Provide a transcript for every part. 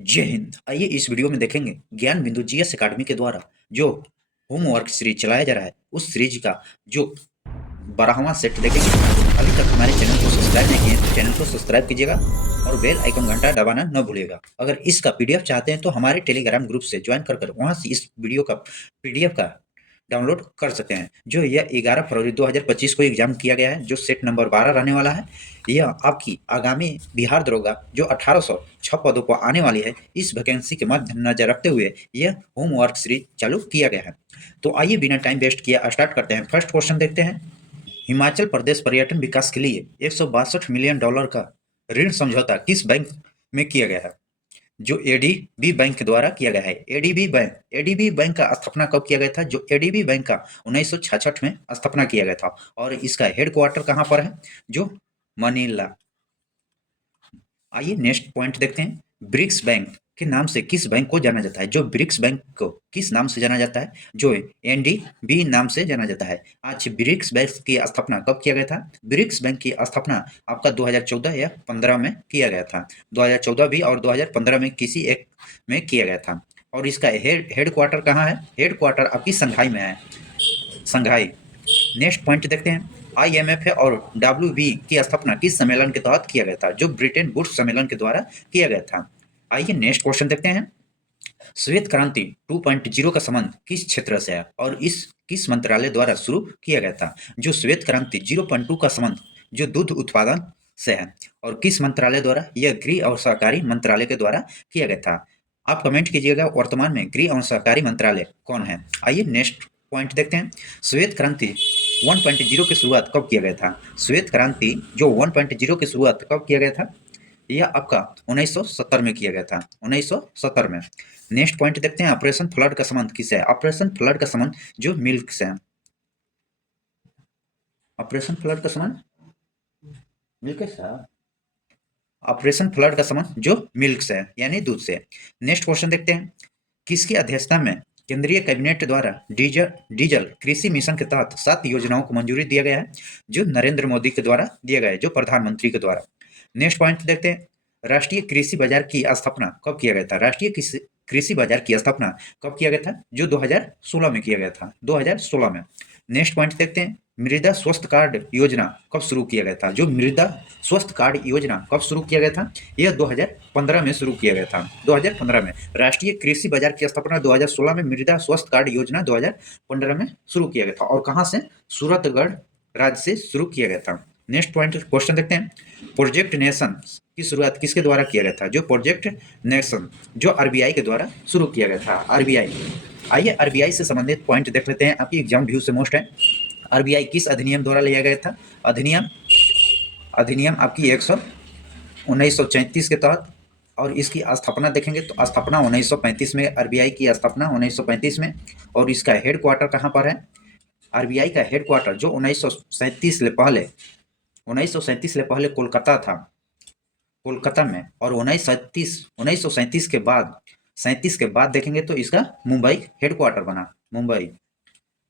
जय हिंद। आइए इस वीडियो में देखेंगे ज्ञान बिंदु जीएस एकेडमी के द्वारा जो होमवर्क सीरीज चलाया जा रहा है उस सीरीज का जो 12वां सेट देखेंगे। अभी तक हमारे चैनल को सब्सक्राइब नहीं किए तो चैनल को सब्सक्राइब कीजिएगा और बेल आइकन घंटा दबाना न भूलिएगा। अगर इसका पीडीएफ चाहते हैं तो हमारे टेलीग्राम ग्रुप से ज्वाइन कर वहां से इस वीडियो का पीडीएफ का डाउनलोड कर सकते हैं। जो यह 11 फरवरी 2025 को एग्जाम किया गया है, जो सेट नंबर 12 रहने वाला है। यह आपकी आगामी बिहार दरोगा जो 1806 पदों पर आने वाली है, इस वैकेंसी के मद्देनजर नजर रखते हुए यह होमवर्क सीरीज चालू किया गया है। तो आइए बिना टाइम वेस्ट किए स्टार्ट करते हैं। फर्स्ट क्वेश्चन देखते हैं। हिमाचल प्रदेश पर्यटन विकास के लिए 162 मिलियन डॉलर का ऋण समझौता किस बैंक में किया गया है? जो एडीबी बैंक के द्वारा किया गया है। एडीबी बैंक का स्थापना कब किया गया था? जो एडीबी बैंक का 1966 में स्थापना किया गया था और इसका हेडक्वार्टर कहाँ पर है? जो मनीला। आइए नेक्स्ट पॉइंट देखते हैं। ब्रिक्स बैंक के नाम से किस बैंक को जाना जाता है? जो ब्रिक्स बैंक को किस नाम से जाना जाता है? जो एनडीबी नाम से जाना जाता है। आज ब्रिक्स बैंक की स्थापना कब किया गया था? ब्रिक्स बैंक की स्थापना आपका 2014 या 15 में किया गया था। 2014 भी और 2015 में किसी एक में किया गया था। और इसका हेडक्वार्टर कहाँ है? हेडक्वार्टर आपकी संघाई में है, संघाई। नेक्स्ट पॉइंट देखते हैं। IMF और WB की स्थापना किस सम्मेलन के तहत किया गया था? जो ब्रिटेन वुड्स सम्मेलन के द्वारा किया गया था। आइए नेक्स्ट क्वेश्चन देखते हैं। श्वेत क्रांति 2.0 का संबंध किस क्षेत्र से है और इस किस मंत्रालय द्वारा शुरू किया गया था? जो श्वेत क्रांति 0.2 का संबंध जो दूध उत्पादन से है और किस मंत्रालय द्वारा? यह गृह और सहकारी मंत्रालय के द्वारा किया गया था। आप कमेंट कीजिएगा वर्तमान में गृह और सहकारी मंत्रालय कौन है। आइए नेक्स्ट पॉइंट देखते हैं। श्वेत क्रांति 1.0 की शुरुआत कब किया गया था? श्वेत क्रांति जो 1.0 की शुरुआत कब किया गया था? यह आपका 1970 में किया गया था, 1970 में। नेक्स्ट पॉइंट देखते हैं। ऑपरेशन फ्लड का संबंध किससे है? ऑपरेशन फ्लड का संबंध जो मिल्क से है। ऑपरेशन फ्लड का संबंध मिल्क से है। ऑपरेशन फ्लड का संबंध जो मिल्क से है यानी दूध से। नेक्स्ट क्वेश्चन देखते हैं। किसकी अध्यक्षता में केंद्रीय कैबिनेट द्वारा डीजल कृषि मिशन के तहत 7 योजनाओं को मंजूरी दिया गया है? जो नरेंद्र मोदी के द्वारा दिया गया है, जो प्रधानमंत्री के द्वारा। नेक्स्ट पॉइंट देखते हैं। राष्ट्रीय कृषि बाजार की स्थापना कब किया गया था? राष्ट्रीय कृषि बाजार की स्थापना कब किया गया था? जो 2016 में किया गया था, 2016 में। नेक्स्ट पॉइंट देखते हैं। मृदा स्वास्थ्य कार्ड योजना कब शुरू किया गया था? जो मृदा स्वास्थ्य कार्ड योजना कब शुरू किया गया था? यह 2015 में शुरू किया गया था, 2015 में। राष्ट्रीय कृषि बाजार की स्थापना 2016 में, मृदा स्वास्थ्य कार्ड योजना 2015 में शुरू किया गया था। और कहाँ से? सूरतगढ़ राज्य से शुरू किया गया था। नेक्स्ट पॉइंट क्वेश्चन देखते हैं। प्रोजेक्ट नेशन की शुरुआत किसके द्वारा किया गया था? जो प्रोजेक्ट नेशन जो आरबीआई के द्वारा शुरू किया गया था, आरबीआई। आइए आरबीआई से संबंधित पॉइंट देख लेते हैं, आपकी एग्जाम व्यू से मोस्ट है। आरबीआई किस अधिनियम द्वारा लिया गया था? अधिनियम आपकी 1934 के तहत। और इसकी स्थापना देखेंगे तो स्थापना 1935 में, आरबीआई की स्थापना 1935 में। और इसका हेडक्वार्टर कहाँ पर है? आरबीआई का हेडक्वार्टर जो 1937 से पहले कोलकाता था, कोलकाता में। और 1937 के बाद 37 के बाद देखेंगे तो इसका मुंबई हेडक्वार्टर बना, मुंबई।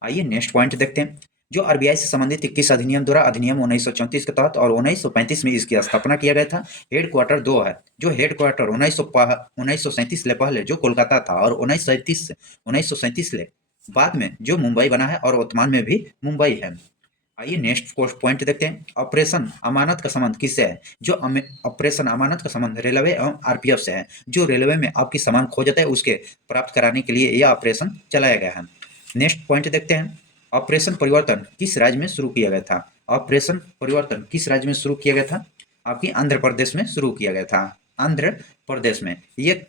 आइए नेक्स्ट पॉइंट देखते हैं। जो आरबीआई से संबंधित 21 अधिनियम द्वारा अधिनियम 1934 के तहत और 1935 में इसकी स्थापना किया गया था। हेडक्वार्टर 2 है। जो हेडक्वार्टर 1937 से पहले जो कोलकाता था और 1937 से बाद में जो मुंबई बना है और वर्तमान में भी मुंबई है। आइए नेक्स्ट पॉइंट देखते हैं। ऑपरेशन अमानत का संबंध किससे है? जो ऑपरेशन अमानत का संबंध रेलवे एवं आरपीएफ से है। जो रेलवे में आपकी सामान खो जाता है उसके प्राप्त कराने के लिए यह ऑपरेशन चलाया गया है। नेक्स्ट पॉइंट देखते हैं। ऑपरेशन परिवर्तन किस राज्य में शुरू किया गया था? ऑपरेशन परिवर्तन किस राज्य में शुरू किया गया था? आपकी आंध्र प्रदेश में शुरू किया गया था, आंध्र प्रदेश में। ये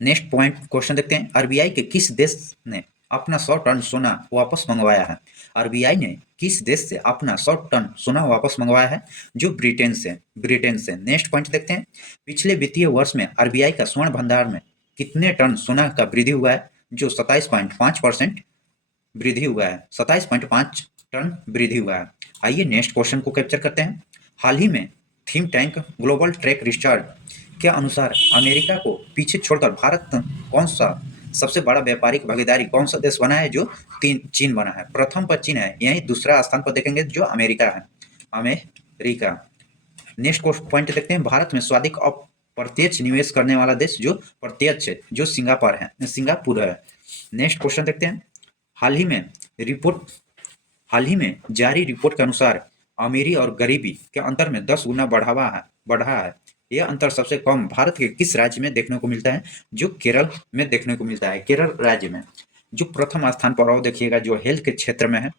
नेक्स्ट पॉइंट क्वेश्चन देखते हैं। आरबीआई के किस देश ने अपना 100 टन सोना वापस मंगवाया है? आरबीआई ने किस देश से अपना 100 टन सोना वापस मंगवाया है? जो ब्रिटेन से, ब्रिटेन से। नेक्स्ट पॉइंट देखते हैं। पिछले वित्तीय वर्ष में आरबीआई का स्वर्ण भंडार में कितने टन सोना का वृद्धि हुआ है? जो 27.5% वृद्धि हुआ है, 27.5 टन वृद्धि हुआ है। आइए नेक्स्ट क्वेश्चन को कैप्चर करते हैं। हाल ही में think tank global track research के अनुसार अमेरिका को पीछे छोड़कर भारत कौन सा सबसे बड़ा व्यापारिक भागीदारी कौन सा देश बना है? जो चीन बना है। प्रथम पर चीन है, यही दूसरा स्थान पर देखेंगे जो अमेरिका है, अमेरिका। नेक्स्ट पॉइंट देखते हैं। भारत में प्रत्यक्ष निवेश करने वाला देश जो प्रत्यक्ष है, जो सिंगापुर है। नेक्स्ट क्वेश्चन देखते हैं। हाल ही में जारी रिपोर्ट के अनुसार अमीरी और गरीबी के अंतर में 10 गुना बढ़ा है। यह अंतर सबसे कम भारत के किस राज्य में देखने को मिलता है? जो केरल में देखने को मिलता है। केरल राज्य में जो प्रथम स्थान पर, और देखिएगा जो हेल्थ के क्षेत्र में है,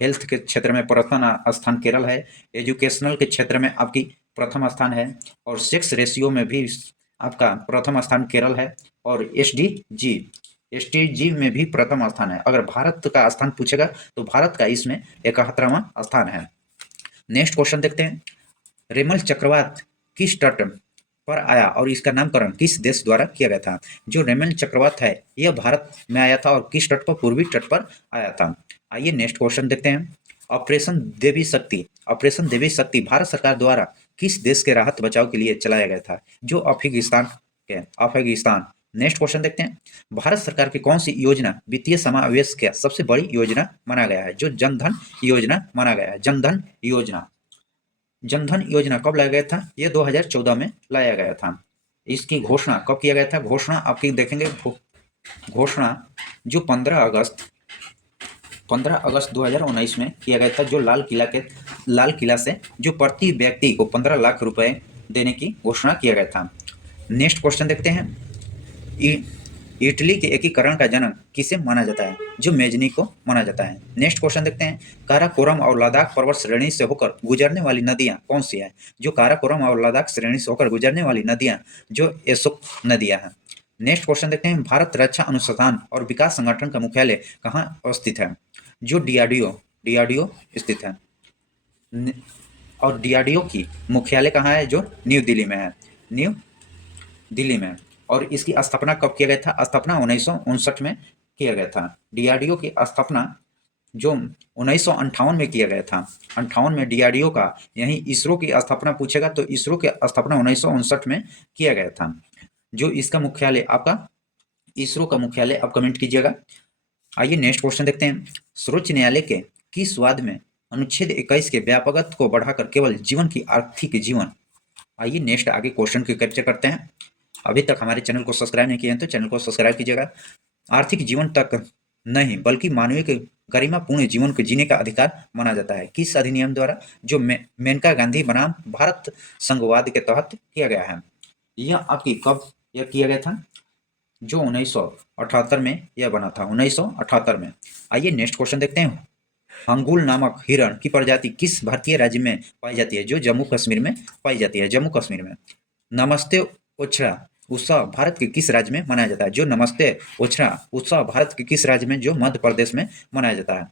हेल्थ के क्षेत्र में प्रथम स्थान केरल है। एजुकेशनल के क्षेत्र में आपकी प्रथम स्थान है, और सेक्स रेशियो में भी आपका प्रथम स्थान केरल है, और एसडीजी में भी प्रथम स्थान है। अगर भारत का स्थान पूछेगा तो भारत का इसमें 71वां स्थान है। नेक्स्ट क्वेश्चन देखते हैं। रेमल चक्रवात किस तट पर आया और इसका नामकरण किस देश द्वारा किया गया था? जो रेमल चक्रवात है यह भारत में आया था, और किस तट पर? पूर्वी तट पर आया था। आइए नेक्स्ट क्वेश्चन देखते हैं। ऑपरेशन देवी शक्ति भारत सरकार द्वारा किस देश के राहत बचाव के लिए चलाया गया था? जो अफगानिस्तान। नेक्स्ट क्वेश्चन देखते हैं। भारत सरकार की कौन सी योजना वित्तीय समावेश का सबसे बड़ी योजना माना गया है? जो जनधन योजना माना गया है। जनधन योजना कब लाया गया था? ये 2014 में लाया गया था। इसकी घोषणा कब किया गया था? घोषणा आपकी देखेंगे, घोषणा जो 15 अगस्त 2019 में किया गया था, जो लाल किला से जो प्रति व्यक्ति को 15 लाख रुपए देने की घोषणा किया गया था। नेक्स्ट क्वेश्चन देखते हैं। इटली के एकीकरण का जनक किसे माना जाता है? जो मेजनी को माना जाता है। नेक्स्ट क्वेश्चन देखते हैं। काराकोरम और लद्दाख पर्वत श्रेणी से होकर गुजरने वाली नदियां कौन सी है? जो काराकोरम और लद्दाख श्रेणी से होकर गुजरने वाली नदियां जो एसोक नदियां हैं। नेक्स्ट क्वेश्चन देखते हैं। भारत रक्षा अनुसंधान और विकास संगठन का मुख्यालय कहाँ स्थित है? जो डीआरडीओ स्थित है। और डीआरडीओ की मुख्यालय कहाँ है? जो न्यू दिल्ली में है। न्यू दिल्ली में। और इसकी स्थापना कब किया गया था? स्थापना 1959 में किया गया था। डीआरडीओ की स्थापना जो 1958 में किया गया था। 58 में डीआरडीओ का, यही इसरो की स्थापना पूछेगा तो इसरो की स्थापना 1959 में किया गया था। जो इसका मुख्यालय आपका, इसरो का मुख्यालय आप कमेंट कीजिएगा। आइए नेक्स्ट क्वेश्चन देखते हैं। सर्वोच्च न्यायालय के किस वाद में अनुच्छेद 21 के व्यापकत्व को बढ़ाकर केवल जीवन की आर्थिक जीवन। आइए नेक्स्ट आगे क्वेश्चन को कैप्चर करते हैं। अभी तक हमारे चैनल को सब्सक्राइब नहीं किए हैं तो चैनल को सब्सक्राइब कीजिएगा। आर्थिक जीवन तक नहीं बल्कि मानवीय के गरिमापूर्ण जीवन को जीने का अधिकार माना जाता है। किस अधिनियम द्वारा? जो मेनका गांधी बनाम भारत संघवाद के तहत किया गया है। यह आपकी कब यह किया गया था? जो 1978 में यह बना था, 1978 में। आइए नेक्स्ट क्वेश्चन देखते हैं। हंगुल नामक हिरण की प्रजाति किस भारतीय राज्य में पाई जाती है? जो जम्मू कश्मीर में पाई जाती है। जम्मू कश्मीर में। नमस्ते ओछड़ा उत्सव भारत के किस राज्य में मनाया जाता है? जो नमस्ते ओछड़ा उत्सव भारत के किस राज्य में? जो मध्य प्रदेश में मनाया जाता है।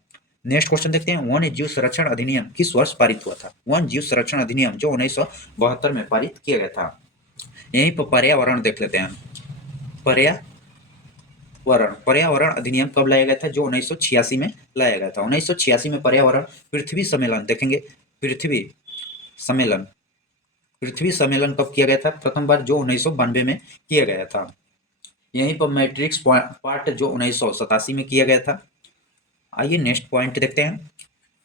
नेक्स्ट क्वेश्चन देखते हैं। वन्य जीव संरक्षण अधिनियम किस वर्ष पारित हुआ था? वन्य जीव संरक्षण अधिनियम जो 1972 में पारित किया गया था। यहीं पर पर्यावरण देख लेते हैं। पर्यावरण अधिनियम कब लाया गया था? जो 1986 में लाया गया था। 1986 में पर्यावरण पृथ्वी सम्मेलन देखेंगे। पृथ्वी सम्मेलन कब किया गया था? प्रथम बार जो 1992 में किया गया था। यहीं पर मैट्रिक्स पार्ट जो 1987 में किया गया था। आइए नेक्स्ट पॉइंट देखते हैं।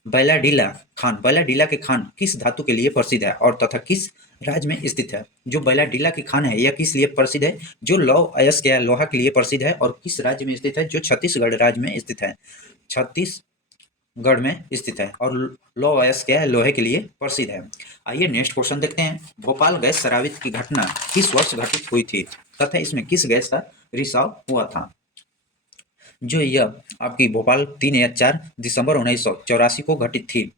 बैलाडीला के खान किस धातु के लिए प्रसिद्ध है और तथा किस राज्य में स्थित है? जो बैलाडीला की खान है यह किस लिए प्रसिद्ध है? जो लौह अयस्क या लोहा के लिए प्रसिद्ध है। और किस राज्य में स्थित है? जो छत्तीसगढ़ राज्य में स्थित है। छत्तीसगढ़ में स्थित है और लौह अयस्क या लोहे के लिए प्रसिद्ध है। आइए नेक्स्ट क्वेश्चन देखते हैं। भोपाल गैस शराबित की घटना किस वर्ष घटित हुई थी तथा इसमें किस गैस का रिसाव हुआ था? जो यह आपकी भोपाल 3 या 4 दिसंबर 1984 को घटित थी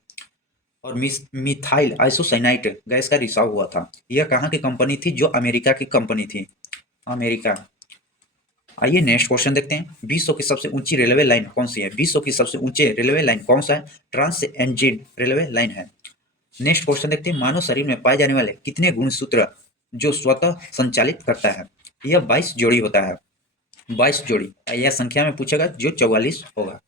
और मिथाइल आइसोसाइनाइट गैस का रिसाव हुआ था। यह कहाँ की कंपनी थी? जो अमेरिका की कंपनी थी। अमेरिका। आइए नेक्स्ट क्वेश्चन देखते हैं। विश्व की सबसे ऊंची रेलवे लाइन कौन सी है? विश्व की सबसे ऊंची रेलवे लाइन कौन सा है? ट्रांस एंजिड रेलवे लाइन है। नेक्स्ट क्वेश्चन देखते हैं। मानव शरीर में पाए जाने वाले कितने गुणसूत्र जो स्वतः संचालित करता है? यह 22 जोड़ी होता है। 22 जोड़ी। यह संख्या में पूछेगा जो 44 होगा।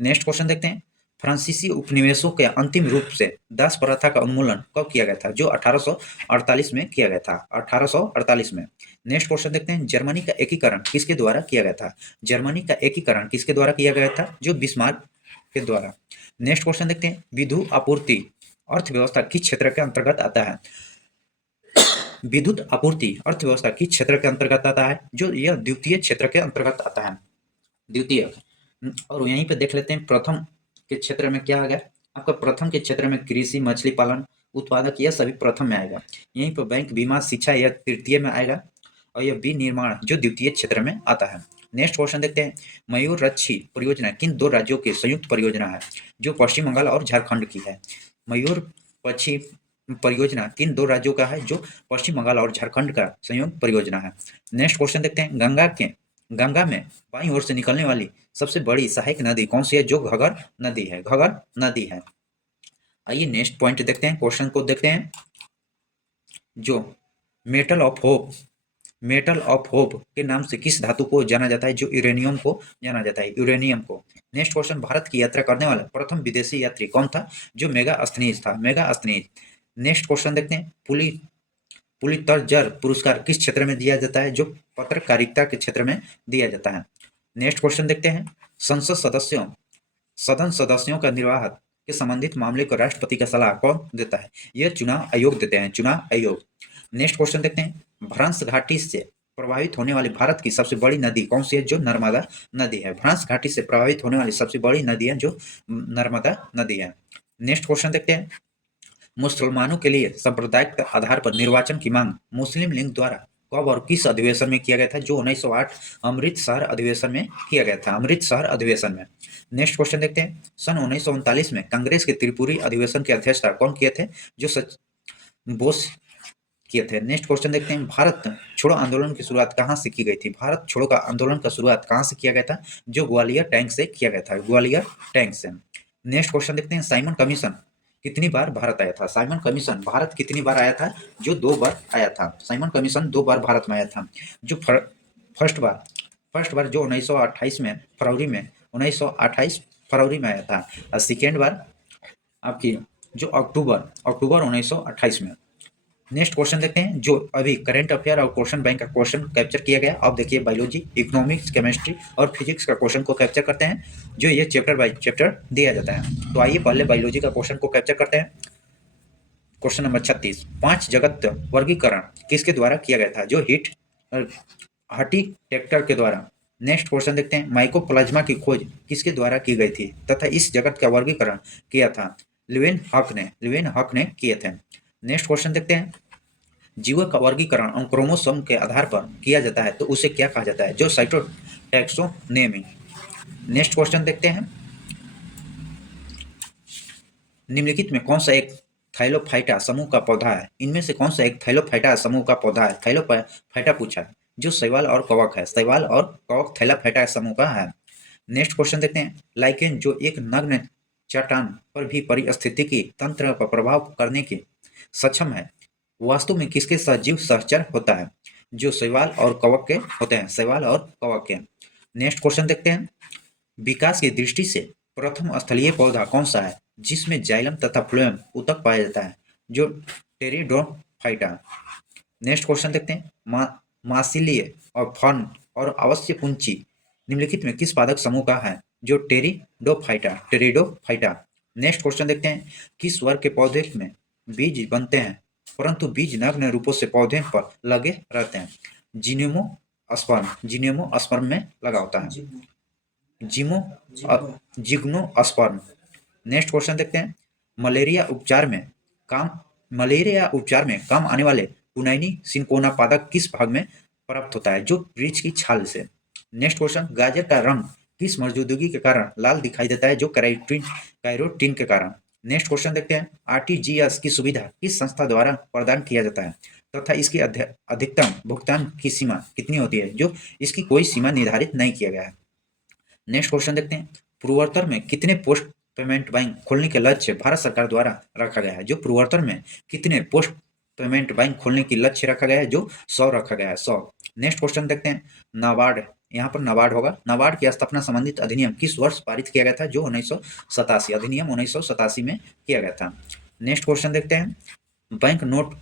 नेक्स्ट क्वेश्चन देखते हैं। फ्रांसीसी उपनिवेशों के अंतिम रूप से दास प्रथा का उन्मूलन कब किया गया था? जो 1848 में किया गया था। 1848 में। नेक्स्ट क्वेश्चन देखते हैं। जर्मनी का एकीकरण किसके द्वारा किया गया था? जर्मनी का एकीकरण किसके द्वारा किया गया था? जो बिस्मार्क के द्वारा। नेक्स्ट क्वेश्चन देखते हैं। विद्युत आपूर्ति अर्थव्यवस्था किस क्षेत्र के अंतर्गत आता है? विद्युत आपूर्ति अर्थव्यवस्था किस क्षेत्र के अंतर्गत आता है? जो यह द्वितीय क्षेत्र के अंतर्गत आता है, द्वितीय। और यहीं पे देख लेते हैं प्रथम के क्षेत्र में क्या आ गया आपका। प्रथम के क्षेत्र में कृषि, मछली पालन, उत्पादक, यह सभी प्रथम में आएगा। यहीं पर बैंक, बीमा, शिक्षा यह तृतीय में आएगा, और यह विनिर्माण जो द्वितीय क्षेत्र में आता है। नेक्स्ट क्वेश्चन देखते हैं, मयूररक्षी परियोजना किन दो राज्यों की संयुक्त परियोजना है? जो पश्चिम बंगाल और झारखंड की है। मयूरपक्षी परियोजना किन दो राज्यों का है? जो पश्चिम बंगाल और झारखंड का संयुक्त परियोजना है। नेक्स्ट क्वेश्चन देखते हैं, गंगा में बाईं ओर से निकलने वाली सबसे बड़ी सहायक नदी कौन सी है? जो घगर नदी है, घगर नदी है। आइए नेक्स्ट पॉइंट देखते हैं, क्वेश्चन को देखते हैं। जो metal of hope, metal of hope के नाम से किस धातु को जाना जाता है? जो यूरेनियम को जाना जाता है, यूरेनियम को। नेक्स्ट क्वेश्चन, भारत की यात्रा करने वाला प्रथम विदेशी यात्री कौन था? जो मेगास्थनीज था, मेगास्थनीज। नेक्स्ट क्वेश्चन देखते हैं, पुलित्जर पुरस्कार किस क्षेत्र में दिया जाता है? जो पत्रकारिता के क्षेत्र में दिया जाता है। नेक्स्ट क्वेश्चन देखते हैं, सदन सदस्यों का निर्वाह के संबंधित मामले को राष्ट्रपति का सलाह कौन देता है? यह चुनाव आयोग देते हैं, चुनाव आयोग। नेक्स्ट क्वेश्चन देखते हैं, भ्रंश घाटी से प्रभावित होने वाली भारत की सबसे बड़ी नदी कौन सी है? जो नर्मदा नदी है। भ्रंश घाटी से प्रभावित होने वाली सबसे बड़ी नदी है जो नर्मदा नदी है। नेक्स्ट क्वेश्चन देखते हैं, मुसलमानों के लिए सांप्रदायिक आधार पर निर्वाचन की मांग मुस्लिम लीग द्वारा कब और किस अधिवेशन में किया गया था? जो 1908 अमृतसर अधिवेशन में किया गया था, अमृतसर अधिवेशन में। नेक्स्ट क्वेश्चन देखते हैं, सन 1939 में कांग्रेस के त्रिपुरी अधिवेशन की अध्यक्षता कौन किए थे? जो बोस किए थे। नेक्स्ट क्वेश्चन देखते हैं, भारत छोड़ो आंदोलन की शुरुआत कहाँ से की गई थी? भारत छोड़ो का आंदोलन का शुरुआत कहाँ से किया गया था? जो ग्वालियर टैंक से किया गया था, ग्वालियर टैंक से। नेक्स्ट क्वेश्चन देखते हैं, साइमन कमीशन कितनी बार भारत आया था? साइमन कमीशन भारत कितनी बार आया था? जो 2 बार आया था। साइमन कमीशन 2 बार भारत में आया था। जो फर्स्ट बार जो 1928 में फरवरी में 1928 फरवरी में आया था, और सेकेंड बार आपकी जो अक्टूबर 1928 में। नेक्स्ट क्वेश्चन देखते हैं, जो अभी करंट अफेयर और क्वेश्चन बैंक का क्वेश्चन कैप्चर किया गया। अब देखिए, बायोलॉजी, इकोनॉमिक्स, केमिस्ट्री और फिजिक्स का क्वेश्चन को कैप्चर करते हैं, जो ये चैप्टर बाय चैप्टर दिया जाता है। तो आइए पहले बायोलॉजी का क्वेश्चन को कैप्चर करते हैं। क्वेश्चन नंबर 36, 5 जगत वर्गीकरण किसके द्वारा किया गया था? जो हर्टिटेक्टर के द्वारा। नेक्स्ट क्वेश्चन देखते हैं, माइकोप्लाज्मा की खोज किसके द्वारा की गई थी तथा इस जगत का वर्गीकरण किया था? लिवेनहॉक ने किए थे। नेक्स्ट क्वेश्चन देखते हैं, जीवों का वर्गीकरण क्रोमोसोम के आधार पर किया जाता है तो उसे क्या कहा जाता है? जो साइटोटैक्सोनॉमी। नेक्स्ट क्वेश्चन देखते हैं, निम्नलिखित में कौन सा एक थाइलोफाइटा समूह का पौधा है? इनमें से कौन सा एक थाइलोफाइटा समूह का पौधा है? थाइलोफाइटा पूछा है, जो शैवाल और कवक है। शैवाल और कवक थाइलोफाइटा समूह का है। नेक्स्ट क्वेश्चन देखते हैं, लाइकेन जो एक नग्न चट्टान पर भी पारिस्थितिकी तंत्र पर प्रभाव करने के सक्षम है, वास्तु में किसके सजीव सहचर होता है? जो शैवाल और कवक के होते हैं, शैवाल और कवक के। नेक्स्ट क्वेश्चन देखते हैं, विकास की दृष्टि से प्रथम स्थलीय पौधा कौन सा है जिसमें जाइलम तथा फ्लोएम ऊतक पाया जाता है? जो टेरिडोफाइटा। नेक्स्ट क्वेश्चन देखते हैं, मासिलीय और फर्न और अवश्य पुंची निम्नलिखित में किस पादप समूह का है? जो टेरिडोफाइटा। नेक्स्ट क्वेश्चन देखते हैं, किस वर्ग के पौधे में बीज बनते हैं परंतु बीज नग्न रूपों से पौधे पर लगे रहते हैं? जिम्नोस्पर्म में लगा होता है, जिम्नोस्पर्म। नेक्स्ट क्वेश्चन देखते हैं, मलेरिया उपचार में काम आने वाले पुनैनी सिनकोना पादप किस भाग में प्राप्त होता है? जो वृक्ष की छाल से। नेक्स्ट क्वेश्चन, गाजर का रंग किस मौजूदगी के कारण लाल दिखाई देता है? जो कैरोटीन के कारण। नेक्स्ट क्वेश्चन देखते हैं, आरटीजीएस की सुविधा किस संस्था द्वारा प्रदान किया जाता है तथा इसकी अधिकतम भुगतान की सीमा कितनी होती है? जो इसकी कोई सीमा निर्धारित नहीं किया गया है। नेक्स्ट क्वेश्चन देखते हैं, पूर्वोत्तर में कितने पोस्ट पेमेंट बैंक खोलने के लक्ष्य भारत सरकार द्वारा रखा गया है? जो पूर्वोत्तर में कितने पोस्ट पेमेंट बैंक खोलने की लक्ष्य रखा गया है? जो 100 रखा गया है, 100। नेक्स्ट क्वेश्चन देखते हैं, नाबार्ड, यहाँ पर नाबार्ड होगा। नाबार्ड की स्थापना संबंधित अधिनियम किस वर्ष पारित किया गया था? जो 1987, अधिनियम 1987 में किया गया था। नेक्स्ट क्वेश्चन देखते हैं, बैंक नोट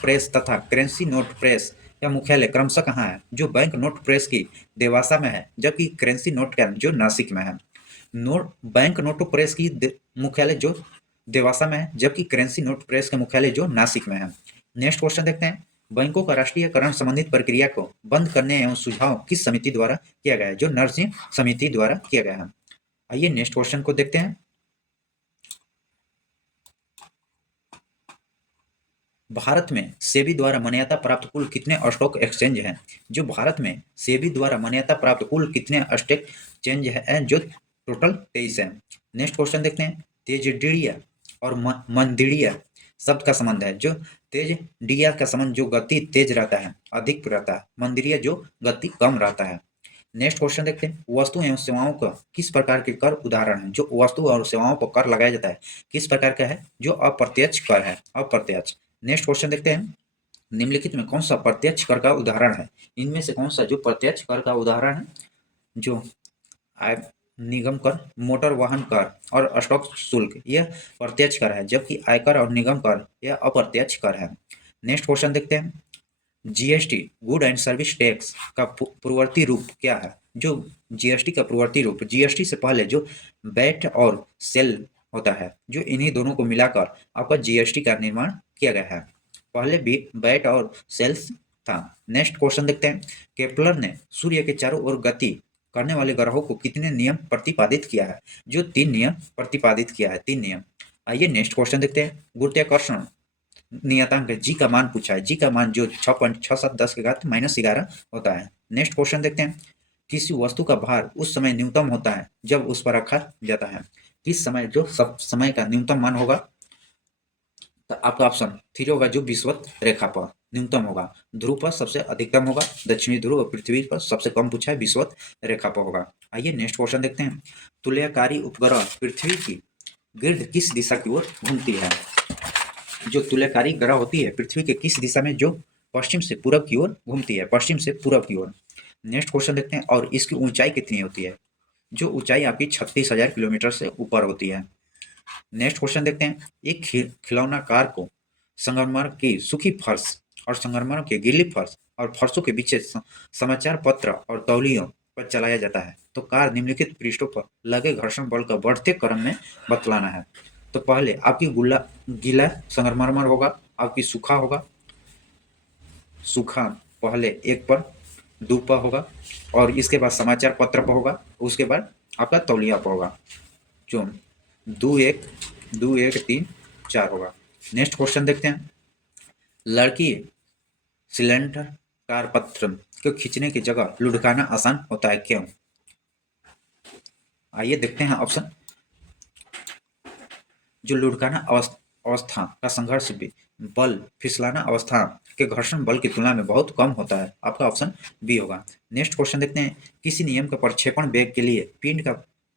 प्रेस तथा करेंसी नोट प्रेस का मुख्यालय क्रमशः कहाँ है? जो बैंक नोट प्रेस की देवासा में है, जबकि करेंसी नोट का जो नासिक में है। बैंक नोट प्रेस की मुख्यालय जो देवासा में है, जबकि करेंसी नोट प्रेस का मुख्यालय जो नासिक में है। नेक्स्ट क्वेश्चन देखते हैं, बैंकों का राष्ट्रीयकरण संबंधित प्रक्रिया को बंद करने एवं सुझाव किस समिति द्वारा किया गया है? जो नरसिंह समिति द्वारा किया गया है। आइए नेक्स्ट क्वेश्चन को देखते हैं, भारत में सेबी द्वारा मान्यता प्राप्त कुल कितने स्टॉक एक्सचेंज हैं? जो भारत में सेबी द्वारा मान्यता प्राप्त कुल कितने स्टॉक एक्सचेंज हैं? जो टोटल 23 है। नेक्स्ट क्वेश्चन देखते हैं, तेजड़िया और मंदिड़िया शब्द का संबंध है। जो तेजड़िया का संबंध जो गति तेज रहता है, अधिक रहता है, मंदिरिया जो गति कम रहता है। नेक्स्ट क्वेश्चन देखते हैं, वस्तु एवं सेवाओं का किस प्रकार के कर उदाहरण है? जो वस्तु और सेवाओं पर कर लगाया जाता है किस प्रकार का है? जो अप्रत्यक्ष कर है, अप्रत्यक्ष। नेक्स्ट क्वेश्चन देखते हैं, निम्नलिखित में कौन सा प्रत्यक्ष कर का उदाहरण है? इनमें से कौन सा जो प्रत्यक्ष कर का उदाहरण है? जो निगम कर, मोटर वाहन कर और स्टॉक शुल्क यह प्रत्यक्ष कर है, जबकि आयकर और निगम कर यह अप्रत्यक्ष कर है। नेक्स्ट क्वेश्चन देखते हैं, GST good and service tax का पूर्ववर्ती रूप क्या है? जो जीएसटी का पूर्ववर्ती रूप, जीएसटी से पहले जो वैट और सेल होता है, जो इन्हीं दोनों को मिलाकर आपका जीएसटी का निर्माण किया गया है। पहले भी वैट और सेल्स था। नेक्स्ट क्वेश्चन देखते हैं, केपलर ने सूर्य के चारों ओर गति करने वाले ग्रहों को कितने नियम प्रतिपादित किया है? जो 3 नियम प्रतिपादित किया है, 3 नियम। आइए नेक्स्ट क्वेश्चन देखते हैं, गुरुत्वाकर्षण नियतांक जी का मान पूछा है। जी का मान जो 6.6710 के घात -11 होता है। नेक्स्ट क्वेश्चन देखते हैं, किसी वस्तु का भार उस समय न्यूनतम होता है जब उस पर रखा जाता है। किस समय जो सब समय का न्यूनतम मान होगा? तो आपका ऑप्शन 3 होगा, जो विषुवत रेखा पर न्यूनतम होगा। ध्रुव पर सबसे अधिकतम होगा, दक्षिणी ध्रुव और पृथ्वी पर सबसे कम पूछा है, विषुवत रेखा पर होगा। आइए नेक्स्ट क्वेश्चन देखते हैं, तुल्यकारी उपग्रह पृथ्वी की गिर्द किस दिशा की ओर घूमती है? जो तुल्यकारी ग्रह होती है पृथ्वी के किस दिशा में? जो पश्चिम से पूरब की ओर घूमती है, पश्चिम से पूरब की ओर। नेक्स्ट क्वेश्चन देखते हैं, और इसकी ऊंचाई कितनी होती है? जो ऊंचाई आपकी 36,000 किलोमीटर से ऊपर होती है। नेक्स्ट क्वेश्चन देखते हैं, एक खिलौना कार को संगमरमर की सूखी फर्श और संगमरमर के गीली फर्श और फर्शों के बीच समाचार पत्र और तौलियों पर चलाया जाता है, तो कार निम्नलिखित पृष्ठों पर लगे घर्षण बल का बढ़ते क्रम में बतलाना है। तो पहले आपकी गीला संगमरमर होगा, आपकी सूखा होगा, सूखा पहले 1 पर, 2 पर होगा, और इसके बाद समाचार पत्र पर होगा, उसके बाद आपका तौलिया पर होगा, जो 2 1 2 1 3 4 होगा। नेक्स्ट क्वेश्चन देखते हैं, लड़की सिलेंडर कार पत्र को खींचने की जगह लुढ़काना आसान होता है, क्यों? आइए देखते हैं ऑप्शन। जो लुढ़काना अवस्था का संघर्ष बल फिसलाना अवस्था के घर्षण बल की तुलना में बहुत कम होता है, आपका ऑप्शन बी होगा। नेक्स्ट क्वेश्चन देखते हैं, किसी नियम का प्रक्षेपण वेग के लिए पिंड का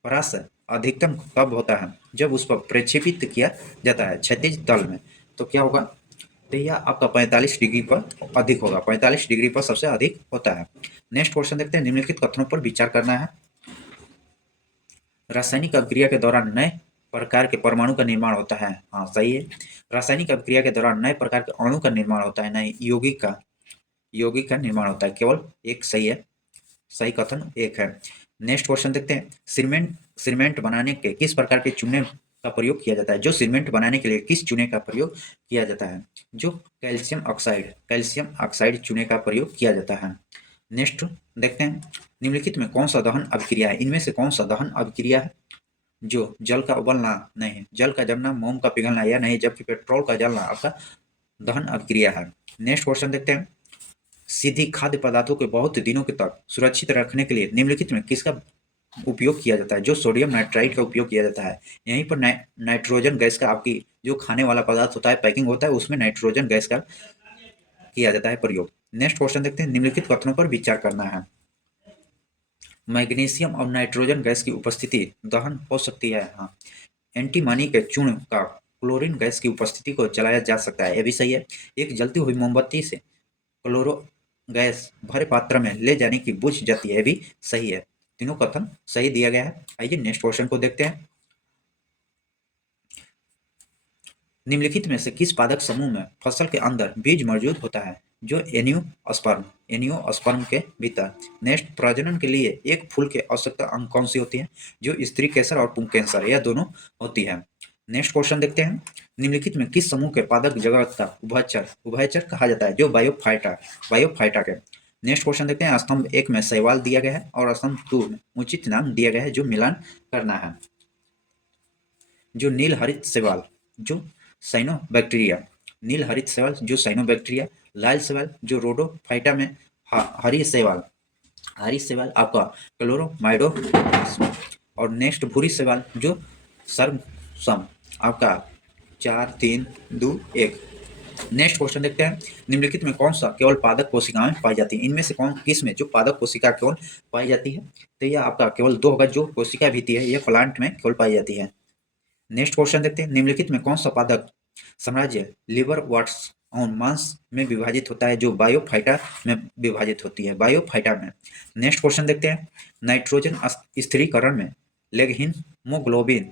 परास अधिकतम कब होता है? जब उस पर प्रक्षेपित किया जाता है क्षैतिज तल में, तो क्या होगा? तो यह आपका 45 डिग्री पर अधिक होगा, 45 डिग्री पर सबसे अधिक होता है। नेक्स्ट क्वेश्चन देखते हैं, निम्नलिखित कथनों पर विचार करना है। रासायनिक अभिक्रिया के दौरान नए प्रकार के परमाणु का निर्माण होता है, हाँ सही है। रासायनिक अभिक्रिया के दौरान नए प्रकार के अणु का निर्माण होता है, नहीं, यौगिक का निर्माण होता है, केवल एक सही है, सही कथन एक है। नेक्स्ट क्वेश्चन देखते हैं, सीमेंट बनाने के किस प्रकार के चूने का प्रयोग किया जाता है? जो सीमेंट बनाने के लिए किस चूने का प्रयोग किया जाता है? जो कैल्शियम ऑक्साइड चूने का प्रयोग किया जाता है। नेक्स्ट देखते हैं, निम्नलिखित में कौन सा दहन अभिक्रिया है? इनमें से कौन सा दहन अभिक्रिया है? जो जल का उबलना नहीं है, जल का जमना, मोम का पिघलना यह नहीं, जबकि पेट्रोल का जलना आपका दहन अभिक्रिया है। नेक्स्ट क्वेश्चन देखते हैं, सीधी खाद्य पदार्थों के बहुत दिनों के तक सुरक्षित रखने के लिए निम्नलिखित में किसका उपयोग किया जाता है? जो सोडियम नाइट्राइट का उपयोग किया जाता है। यहीं पर नाइट्रोजन गैस का, आपकी जो खाने वाला पदार्थ होता है, पैकिंग होता है, उसमें नाइट्रोजन गैस का किया जाता है प्रयोग। नेक्स्ट क्वेश्चन देखते हैं, निम्नलिखित कथनों पर विचार करना है। मैग्नीशियम और नाइट्रोजन गैस की उपस्थिति दहन हो सकती है, हाँ। एंटीमनी के चूर्ण का क्लोरीन गैस की उपस्थिति को जलाया जा सकता है, यह भी सही है। एक जलती हुई मोमबत्ती से क्लोरो गैस भरे पात्र में ले जाने की बुझ जाती है, यह भी सही है। तीनों कथन सही दिया गया है। आइए नेक्स्ट क्वेश्चन को देखते हैं, निम्नलिखित में से किस पादक समूह में फसल के अंदर बीज मौजूद होता है? जो एनियोस्पर्म के भीतर। नेक्स्ट, प्रजनन के लिए एक फूल के आवश्यकता अंग कौन सी होती है? जो स्त्री केसर और पुंकेसर, यह दोनों होती है। नेक्स्ट क्वेश्चन देखते हैं, निम्नलिखित में किस समूह के पादप जगत का उभयचर उभयचर कहा जाता है, जो बायोफाइटा के। नेक्स्ट क्वेश्चन देखते हैं, स्तंभ 1 में शैवाल दिया गया है और स्तंभ 2 में उचित नाम दिया गया है जो मिलान करना है। जो नील हरित शैवाल जो साइनोबैक्टीरिया, नील हरित शैवाल जो साइनोबैक्टीरिया, लाल शैवाल जो रोडोफाइटा में, हरी शैवाल आपका क्लोरोमाइडो, और नेक्स्ट भूरी शैवाल जो सर्वसम आपका 4 3 2 1। नेक्स्ट क्वेश्चन देखते हैं, निम्नलिखित में कौन सा केवल पादप कोशिकाएं पाई जाती हैं, इनमें से कौन किस में जो पादप कोशिका केवल पाई जाती है, तो यह आपका केवल 2 होगा, जो कोशिका भीति है यह प्लांट में केवल पाई जाती है। नेक्स्ट क्वेश्चन देखते हैं, निम्नलिखित में कौन सा पादप साम्राज्य लिवर वाट्स और मांस में विभाजित होता है, जो बायोफाइटा में विभाजित होती है, बायोफाइटा में। नेक्स्ट क्वेश्चन देखते हैं, नाइट्रोजन स्थिरीकरण में लेगहीमोग्लोबिन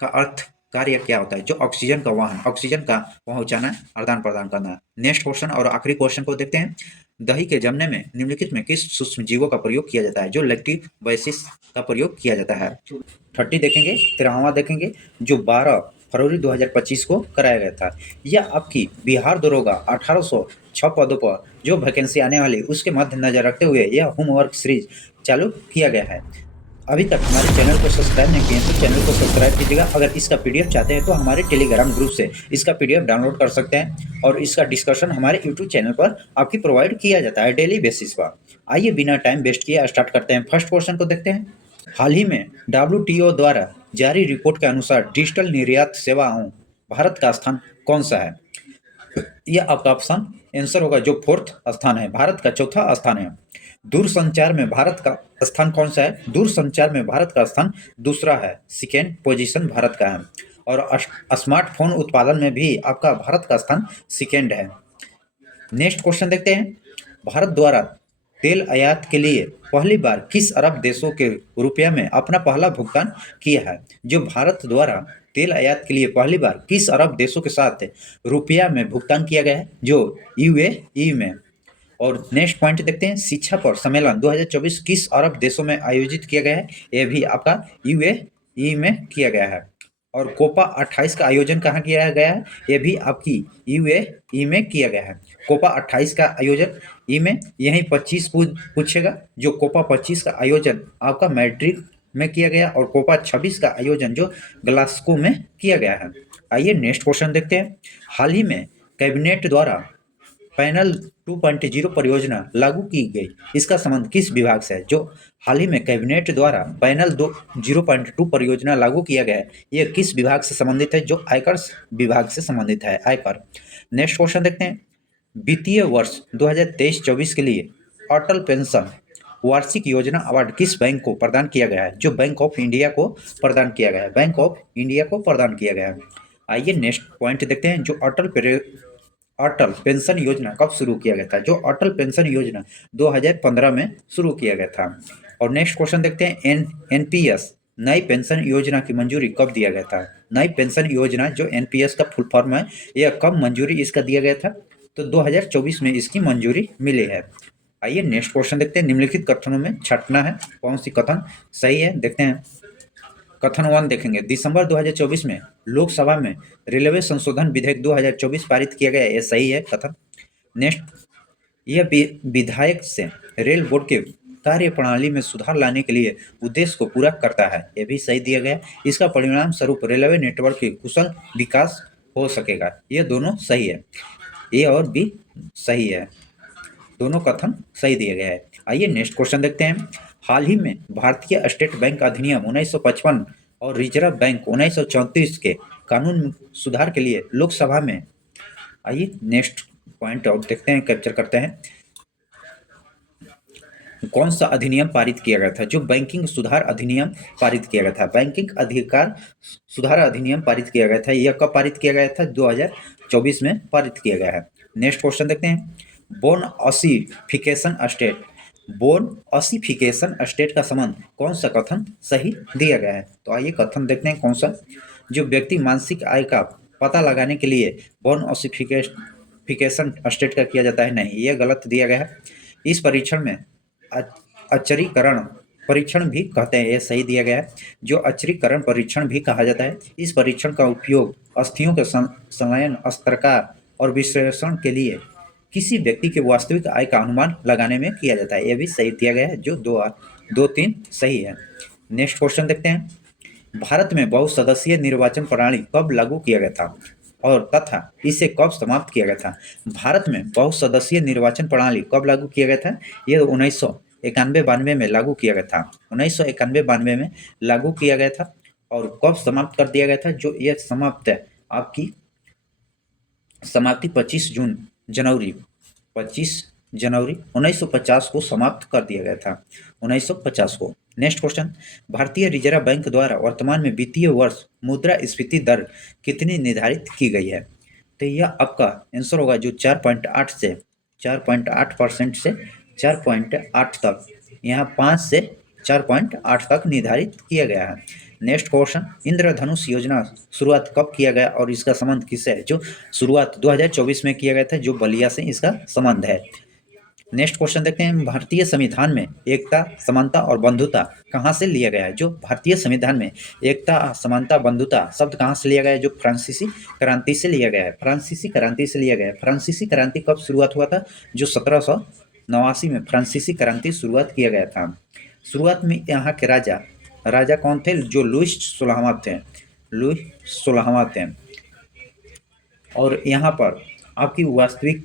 का अर्थ कार्य क्या होता है, जो ऑक्सीजन का वाहन, ऑक्सीजन का पहुंचाना, आदान प्रदान करना। नेक्स्ट क्वेश्चन और आखिरी क्वेश्चन को देखते हैं, दही के जमने में निम्नलिखित में किस सूक्ष्म जीवों का प्रयोग किया जाता है, जो लैक्टिबाइसिस का प्रयोग किया जाता है। 30 देखेंगे, 13वां देखेंगे, जो 12 फरवरी 2025 को कराया गया था। यह आपकी बिहार दरोगा 1806 पदों पर जो वैकेंसी आने वाली उसके मद्देनजर रखते हुए यह होमवर्क सीरीज चालू किया गया है। अभी तक हमारे चैनल को सब्सक्राइब नहीं किए तो चैनल को सब्सक्राइब कीजिएगा। अगर इसका पीडीएफ चाहते हैं तो हमारे टेलीग्राम ग्रुप से इसका पीडीएफ डाउनलोड कर सकते हैं, और इसका डिस्कशन हमारे यूट्यूब चैनल पर आपकी प्रोवाइड किया जाता है डेली बेसिस पर। आइए बिना टाइम वेस्ट किए स्टार्ट करते हैं। फर्स्ट क्वेश्चन को देखते हैं, हाल ही में WTO द्वारा जारी रिपोर्ट के अनुसार डिजिटल निर्यात सेवाओं भारत का स्थान कौन सा है। यह आपका ऑप्शन आंसर होगा, जो 4th स्थान है, भारत का 4था स्थान है। दूरसंचार में भारत का स्थान कौन सा है, दूरसंचार में भारत का स्थान 2रा है, 2nd पोजीशन भारत का है। और स्मार्टफोन उत्पादन में भी आपका भारत का स्थान 2nd है। नेक्स्ट क्वेश्चन देखते हैं, भारत द्वारा तेल आयात के लिए पहली बार किस अरब देशों के रुपया में अपना पहला भुगतान किया है, जो भारत द्वारा तेल आयात के लिए पहली बार किस अरब देशों के साथ रुपया में भुगतान किया गया है, जो UAE में। और नेक्स्ट पॉइंट देखते हैं, शिक्षा पर सम्मेलन 2024 किस अरब देशों में आयोजित किया गया है, यह भी आपका UAE में किया गया है। और कोपा 28 का आयोजन कहाँ किया गया है, यह भी आपकी UAE में किया गया है। कोपा 28 का आयोजन ई में, यहीं 25 पूछेगा, जो कोपा 25 का आयोजन आपका मैड्रिड में किया गया, और कोपा 26 का आयोजन जो ग्लासगो में किया गया है। आइए नेक्स्ट क्वेश्चन देखते हैं, हाल ही में कैबिनेट द्वारा पैनल 2.0 परियोजना लागू की गई, इसका संबंध किस विभाग से है, जो हाल ही में कैबिनेट द्वारा पैनल 0.2 परियोजना लागू किया गया है, यह किस विभाग से संबंधित है, जो आयकर विभाग से संबंधित है, आयकर। नेक्स्ट क्वेश्चन देखते हैं, वित्तीय वर्ष 2023-24 के लिए अटल पेंशन वार्षिक योजना अवार्ड किस बैंक को प्रदान किया गया है, जो बैंक ऑफ इंडिया को प्रदान किया गया है, बैंक ऑफ इंडिया को प्रदान किया गया है। आइए नेक्स्ट पॉइंट देखते हैं, जो अटल पेंशन योजना कब शुरू किया गया था, जो अटल पेंशन योजना 2015 में शुरू किया गया था। और नेक्स्ट क्वेश्चन देखते हैं, NPS नई पेंशन योजना की मंजूरी कब दिया गया था, नई पेंशन योजना जो NPS का फुल फॉर्म है, यह कब मंजूरी इसका दिया गया था, तो 2024 में इसकी मंजूरी मिली है। आइए नेक्स्ट क्वेश्चन देखते हैं, निम्नलिखित कथनों में छांटना है कौन सी कथन सही है, देखते हैं। कथन 1 देखेंगे, दिसंबर 2024 में लोकसभा में रेलवे संशोधन विधेयक 2024 पारित किया गया, यह सही है कथन। नेक्स्ट, यह विधायक से रेल बोर्ड के कार्य प्रणाली में सुधार लाने के लिए उद्देश्य को पूरा करता है, यह भी सही दिया गया। इसका परिणाम स्वरूप रेलवे नेटवर्क के कुशल विकास हो सकेगा, यह दोनों सही है, ए और बी सही है, दोनों कथन सही दिया गया है। आइए नेक्स्ट क्वेश्चन देखते हैं, हाल ही में भारतीय स्टेट बैंक अधिनियम 1955 और रिजर्व बैंक 1934 के कानून सुधार के लिए लोकसभा में, आइए नेक्स्ट पॉइंट और देखते हैं, कैप्चर करते हैं, कौन सा अधिनियम पारित किया गया था, जो बैंकिंग सुधार अधिनियम पारित किया गया था, बैंकिंग अधिकार सुधार अधिनियम पारित किया गया था, यह कब पारित किया गया था, 2024 में पारित किया गया है। नेक्स्ट क्वेश्चन देखते हैं, bone ossification state, bone ossification state का संबंध कौन सा कथन सही दिया गया है, तो आइए कथन देखते हैं कौन सा, जो व्यक्ति मानसिक आय का पता लगाने के लिए बोन ऑसिफिकेशन स्टेट का किया जाता है, नहीं, यह गलत दिया गया है। इस परीक्षण में अचरीकरण परीक्षण भी कहते हैं, ये सही दिया गया है। जो अचरीकरण परीक्षण भी कहा जाता है, इस परीक्षण का उपयोग अस्थियों के संलयन, स्तरकार और विश्लेषण के लिए किसी व्यक्ति के वास्तविक आय का अनुमान लगाने में किया जाता है। यह भी सही दिया गया है, जो दो तीन सही है। नेक्स्ट क्वेश्चन देखते हैं। भारत में बहुसदस्यीय निर्वाचन प्रणाली कब लागू किया गया था और तथा इसे कब समाप्त किया गया था? भारत में बहुसदस्यीय निर्वाचन प्रणाली कब लागू किया गया था? यह 1991-92 में लागू किया गया था। 1991-92 में लागू किया गया था। और कब समाप्त कर दिया गया था? जो यह समाप्त है, आपकी समाप्ति 25 जनवरी 1950 को समाप्त कर दिया गया था। 1950 को। Next question. भारतीय रिजर्व बैंक द्वारा वर्तमान में वित्तीय वर्ष मुद्रास्फीति दर कितनी निर्धारित की गई है? तो यह आपका आंसर होगा जो 4.8% से 4.8 तक, यहाँ 5 से 4.8 तक निर्धारित किया गया है। Next question. इंद्रधनुष योजना शुरुआत कब किया गया और इसका संबंध किससे है? जो शुरुआत 2024 में किया गया था, जो बलिया से इसका संबंध है। नेक्स्ट क्वेश्चन देखते हैं। भारतीय संविधान में एकता, समानता और बंधुता कहाँ से लिया गया है? जो भारतीय संविधान में एकता, समानता, बंधुता शब्द कहाँ से लिया गया है? जो फ्रांसीसी क्रांति से लिया गया है। फ्रांसीसी क्रांति से लिया गया है। फ्रांसीसी क्रांति कब शुरुआत हुआ था? जो 1789 में फ्रांसीसी क्रांति शुरुआत किया गया था। शुरुआत में यहाँ के राजा कौन थे? जो लुईस 16वां थे। लुईस 16वां थे। और यहाँ पर आपकी वास्तविक,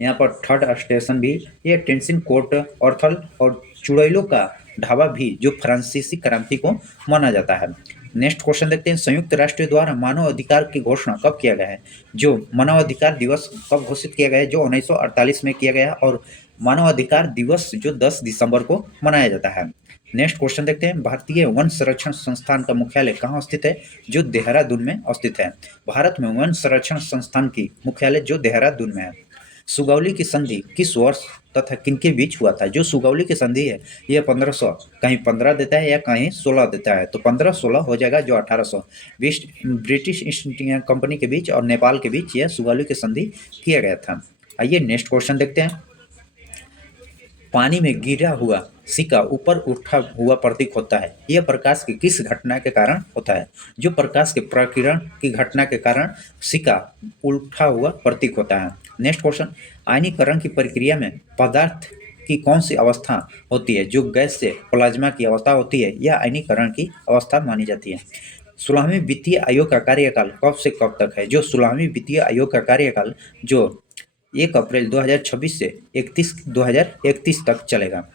यहाँ पर थर्ड स्टेशन भी, ये टेंसिन कोर्ट, ऑर्थल और चुड़ैलों का ढाबा भी जो फ्रांसीसी क्रांति को माना जाता है। नेक्स्ट क्वेश्चन देखते हैं। संयुक्त राष्ट्र द्वारा मानव अधिकार की घोषणा कब किया गया है? जो मानव अधिकार दिवस कब घोषित किया गया है? जो 1948 में किया गया है। और मानव अधिकार दिवस जो 10 दिसंबर को मनाया जाता है। नेक्स्ट क्वेश्चन देखते हैं। भारतीय वन संरक्षण संस्थान का मुख्यालय कहाँ स्थित है? जो देहरादून में स्थित है। भारत में वन संरक्षण संस्थान की मुख्यालय जो देहरादून में है। सुगौली की संधि किस वर्ष तथा किनके बीच हुआ था? जो सुगौली की संधि है, यह 1500, कहीं 15 देता है या कहीं 16 देता है, तो 1516 हो जाएगा, जो 1820 ब्रिटिश ईस्ट इंडिया कंपनी के बीच और नेपाल के बीच यह सुगौली की संधि किया गया था। आइए नेक्स्ट क्वेश्चन देखते हैं। पानी में गिरा हुआ सिक्का ऊपर उठा हुआ प्रतीक होता है, यह प्रकाश की किस घटना के कारण होता है? जो प्रकाश के प्रकीर्णन की घटना के कारण सिक्का उठा हुआ प्रतीक होता है। Next question. आयनीकरण की प्रक्रिया में पदार्थ की कौन सी अवस्था होती है? जो गैस से प्लाज्मा की अवस्था होती है, यह आयनीकरण की अवस्था मानी जाती है। 16वीं वित्तीय आयोग का कार्यकाल कब से कब तक है? जो 16वीं वित्तीय आयोग का कार्यकाल जो 1 अप्रैल 2026 से 2031 तक चलेगा।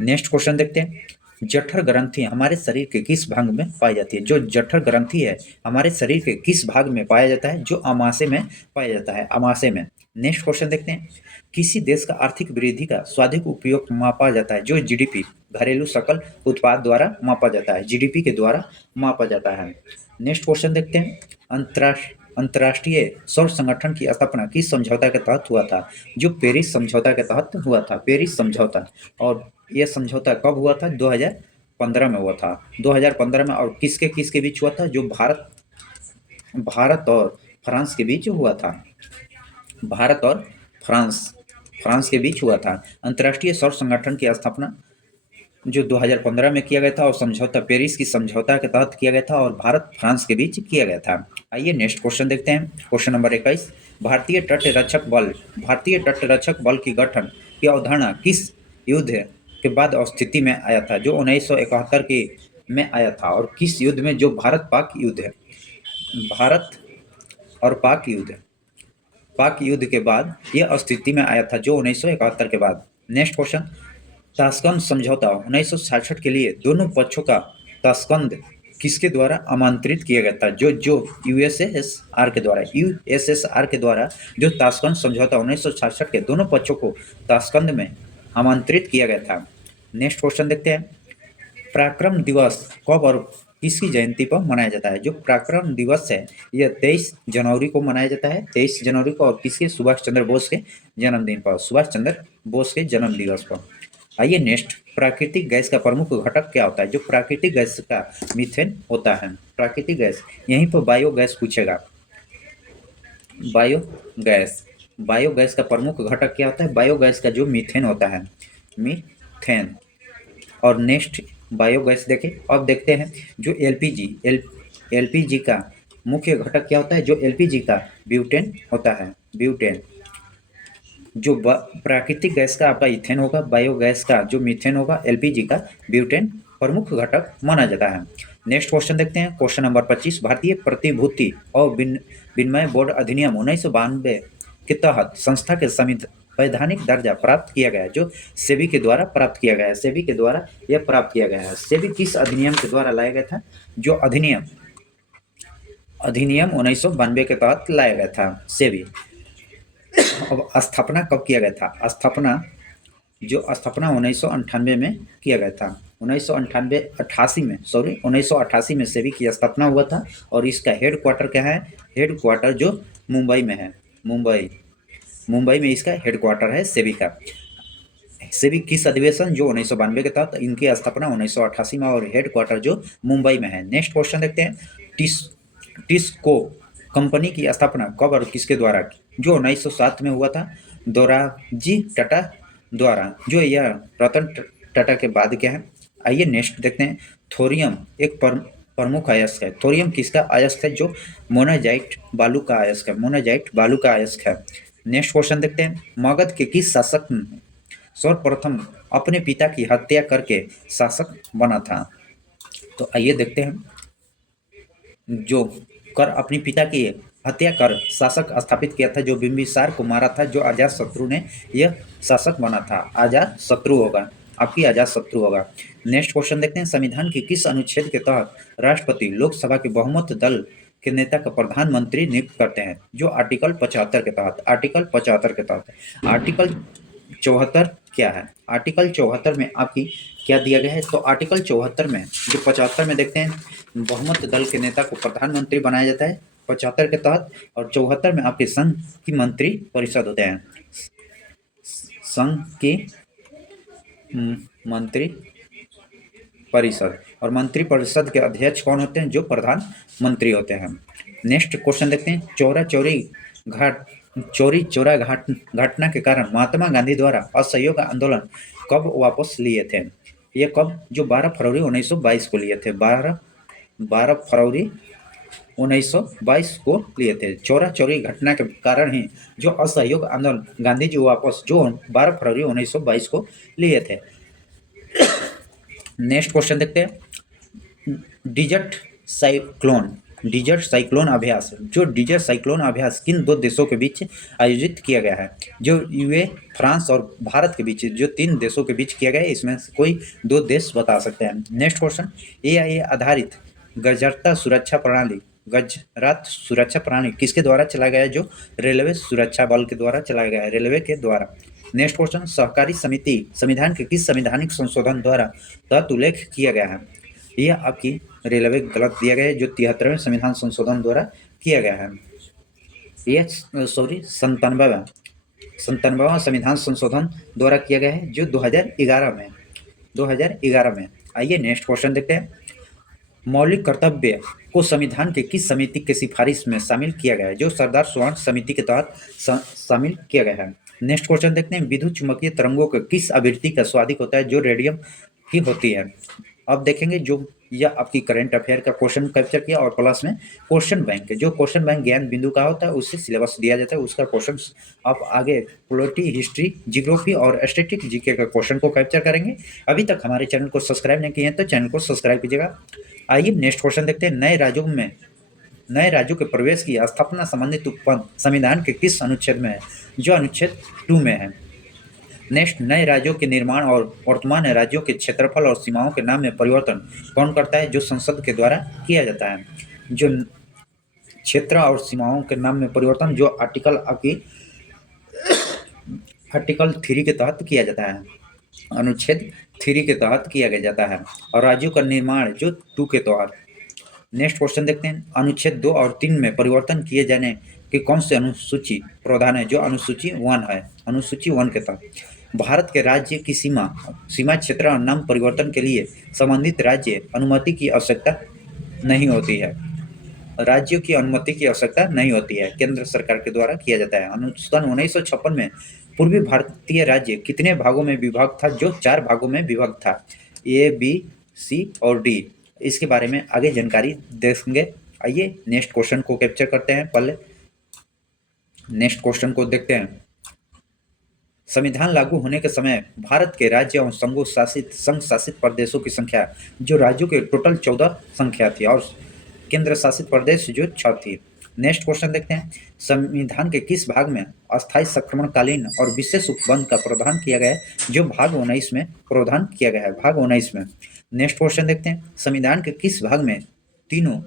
नेक्स्ट क्वेश्चन देखते हैं। जठर ग्रंथि हमारे शरीर के किस भाग में पाई जाती है? जो जठर ग्रंथि है हमारे शरीर के किस भाग में पाया जाता है? जो अमाशय में पाया जाता है, अमाशय में। नेक्स्ट क्वेश्चन देखते हैं। किसी देश का आर्थिक वृद्धि का स्वाधिक उपयोग मापा जाता है? जो जीडीपी, घरेलू सकल उत्पाद द्वारा मापा जाता है, जीडीपी के द्वारा मापा जाता है। नेक्स्ट क्वेश्चन देखते हैं। अंतर्राष्ट्रीय सौर संगठन की स्थापना किस समझौता के तहत हुआ था? जो पेरिस समझौता के तहत हुआ था, पेरिस समझौता। और यह समझौता कब हुआ था? 2015 में हुआ था, 2015 में। और किसके किसके बीच हुआ था? जो भारत और फ्रांस के बीच हुआ था। भारत और फ्रांस के बीच हुआ था। अंतर्राष्ट्रीय सौर संगठन की स्थापना जो 2015 में किया गया था और समझौता पेरिस की समझौता के तहत किया गया था और भारत फ्रांस के बीच किया गया था। आइए नेक्स्ट क्वेश्चन देखते हैं। Question number 21। भारतीय तटरक्षक बल की गठन की अवधारणा किस युद्ध के बाद स्थिति में आया था? जो 1971 के में आया था। और किस युद्ध में? जो भारत पाक युद्ध है, भारत और पाक युद्ध के बाद यह स्थिति में आया था, जो 1971 के बाद। Next question. ताशकंद समझौता 1966 के लिए दोनों पक्षों का ताशकंद किसके द्वारा आमंत्रित किया गया था? जो यूएसएसआर के द्वारा जो ताशकंद समझौता 1966 के दोनों पक्षों को ताशकंद में आमंत्रित किया गया था। नेक्स्ट क्वेश्चन देखते हैं। पराक्रम दिवस कब और किसकी जयंती पर मनाया जाता है? जो पराक्रम दिवस है यह 23 जनवरी को मनाया जाता है, 23 जनवरी को। और किसके? सुभाष चंद्र बोस के जन्मदिन पर, सुभाष चंद्र बोस के जन्म दिवस पर। आइए नेक्स्ट। प्राकृतिक गैस का प्रमुख घटक क्या होता है? जो प्राकृतिक गैस का मीथेन होता है। प्राकृतिक गैस, यहीं पर बायोगैस पूछेगा। बायोगैस का प्रमुख घटक क्या होता है? बायोगैस का जो मीथेन होता है, मीथेन। और नेक्स्ट बायोगैस देखें। अब देखते हैं जो एलपीजी का मुख्य घटक क्या होता है। जो एलपीजी का ब्यूटेन होता है। ब्यूटेन जो प्राकृतिक गैस का आपका इथेन होगा, बायोगैस का जो मीथेन होगा, एलपीजी का ब्यूटेन प्रमुख घटक माना जाता है। नेक्स्ट क्वेश्चन देखते हैं, क्वेश्चन नंबर 25। भारतीय प्रतिभूति और विनिमय बोर्ड अधिनियम 1992 के तहत संस्था के वैधानिक दर्जा प्राप्त किया गया है, जो सेबी के द्वारा प्राप्त किया गया है। सेबी के द्वारा यह प्राप्त किया गया है। सेबी किस अधिनियम के द्वारा लाया गया था। जो अधिनियम 1992 के तहत लाया गया था सेबी। अब स्थापना कब किया गया था। स्थापना 1998 में किया गया था। 1988 में सेबी की स्थापना हुआ था और इसका हेड क्वार्टर क्या है। हेड क्वार्टर जो मुंबई में है। मुंबई में इसका हेड क्वार्टर है सेबी का। सेबी किस अधिवेशन जो 1992 के तहत इनकी स्थापना 1988 में और हेड क्वार्टर जो मुंबई में है। नेक्स्ट क्वेश्चन देखते हैं, टिस्को कंपनी की स्थापना कब और किसके द्वारा की। जो 1907 में हुआ था दोराबजी टाटा द्वारा। जो यह रतन टाटा के बाद क्या है। आइए नेक्स्ट देखते हैं, थोरियम एक प्रमुख अयस्क है। थोरियम किसका अयस्क है। जो मोनाजाइट बालू का अयस्क है। मोनाजाइट बालू का अयस्क है। नेक्स्ट क्वेश्चन देखते हैं, मगध के किस शासक ने सर्वप्रथम अपने पिता की हत्या करके शासक बना था। तो आइए देखते हैं, जो कर अपने पिता की हत्या कर शासक स्थापित किया था, जो बिंबिसार को मारा था, जो अजातशत्रु ने यह शासक बना था। अजातशत्रु होगा, आपकी अजातशत्रु होगा। नेक्स्ट क्वेश्चन देखते हैं, संविधान के किस अनुच्छेद के तहत राष्ट्रपति लोकसभा के बहुमत दल के नेता का प्रधानमंत्री नियुक्त करते हैं। जो आर्टिकल 75 के तहत। आर्टिकल 75 के तहत। आर्टिकल 74 क्या है। आर्टिकल 74 में आपकी क्या दिया गया है। तो आर्टिकल 74 में जो 75 में देखते हैं, बहुमत दल के नेता को प्रधानमंत्री बनाया जाता है 75 के तहत। और 74 में आपके संघ की मंत्री परिषद होते हैं। संघ की मंत्री परिषद और मंत्री परिषद के अध्यक्ष कौन होते हैं। जो प्रधानमंत्री होते हैं। नेक्स्ट क्वेश्चन देखते हैं, चौरी चौरा घटना के कारण महात्मा गांधी द्वारा असहयोग आंदोलन कब वापस लिए थे। ये कब। जो 12 फरवरी 1922 को लिए थे। 12 फरवरी 1922 को लिए थे। चौरा चौरी घटना के कारण ही जो असहयोग आंदोलन गांधी जी वापस जो 12 फरवरी 1922 को लिए थे। नेक्स्ट क्वेश्चन देखते हैं, डिजर्ट साइक्लोन अभ्यास। जो डिजर्ट साइक्लोन अभ्यास किन दो देशों के बीच आयोजित किया गया है। जो यूए फ्रांस और भारत के बीच, जो 3 देशों के बीच किया गया है, इसमें से कोई 2 देश बता सकते हैं। नेक्स्ट क्वेश्चन, एआईए आधारित गजरात सुरक्षा प्रणाली किसके द्वारा चलाया गया है। जो रेलवे सुरक्षा बल के द्वारा चलाया गया है, रेलवे के द्वारा। नेक्स्ट क्वेश्चन, सहकारी समिति संविधान के किस संवैधानिक संशोधन द्वारा तहत उल्लेख किया गया है। यह आपकी रेलवे गलत दिया गया है, जो 73वें संविधान संशोधन द्वारा किया गया है। यह 97वां संविधान संशोधन द्वारा किया गया है, जो 2011 में। आइए नेक्स्ट क्वेश्चन देखते हैं, मौलिक कर्तव्य को संविधान के किस समिति के सिफारिश में शामिल किया गया है। जो सरदार स्वर्ण समिति के तहत शामिल किया गया है। नेक्स्ट क्वेश्चन देखते हैं, विद्युत चुम्बकीय तरंगों के किस आवृत्ति का स्वादिक होता है। जो रेडियम की होती है। अब देखेंगे, जो यह आपकी करंट अफेयर का क्वेश्चन कैप्चर किया और प्लस में क्वेश्चन बैंक, जो क्वेश्चन बैंक ज्ञान बिंदु का होता है, उससे सिलेबस दिया जाता है, उसका क्वेश्चन आप आगे पॉलिटी, हिस्ट्री, जियोग्राफी और स्टैटिक जीके का क्वेश्चन को कैप्चर करेंगे। अभी तक हमारे चैनल को सब्सक्राइब नहीं किए हैं तो चैनल को सब्सक्राइब कीजिएगा। आइए नेक्स्ट क्वेश्चन देखते हैं, नए राज्यों के प्रवेश की स्थापना संबंधित उपबंध संविधान के किस अनुच्छेद में है। जो अनुच्छेद 2 में है। नेक्स्ट, नए राज्यों के निर्माण और वर्तमान राज्यों के क्षेत्रफल और सीमाओं के नाम में परिवर्तन कौन करता है। जो संसद के द्वारा किया जाता है। जो क्षेत्र और सीमाओं के नाम में परिवर्तन जो आर्टिकल 3 के तहत किया जाता है, अनुच्छेद 3 के तहत किया जाता है। और राज्यों का निर्माण जो 2 के तहत। नेक्स्ट क्वेश्चन देखते हैं, अनुच्छेद 2 और 3 में परिवर्तन किए जाने की कौन सी अनुसूची प्रावधान है। जो अनुसूची 1 है। अनुसूची 1 के तहत भारत के राज्य की सीमा क्षेत्र और नाम परिवर्तन के लिए संबंधित राज्य अनुमति की आवश्यकता नहीं होती है। राज्यों की अनुमति की आवश्यकता नहीं होती है, केंद्र सरकार के द्वारा किया जाता है। अनुच्छेद 1956 में पूर्वी भारतीय राज्य कितने भागों में विभाग था। जो 4 भागों में विभाग था। ए, बी, सी और डी। इसके बारे में आगे जानकारी देखेंगे। आइए नेक्स्ट क्वेश्चन को कैप्चर करते हैं। पहले नेक्स्ट क्वेश्चन को देखते हैं। संविधान लागू होने के समय भारत के राज्य और संघ शासित प्रदेशों की संख्या, जो राज्यों के टोटल 14 संख्या थी और केंद्र शासित प्रदेश जो 6 थी। नेक्स्ट क्वेश्चन देखते हैं। संविधान के किस भाग में अस्थायी संक्रमणकालीन और विशेष उपबंध का प्रावधान किया गया है, जो भाग 19 में प्रावधान किया गया है, भाग 19 में। नेक्स्ट क्वेश्चन देखते हैं। संविधान के किस भाग में तीनों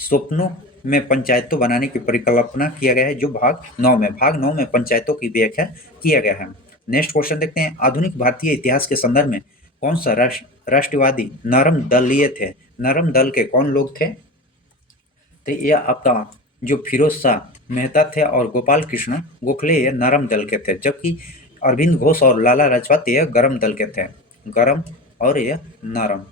स्वप्नों में पंचायतों बनाने की परिकल्पना किया गया है, जो भाग 9 में, भाग 9 में पंचायतों की व्याख्या किया गया है। नेक्स्ट क्वेश्चन देखते हैं। आधुनिक भारतीय इतिहास के संदर्भ में कौन सा राष्ट्रवादी नरम दलीय थे? नरम दल के कौन लोग थे? तो यह आपका जो फिरोज शाह मेहता थे और गोपाल कृष्ण गोखले ये नरम दल के थे, जबकि अरविंद घोष और लाला लाजपत ये गरम दल के थे, गरम और यह नरम।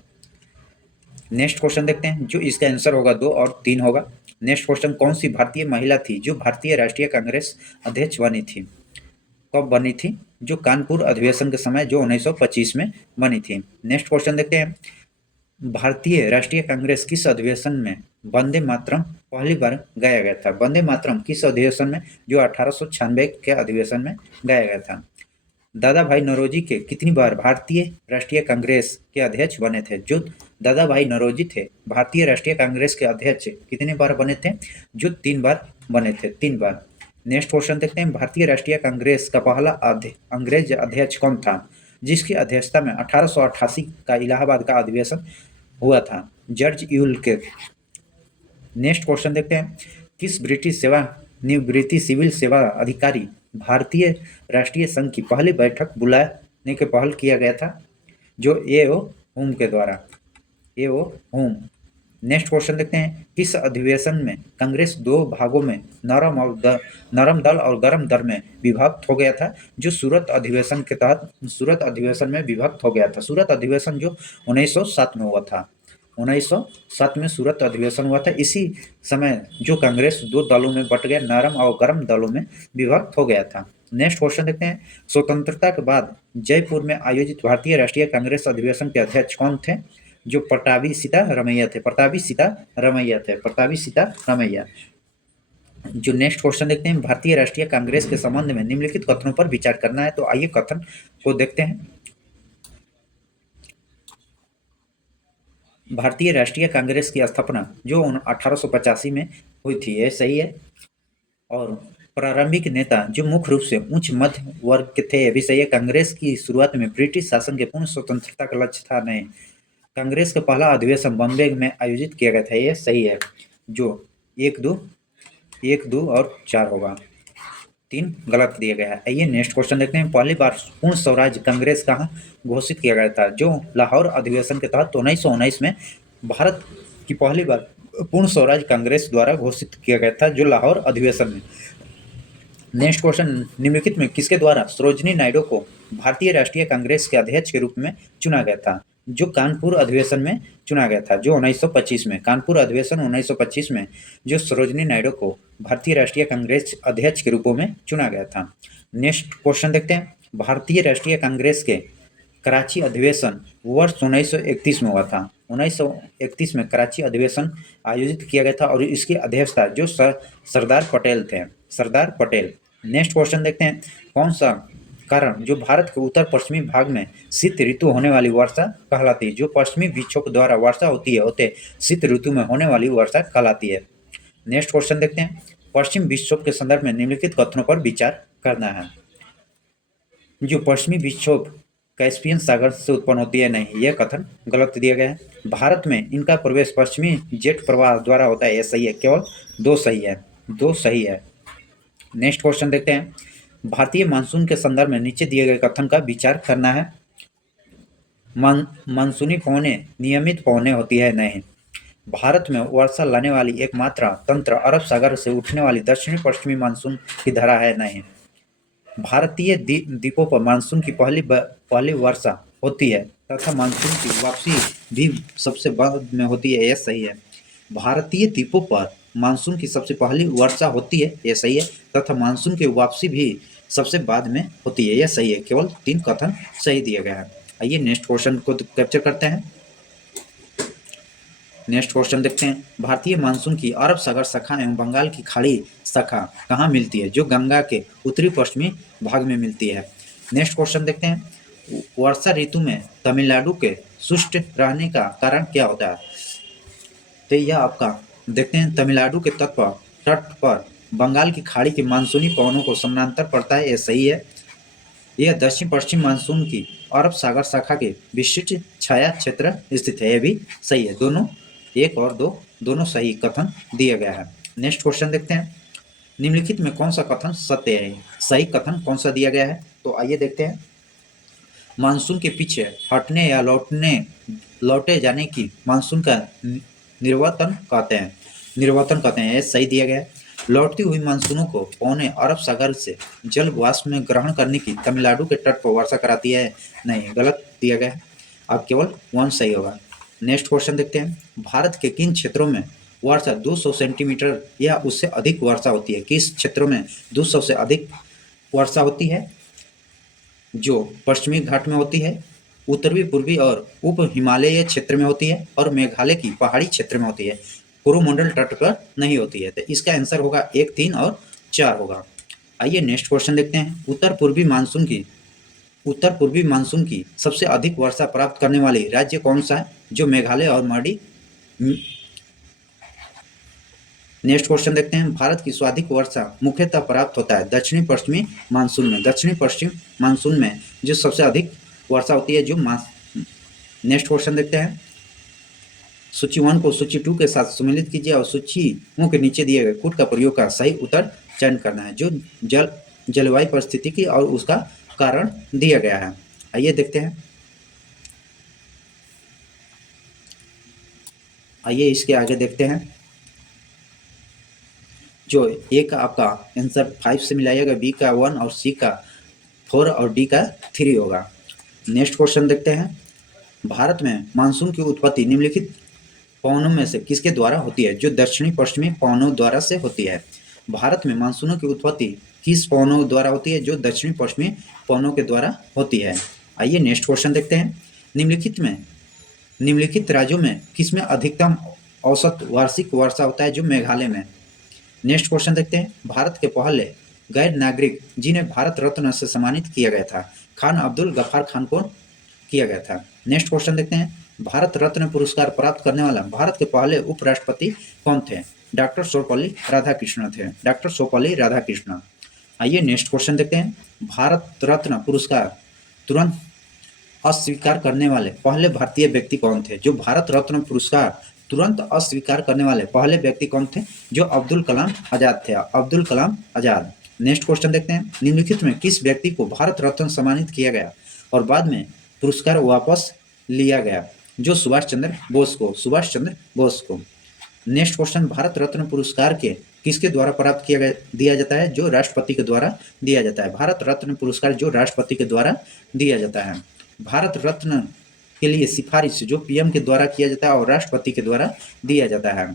नेक्स्ट क्वेश्चन देखते हैं, जो इसका आंसर होगा 2 और 3 होगा। Next question. कौन सी भारतीय महिला थी जो भारतीय राष्ट्रीय कांग्रेस अध्यक्ष बनी थी? कब बनी थी? जो कानपुर अधिवेशन के समय, जो 1925 में बनी थी। नेक्स्ट क्वेश्चन देखते हैं। भारतीय राष्ट्रीय कांग्रेस किस अधिवेशन में वंदे मातरम पहली बार गाया गया था? वंदे मातरम किस अधिवेशन में? जो 1896 के अधिवेशन में गाया गया था। दादा भाई नौरोजी के कितनी बार भारतीय राष्ट्रीय कांग्रेस के अध्यक्ष बने थे? जो दादा भाई नौरोजी थे भारतीय राष्ट्रीय कांग्रेस के अध्यक्ष कितनी बार बने थे? जो 3 बार बने थे, 3 बार। नेक्स्ट क्वेश्चन देखते हैं। भारतीय राष्ट्रीय कांग्रेस का पहला अंग्रेज अध्यक्ष कौन था, जिसकी अध्यक्षता में 1888 का इलाहाबाद का अधिवेशन हुआ था? जॉर्ज यूलके। नेक्स्ट क्वेश्चन देखते हैं। किस ब्रिटिश सेवानिवृत्ति सिविल सेवा अधिकारी भारतीय राष्ट्रीय संघ की पहली बैठक बुलाने के पहल किया गया था? जो ए.ओ. हुम के द्वारा, ए.ओ. हुम। नेक्स्ट क्वेश्चन देखते हैं। किस अधिवेशन में कांग्रेस 2 भागों में नरम दल और गरम दल में विभक्त हो गया था? जो सूरत अधिवेशन के तहत सूरत अधिवेशन में विभक्त हो गया था। सूरत अधिवेशन जो 1907 में हुआ था, 1907 में सूरत अधिवेशन हुआ था। इसी समय जो कांग्रेस 2 दलों में बट गया, नरम और गरम दलों में विभक्त हो गया था। नेक्स्ट क्वेश्चन देखते हैं। स्वतंत्रता के बाद जयपुर में आयोजित भारतीय राष्ट्रीय कांग्रेस अधिवेशन के अध्यक्ष कौन थे? जो पट्टाभी सीतारमैया थे, पट्टाभी सीतारमैया थे, पट्टाभी सीतारमैया। जो नेक्स्ट क्वेश्चन देखते हैं। भारतीय राष्ट्रीय कांग्रेस के संबंध में निम्नलिखित कथनों पर विचार करना है। तो आइए कथन को देखते हैं। भारतीय राष्ट्रीय कांग्रेस की स्थापना जो 1885 में हुई थी, ये सही है। और प्रारंभिक नेता जो मुख्य रूप से उच्च मध्य वर्ग के थे, ये भी सही है। कांग्रेस की शुरुआत में ब्रिटिश शासन के पूर्ण स्वतंत्रता का लक्ष्य था, नहीं। कांग्रेस का पहला अधिवेशन बॉम्बे में आयोजित किया गया था, ये सही है। जो 1, 2 और 4 होगा, 3 गलत दिया गया है। आइए नेक्स्ट क्वेश्चन देखते हैं। पहली बार पूर्ण स्वराज कांग्रेस कहाँ घोषित किया गया था? जो लाहौर अधिवेशन के तहत 1919 में भारत की पहली बार पूर्ण स्वराज कांग्रेस द्वारा घोषित किया गया था, जो लाहौर अधिवेशन में। Next question. निम्नलिखित में किसके द्वारा सरोजिनी नायडू को भारतीय राष्ट्रीय कांग्रेस के अध्यक्ष के रूप में चुना गया था? जो कानपुर अधिवेशन में चुना गया था, जो 1925 में, कानपुर अधिवेशन 1925 में जो सरोजिनी नायडू को भारतीय राष्ट्रीय कांग्रेस अध्यक्ष के रूप में चुना गया था। नेक्स्ट क्वेश्चन देखते हैं। भारतीय राष्ट्रीय कांग्रेस के कराची अधिवेशन वर्ष 1931 में हुआ था। 1931 में कराची अधिवेशन आयोजित किया गया था और इसकी अध्यक्षता जो सरदार पटेल थे, सरदार पटेल। नेक्स्ट क्वेश्चन देखते हैं। कौन सा कारण जो भारत के उत्तर पश्चिमी भाग में शीत ऋतु होने वाली वर्षा कहलाती है? जो पश्चिमी विक्षोभ द्वारा वर्षा होती है, होते शीत ऋतु में होने वाली वर्षा कहलाती है। नेक्स्ट क्वेश्चन देखते हैं। पश्चिम विक्षोभ के संदर्भ में निम्नलिखित कथनों पर विचार करना है। जो पश्चिमी विक्षोभ कैस्पियन सागर से उत्पन्न होती है, नहीं, यह कथन गलत दिया गया है। भारत में इनका प्रवेश पश्चिमी जेट प्रवाह द्वारा होता है, यह सही है। केवल 2 सही है, 2 सही है। नेक्स्ट क्वेश्चन देखते हैं। भारतीय मानसून के संदर्भ में नीचे दिए गए कथन का विचार करना है। मानसूनी पवनें नियमित पवनें होती है, नहीं। भारत में वर्षा लाने वाली एकमात्र तंत्र अरब सागर से उठने वाली दक्षिणी पश्चिमी मानसून की धारा है, नहीं। भारतीय द्वीपों पर मानसून की पहली वर्षा होती है तथा मानसून की वापसी भी सबसे बाद में होती है, यह सही है। भारतीय द्वीपों पर मानसून की सबसे पहली वर्षा होती है, यह सही है, तथा मानसून की वापसी भी सबसे बाद में होती है, यह सही है। केवल 3 कथन सही दिया गया है। आइए नेक्स्ट क्वेश्चन को कैप्चर करते हैं। नेक्स्ट क्वेश्चन देखते हैं। भारतीय मानसून की अरब सागर शाखा एवं बंगाल की खाड़ी शाखा कहाँ मिलती है? जो गंगा के उत्तरी पश्चिमी भाग में मिलती है। नेक्स्ट क्वेश्चन देखते हैं। वर्षा ऋतु में तमिलनाडु के शुष्क रहने का कारण क्या होता है? तो यह आपका देखते हैं, तमिलनाडु के तट पर बंगाल की खाड़ी के मानसूनी पवनों को समानांतर पड़ता है, यह सही है। यह दक्षिण पश्चिम मानसून की अरब सागर शाखा के विशिष्ट छाया क्षेत्र स्थित है, यह भी सही है। दोनों 1 और 2 दोनों सही कथन दिया गया है। नेक्स्ट क्वेश्चन देखते हैं। निम्नलिखित में कौन सा कथन सत्य है? सही कथन कौन सा दिया गया है? तो आइए देखते हैं। मानसून के पीछे हटने या लौटे जाने की मानसून का निर्वर्तन कहते हैं, यह सही दिया गया है। लौटती हुई मानसूनों को पौने अरब सागर से जल वाष्प में ग्रहण करने की तमिलनाडु के तट पर वर्षा कराती है, नहीं, गलत दिया गया है। अब केवल 1 सही होगा। नेक्स्ट क्वेश्चन देखते हैं। भारत के किन क्षेत्रों में वर्षा 200 सेंटीमीटर या उससे अधिक वर्षा होती है? किस क्षेत्रों में 200 से अधिक वर्षा होती है? जो पश्चिमी घाट में होती है, उत्तरी पूर्वी और उप हिमालयी क्षेत्र में होती है और मेघालय की पहाड़ी क्षेत्र में होती है, कोरोमंडल तट पर नहीं होती है। तो इसका आंसर होगा 1, 3 और 4 होगा। आइए नेक्स्ट क्वेश्चन देखते हैं। उत्तर पूर्वी मानसून की सबसे अधिक वर्षा प्राप्त करने वाली राज्य कौन सा है? जो मेघालय और मणि। नेक्स्ट क्वेश्चन देखते हैं। भारत की सर्वाधिक वर्षा मुख्यतः प्राप्त होता है दक्षिणी पश्चिमी मानसून में। दक्षिणी पश्चिम मानसून में जो सबसे अधिक वर्षा होती है, जो नेक्स्ट क्वेश्चन देखते हैं। सूची 1 को सूची 2 के साथ सम्मिलित कीजिए और सूचियों के नीचे दिए गए कूट का प्रयोग का सही उत्तर चयन करना है, जो जलवायु परिस्थिति और उसका कारण दिया गया है। आइए देखते हैं। आइए इसके आगे देखते हैं। जो ए का आपका आंसर 5 से मिलाइएगा, बी का 1 और सी का 4 और डी का 3 होगा। नेक्स्ट क्वेश्चन देखते हैं। भारत में मानसून की उत्पत्ति निम्नलिखित पवनों में से किसके द्वारा होती है? जो दक्षिणी पश्चिमी पवनों द्वारा से होती है। भारत में मानसूनों की उत्पत्ति किस पवनों द्वारा होती है? जो दक्षिणी पश्चिमी पवनों के द्वारा होती है। आइए नेक्स्ट क्वेश्चन देखते हैं। निम्नलिखित राज्यों में किसमें अधिकतम औसत वार्षिक वर्षा होता है? जो मेघालय में। नेक्स्ट क्वेश्चन देखते हैं। भारत के पहले गैर नागरिक जिन्हें भारत रत्न से सम्मानित किया गया था, खान अब्दुल गफ्फार खान को किया गया था। नेक्स्ट क्वेश्चन देखते हैं। भारत रत्न पुरस्कार प्राप्त करने वाला भारत के पहले उपराष्ट्रपति कौन थे? डॉक्टर सर्वपल्ली राधाकृष्णन थे। डॉक्टर सर्वपल्ली राधाकृष्णन। आइए नेक्स्ट क्वेश्चन देखते हैं। भारत रत्न पुरस्कार तुरंत अस्वीकार करने वाले पहले भारतीय व्यक्ति कौन थे? जो भारत रत्न पुरस्कार तुरंत अस्वीकार करने वाले पहले व्यक्ति कौन थे? जो अब्दुल कलाम आजाद थे। अब्दुल कलाम आजाद। नेक्स्ट क्वेश्चन देखते हैं। निम्नलिखित में किस व्यक्ति को भारत रत्न सम्मानित किया गया और बाद में पुरस्कार वापस लिया गया? जो सुभाष चंद्र बोस को। Next question. भारत रत्न पुरस्कार के किसके द्वारा प्राप्त दिया जाता है? जो राष्ट्रपति के द्वारा दिया जाता है। भारत रत्न पुरस्कार जो राष्ट्रपति के द्वारा दिया जाता है। भारत रत्न के लिए सिफारिश जो पीएम के द्वारा किया जाता है और राष्ट्रपति के द्वारा दिया जाता है।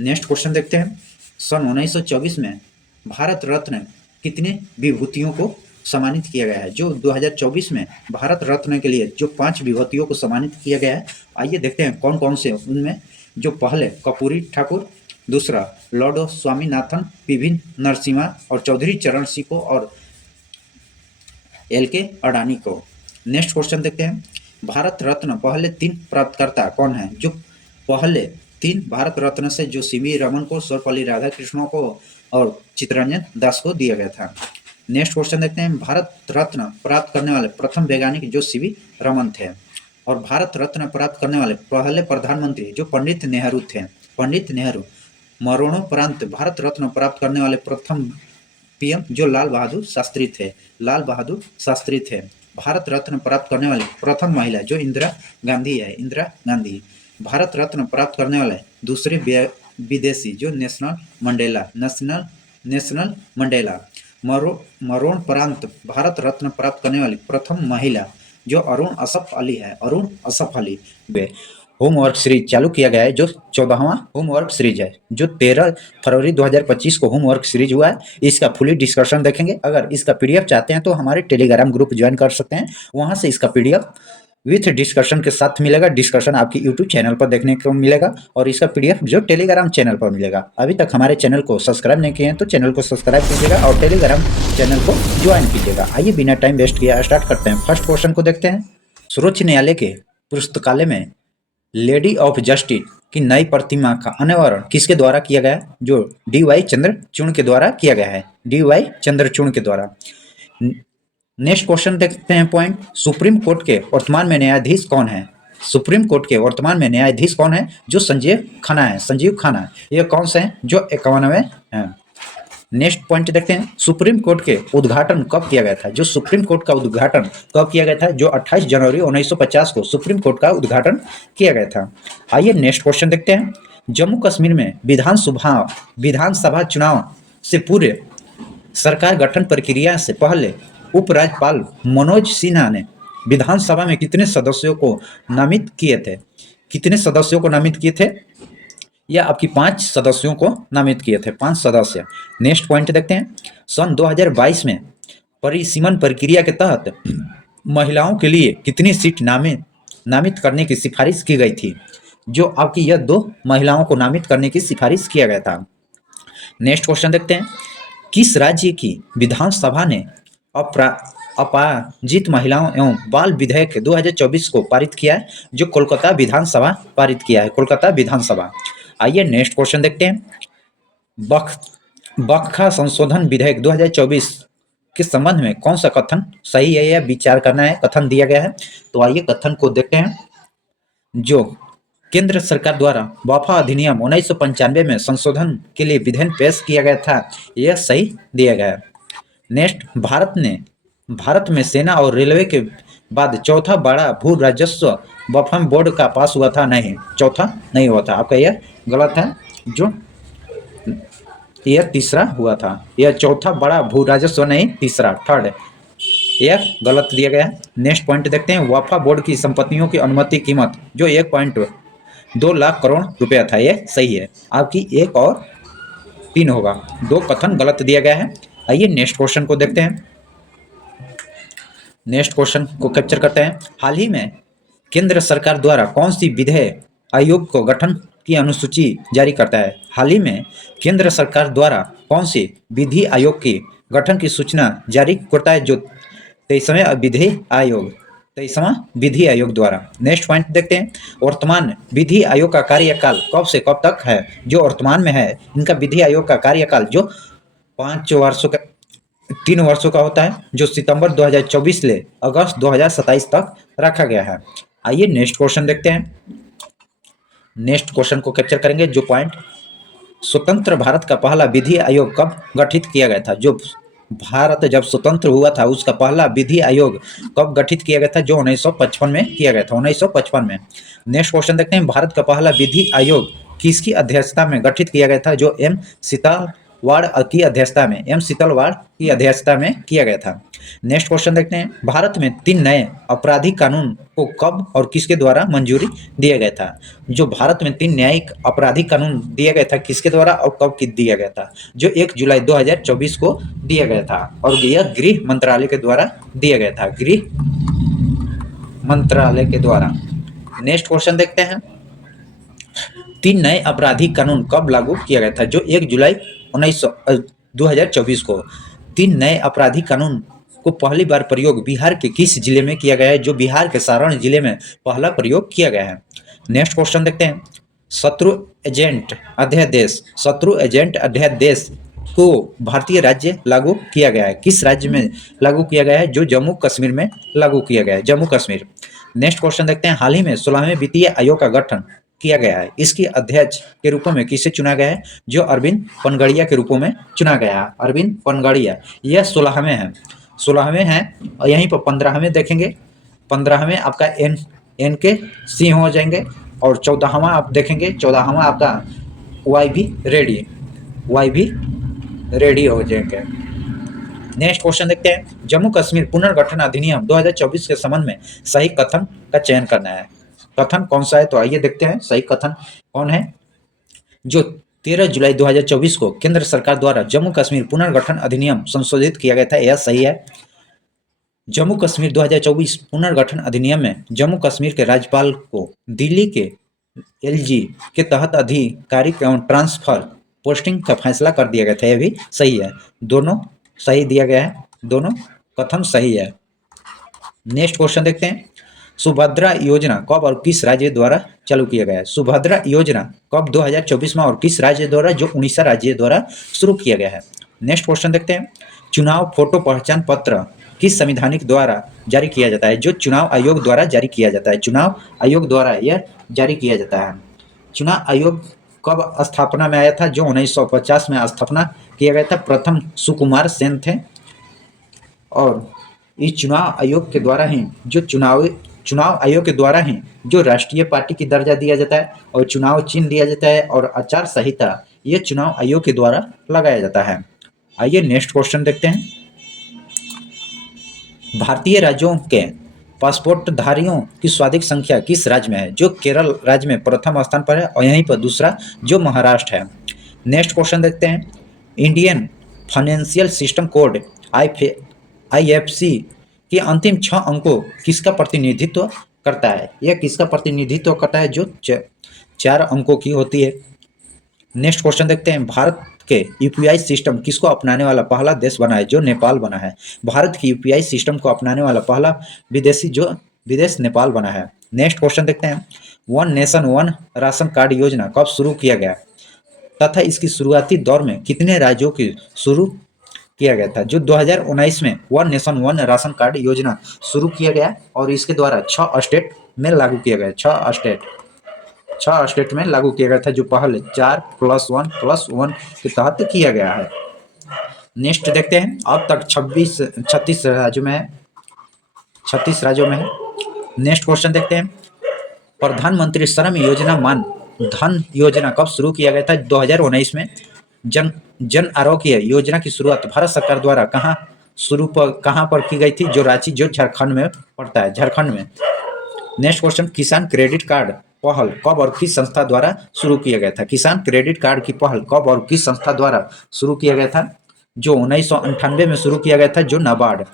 नेक्स्ट क्वेश्चन देखते हैं। सन 1924 में भारत रत्न कितने विभूतियों को सम्मानित किया गया है? जो 2024 में भारत रत्न के लिए जो 5 विभूतियों को सम्मानित किया गया है। आइए देखते हैं कौन कौन से। उनमें जो पहले कर्पूरी ठाकुर, दूसरा लॉर्ड स्वामीनाथन, पीवी नरसिम्हा और चौधरी चरण सिंह को और LK अडानी को। नेक्स्ट क्वेश्चन देखते हैं। भारत रत्न पहले 3 प्राप्तकर्ता कौन है? जो पहले 3 भारत रत्न से जो CV रमन को, सर्वपल्ली राधाकृष्णन को और चित्तरंजन दास को दिया गया था। नेक्स्ट क्वेश्चन देखते हैं। भारत रत्न प्राप्त करने वाले प्रथम वैज्ञानिक जो CV रमन थे और भारत रत्न प्राप्त करने वाले पहले प्रधानमंत्री जो पंडित नेहरू थे। पंडित नेहरू। मरणोपरांत भारत रत्न प्राप्त करने वाले प्रथम PM जो लाल बहादुर शास्त्री थे। लाल बहादुर शास्त्री थे। भारत रत्न प्राप्त करने वाली प्रथम महिला जो इंदिरा गांधी है। इंदिरा गांधी। भारत रत्न प्राप्त करने वाले दूसरे विदेशी जो नेशनल मंडेला। मरणोपरांत भारत रत्न प्राप्त करने वाली प्रथम महिला जो अरुण असफ अली है। अरुण असफ अली। होमवर्क सीरीज चालू किया गया है, जो 14वां होमवर्क सीरीज है, जो 13 फरवरी 2025 को होमवर्क सीरीज हुआ है। इसका फुली डिस्कशन देखेंगे। अगर इसका PDF चाहते हैं तो हमारे टेलीग्राम ग्रुप ज्वाइन कर सकते हैं, वहां से इसका PDF विथ डिस्कशन के साथ मिलेगा। डिस्कशन आपकी यूट्यूब चैनल पर देखने को मिलेगा और इसका पीडीएफ जो टेलीग्राम चैनल पर मिलेगा। अभी तक हमारे चैनल को सब्सक्राइब नहीं किए हैं तो चैनल को सब्सक्राइब कीजिएगा और टेलीग्राम चैनल को ज्वाइन कीजिएगा। आइए बिना टाइम वेस्ट किया स्टार्ट करते हैं। फर्स्ट क्वेश्चन को देखते हैं। सर्वोच्च न्यायालय के पुस्तकालय में लेडी ऑफ जस्टिस की नई प्रतिमा का अनावरण किसके द्वारा किया गया? जो डी.वाई. चंद्रचूड़ के द्वारा किया गया है। डी.वाई. चंद्रचूड़ के द्वारा। नेक्स्ट क्वेश्चन देखते हैं पॉइंट। सुप्रीम कोर्ट के वर्तमान में न्यायाधीश कौन है? सुप्रीम कोर्ट के वर्तमान में न्यायाधीश कौन है? जो संजीव खन्ना है। संजीव खन्ना ये कौन से हैं? जो 51वें हैं। नेक्स्ट पॉइंट देखते हैं। सुप्रीम कोर्ट के उद्घाटन कब किया गया था? जो सुप्रीम कोर्ट का उद्घाटन कब किया गया था? जो 28 जनवरी 1950 को सुप्रीम कोर्ट का उद्घाटन किया गया था। आइए नेक्स्ट क्वेश्चन देखते हैं। जम्मू कश्मीर में विधानसभा चुनाव से पूर्व सरकार गठन प्रक्रिया से पहले उपराज्यपाल मनोज सिन्हा ने विधानसभा में कितने सदस्यों को नामित किए थे? कितने सदस्यों को नामित किए थे? या आपकी 5 सदस्यों को नामित किए थे। 5 सदस्य। नेक्स्ट पॉइंट देखते हैं। सन 2022 में परिसीमन प्रक्रिया के तहत महिलाओं के लिए कितनी सीट नामित करने की सिफारिश की गई थी? जो आपकी यह 2 महिलाओं को नामित करने की सिफारिश किया गया था। नेक्स्ट क्वेश्चन देखते हैं। किस राज्य की विधानसभा ने अपराजित महिलाओं एवं बाल विधेयक 2024 को पारित किया है? जो कोलकाता विधानसभा पारित किया है। कोलकाता विधानसभा। आइए नेक्स्ट क्वेश्चन देखते हैं। बखा संशोधन विधेयक 2024 के संबंध में कौन सा कथन सही है या विचार करना है? कथन दिया गया है। तो आइए कथन को देखते हैं। जो केंद्र सरकार द्वारा वफा अधिनियम 1995 में संशोधन के लिए विधेयक पेश किया गया था, यह सही दिया गया है। नेक्स्ट। भारत में सेना और रेलवे के बाद चौथा बड़ा भू राजस्व वफा बोर्ड का पास हुआ था? नहीं, चौथा नहीं हुआ था। आपका यह गलत है। जो यह तीसरा हुआ था। यह चौथा बड़ा भू राजस्व नहीं, तीसरा, थर्ड। यह गलत दिया गया। नेक्स्ट पॉइंट देखते हैं। वफा बोर्ड की संपत्तियों की अनुमति कीमत जो 1.2 लाख करोड़ रुपया था, यह सही है। आपकी 1 और 3 होगा। 2 कथन गलत दिया गया है। आइए नेक्स्ट क्वेश्चन को देखते हैं। नेक्स्ट क्वेश्चन को कैप्चर करते हैं। हाल ही में केंद्र सरकार द्वारा कौन सी विधि आयोग को गठन की अनुसूची जारी करता है? हाल ही में केंद्र सरकार द्वारा कौन सी विधि आयोग की गठन की सूचना जारी करता है? जो 23वां विधि आयोग द्वारा। नेक्स्ट पॉइंट देखते हैं। वर्तमान विधि आयोग का कार्यकाल कब से कब तक है? जो वर्तमान में है इनका विधि आयोग का कार्यकाल जो 3 वर्षों का होता है, जो सितंबर 2024 से अगस्त 2027 तक रखा गया है। आइए नेक्स्ट क्वेश्चन देखते हैं। नेक्स्ट क्वेश्चन को कैप्चर करेंगे। जो पॉइंट। स्वतंत्र भारत का पहला विधि आयोग कब गठित किया गया था? जो भारत जब स्वतंत्र हुआ था उसका पहला विधि आयोग कब गठित किया गया था? जो 1955 में किया गया था। 1955 में। नेक्स्ट क्वेश्चन देखते हैं। भारत का पहला विधि आयोग किसकी अध्यक्षता में गठित किया गया था? जो एम सीतालवाड़ की अध्यक्षता में किया गया था। नेक्स्ट क्वेश्चन देखते हैं। भारत में 3 नए आपराधिक कानून को कब और किसके द्वारा मंजूरी दिया गया था? जो भारत में 3 न्यायिक आपराधिक कानून दिया गया था, किसके द्वारा और कब दिया गया था? जो 1 जुलाई 2024 को दिया गया था और यह गृह मंत्रालय के द्वारा दिया गया था। गृह मंत्रालय के द्वारा। नेक्स्ट क्वेश्चन देखते हैं। 3 नए आपराधिक कानून कब लागू किया गया था? जो 1 जुलाई 2024 को। 3 नए आपराधिक कानून को पहली बार प्रयोग बिहार के किस जिले में किया गया है? जो बिहार के सारण जिले में पहला प्रयोग किया गया है। नेक्स्ट क्वेश्चन देखते हैं। शत्रु एजेंट अध्यादेश को भारतीय राज्य लागू किया गया है? किस राज्य में लागू किया गया है? जो जम्मू कश्मीर में लागू किया गया है। जम्मू कश्मीर। नेक्स्ट क्वेश्चन देखते हैं। हाल ही में 16वें वित्तीय आयोग का गठन किया गया है। इसके अध्यक्ष के रूप में किसे चुना गया है? जो अरविंद पनगड़िया के रूप में चुना गया है। अरविंद पनगड़िया। यह 16वें हैं। 16वें हैं और यहीं पर 15वें देखेंगे। 15वें आपका एन के सिंह हो जाएंगे और 14वां आप देखेंगे। 14वां आपका वाई भी रेडी हो जाएंगे। नेक्स्ट क्वेश्चन देखते हैं। जम्मू कश्मीर पुनर्गठन अधिनियम 2024 के संबंध में सही कथन का चयन करना है। कथन कौन सा है? तो आइए देखते हैं सही कथन कौन है। जो 13 जुलाई 2024 को केंद्र सरकार द्वारा जम्मू कश्मीर पुनर्गठन अधिनियम संशोधित किया गया था, यह सही है। जम्मू कश्मीर 2024 पुनर्गठन अधिनियम में जम्मू कश्मीर के राज्यपाल को दिल्ली के एलजी के तहत आधिकारिक एवं ट्रांसफर पोस्टिंग का फैसला कर दिया गया था। यह भी सही है, दोनों सही दिया गया है, दोनों कथन सही है। नेक्स्ट क्वेश्चन देखते हैं, सुभद्रा योजना कब और किस राज्य द्वारा चालू किया गया है? सुभद्रा योजना कब 2024 में और किस राज्य द्वारा? जो उड़ीसा राज्य द्वारा शुरू किया गया है। नेक्स्ट क्वेश्चन देखते हैं, चुनाव फोटो पहचान पत्र किस संवैधानिक द्वारा जारी किया जाता है? जो चुनाव आयोग द्वारा जारी किया जाता है, चुनाव आयोग द्वारा यह जारी किया जाता है। चुनाव आयोग कब स्थापना में आया था? जो 1950 में स्थापना किया गया था। प्रथम सुकुमार सेन थे और इस चुनाव आयोग के द्वारा ही चुनाव आयोग के द्वारा ही जो राष्ट्रीय पार्टी की दर्जा दिया जाता है और चुनाव चिन्ह दिया जाता है और आचार संहिता ये चुनाव आयोग के द्वारा लगाया जाता है। आइए नेक्स्ट क्वेश्चन देखते हैं, भारतीय राज्यों के पासपोर्टधारियों की सर्वाधिक संख्या किस राज्य में है? जो केरल राज्य में प्रथम स्थान पर है और यहीं पर दूसरा जो महाराष्ट्र है। नेक्स्ट क्वेश्चन देखते हैं, Indian financial system code IFC के अंतिम 6 अंकों किसका प्रतिनिधित्व करता है? यह किसका प्रतिनिधित्व करता है? जो 4 अंकों की होती है। नेक्स्ट क्वेश्चन देखते हैं, भारत के UPI सिस्टम किसको अपनाने वाला पहला देश बना है? जो नेपाल बना है। भारत की UPI सिस्टम को अपनाने वाला पहला विदेश नेपाल बना है। नेक्स्ट क्वेश्चन देखते हैं, one nation one ration card योजना कब शुरू किया गया तथा इसकी शुरुआती दौर में कितने राज्यों की शुरू किया गया था? जो 2019 में one nation one ration card योजना शुरू किया गया और इसके द्वारा 6 स्टेट में लागू किया गया। 6 स्टेट में लागू किया गया था, जो पहले 4+1+1 के तहत किया गया है। नेक्स्ट देखते हैं, अब तक 36 राज्यों में है। नेक्स्ट क्वेश्चन देखते हैं, प्रधानमंत्री श्रम योजना मान धन योजना कब शुरू किया गया था? 2019 में। जन आरोग्य योजना की शुरुआत भारत सरकार द्वारा कहाँ पर की गई थी? जो रांची, जो झारखंड में पड़ता है, झारखंड में। नेक्स्ट क्वेश्चन, किसान क्रेडिट कार्ड पहल कब और किस संस्था द्वारा शुरू किया गया था? किसान क्रेडिट कार्ड की पहल कब और किस संस्था द्वारा शुरू किया गया था? जो 1998 में शुरू किया गया था, जो नाबार्ड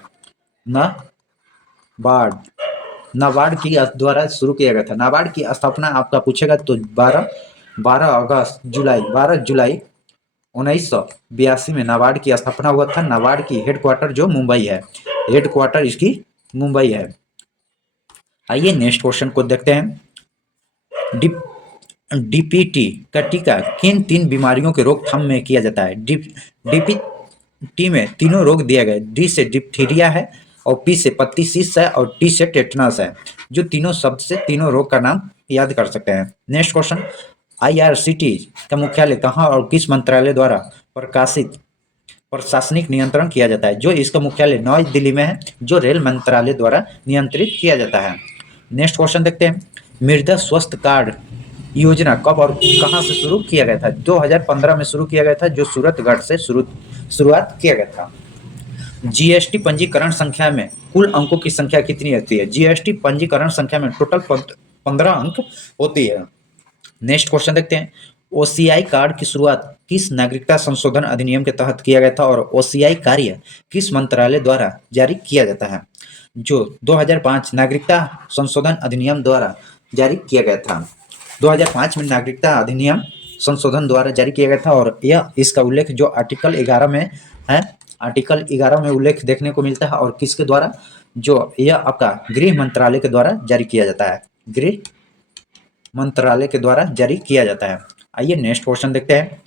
की द्वारा शुरू किया गया था। नाबार्ड की स्थापना आपका पूछेगा तो 12 जुलाई 1982 में नाबार्ड की स्थापना हुआ था। नाबार्ड की हेडक्वार्टर जो मुंबई है, हेडक्वार्टर इसकी मुंबई है। आइए नेक्स्ट क्वेश्चन को देखते हैं, DPT का टीका किन 3 बीमारियों के रोकथाम में किया जाता है? DPT में तीनों रोग दिए गए, D से डिप्थीरिया है और P से पत्ती सीस है और T से टेटनस है। जो तीनों शब्द से तीनों रोग का नाम याद कर सकते हैं। नेक्स्ट क्वेश्चन, IRCT का मुख्यालय कहाँ और किस मंत्रालय द्वारा प्रशासनिक नियंत्रण किया जाता है? जो इसका मुख्यालय नई दिल्ली में है, जो रेल मंत्रालय द्वारा नियंत्रित किया जाता है। नेक्स्ट क्वेश्चन देखते हैं, मृदा स्वास्थ्य कार्ड योजना कब और कहां से शुरू किया गया था? 2015 में शुरू किया गया था, जो सूरतगढ़ से शुरुआत किया गया था। GST पंजीकरण संख्या में कुल अंकों की संख्या कितनी होती है? GST पंजीकरण संख्या में टोटल 15 अंक होती है। नेक्स्ट क्वेश्चन देखते हैं, OCI कार्ड की शुरुआत किस नागरिकता संशोधन अधिनियम के तहत किया गया था और OCI कार्य किस मंत्रालय द्वारा जारी किया जाता है? जो 2005 नागरिकता संशोधन अधिनियम द्वारा जारी किया गया था। 2005 में नागरिकता अधिनियम संशोधन द्वारा जारी किया गया था और यह इसका उल्लेख जो आर्टिकल 11 में है, आर्टिकल 11 में उल्लेख देखने को मिलता है और किसके द्वारा? जो यह आपका गृह मंत्रालय के द्वारा जारी किया जाता है, गृह मंत्रालय के द्वारा जारी किया जाता है। आइए नेक्स्ट क्वेश्चन देखते हैं,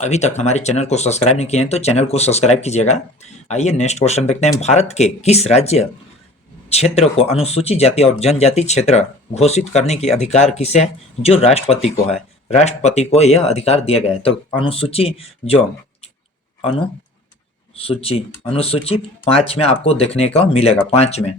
अभी तक हमारे चैनल को सब्सक्राइब नहीं किए हैं तो चैनल को सब्सक्राइब कीजिएगा। आइए नेक्स्ट क्वेश्चन देखते हैं, भारत के किस राज्य क्षेत्र को अनुसूचित जाति और जनजाति क्षेत्र घोषित करने की अधिकार किसे है? जो राष्ट्रपति को है, राष्ट्रपति को यह अधिकार दिया गया है। तो अनुसूची 5 में आपको देखने को मिलेगा, 5 में।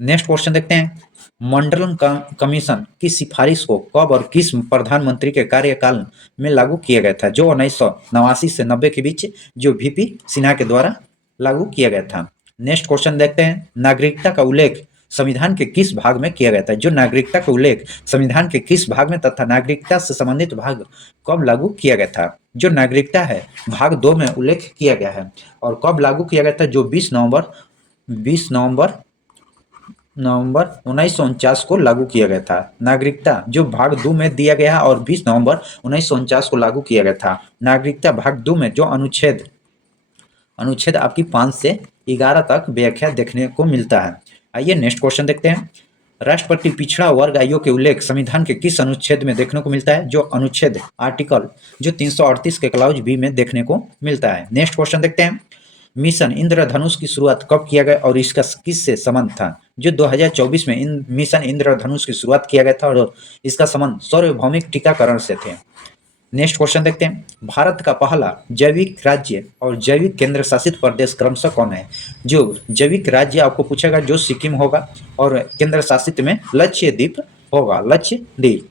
नेक्स्ट क्वेश्चन देखते हैं, मंडलम कमीशन की सिफारिश को कब और किस प्रधानमंत्री के कार्यकाल में लागू किया गया था? जो 1989 से 90 के बीच जो VP सिन्हा के द्वारा लागू किया गया था। नेक्स्ट क्वेश्चन देखते हैं, नागरिकता का उल्लेख संविधान के किस भाग में किया गया था? जो नागरिकता का उल्लेख संविधान के किस भाग में तथा नागरिकता से संबंधित भाग कब लागू किया गया था? जो नागरिकता है भाग 2 में उल्लेख किया गया है और कब लागू किया गया था? जो 20 नवंबर 20 नवंबर 1949 को लागू किया गया था। नागरिकता जो भाग 2 में दिया गया और 20 नवंबर 1949 को लागू किया गया था। नागरिकता भाग 2 में जो अनुच्छेद अनुच्छेद आपकी 5 से 11 तक व्याख्या देखने को मिलता है। आइए नेक्स्ट क्वेश्चन देखते हैं। राष्ट्रपति पिछड़ा वर्ग आयोग के उल्लेख संविधान के किस अनुच्छेद में देखने को मिलता है? जो अनुच्छेद आर्टिकल जो 338 के क्लाउज बी में देखने को मिलता है। नेक्स्ट क्वेश्चन देखते हैं। मिशन इंद्रधनुष की शुरुआत कब किया गया और इसका किससे संबंध था? जो 2024 में मिशन इंद्रधनुष की शुरुआत किया गया था और इसका संबंध सार्वभौमिक टीकाकरण से थे। नेक्स्ट क्वेश्चन देखते हैं। भारत का पहला जैविक राज्य और जैविक केंद्र शासित प्रदेश क्रमशः कौन है? जो जैविक राज्य आपको पूछेगा जो सिक्किम होगा और केंद्र शासित में लक्षद्वीप होगा, लक्षद्वीप।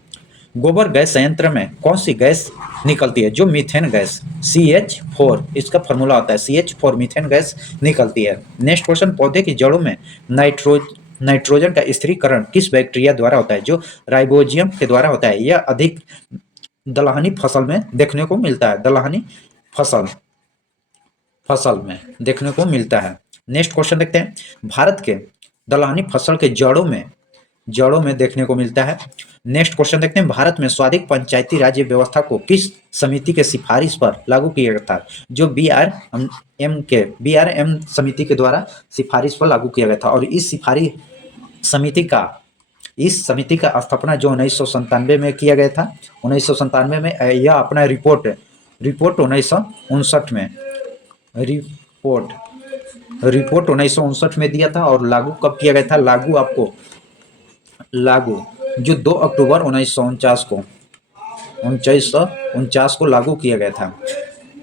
गोबर गैस संयंत्र में कौन सी गैस निकलती है? जो मीथेन गैस, CH4 इसका फॉर्मूला होता है, CH4 मीथेन गैस निकलती है। Next question. पौधे की जड़ों में नाइट्रोजन का स्थिरीकरण किस बैक्टीरिया द्वारा होता है? जो राइबोजियम के द्वारा होता है। यह अधिक दलहनी फसल में देखने को मिलता है, दलहनी फसल में देखने को मिलता है। नेक्स्ट क्वेश्चन देखते हैं। भारत के दलहनी फसल के जड़ों में देखने को मिलता है। नेक्स्ट क्वेश्चन देखते हैं। भारत में स्वायत्त पंचायती राज्य व्यवस्था को किस समिति के सिफारिश पर लागू किया गया था? जो BRM समिति के द्वारा सिफारिश पर लागू किया गया था और इस समिति का स्थापना जो 1997 में किया गया था। 1997 में यह अपना रिपोर्ट 1959 में रिपोर्ट 1959 में दिया था और लागू कब किया गया था? लागू जो 2 अक्टूबर 1949 को लागू किया गया था।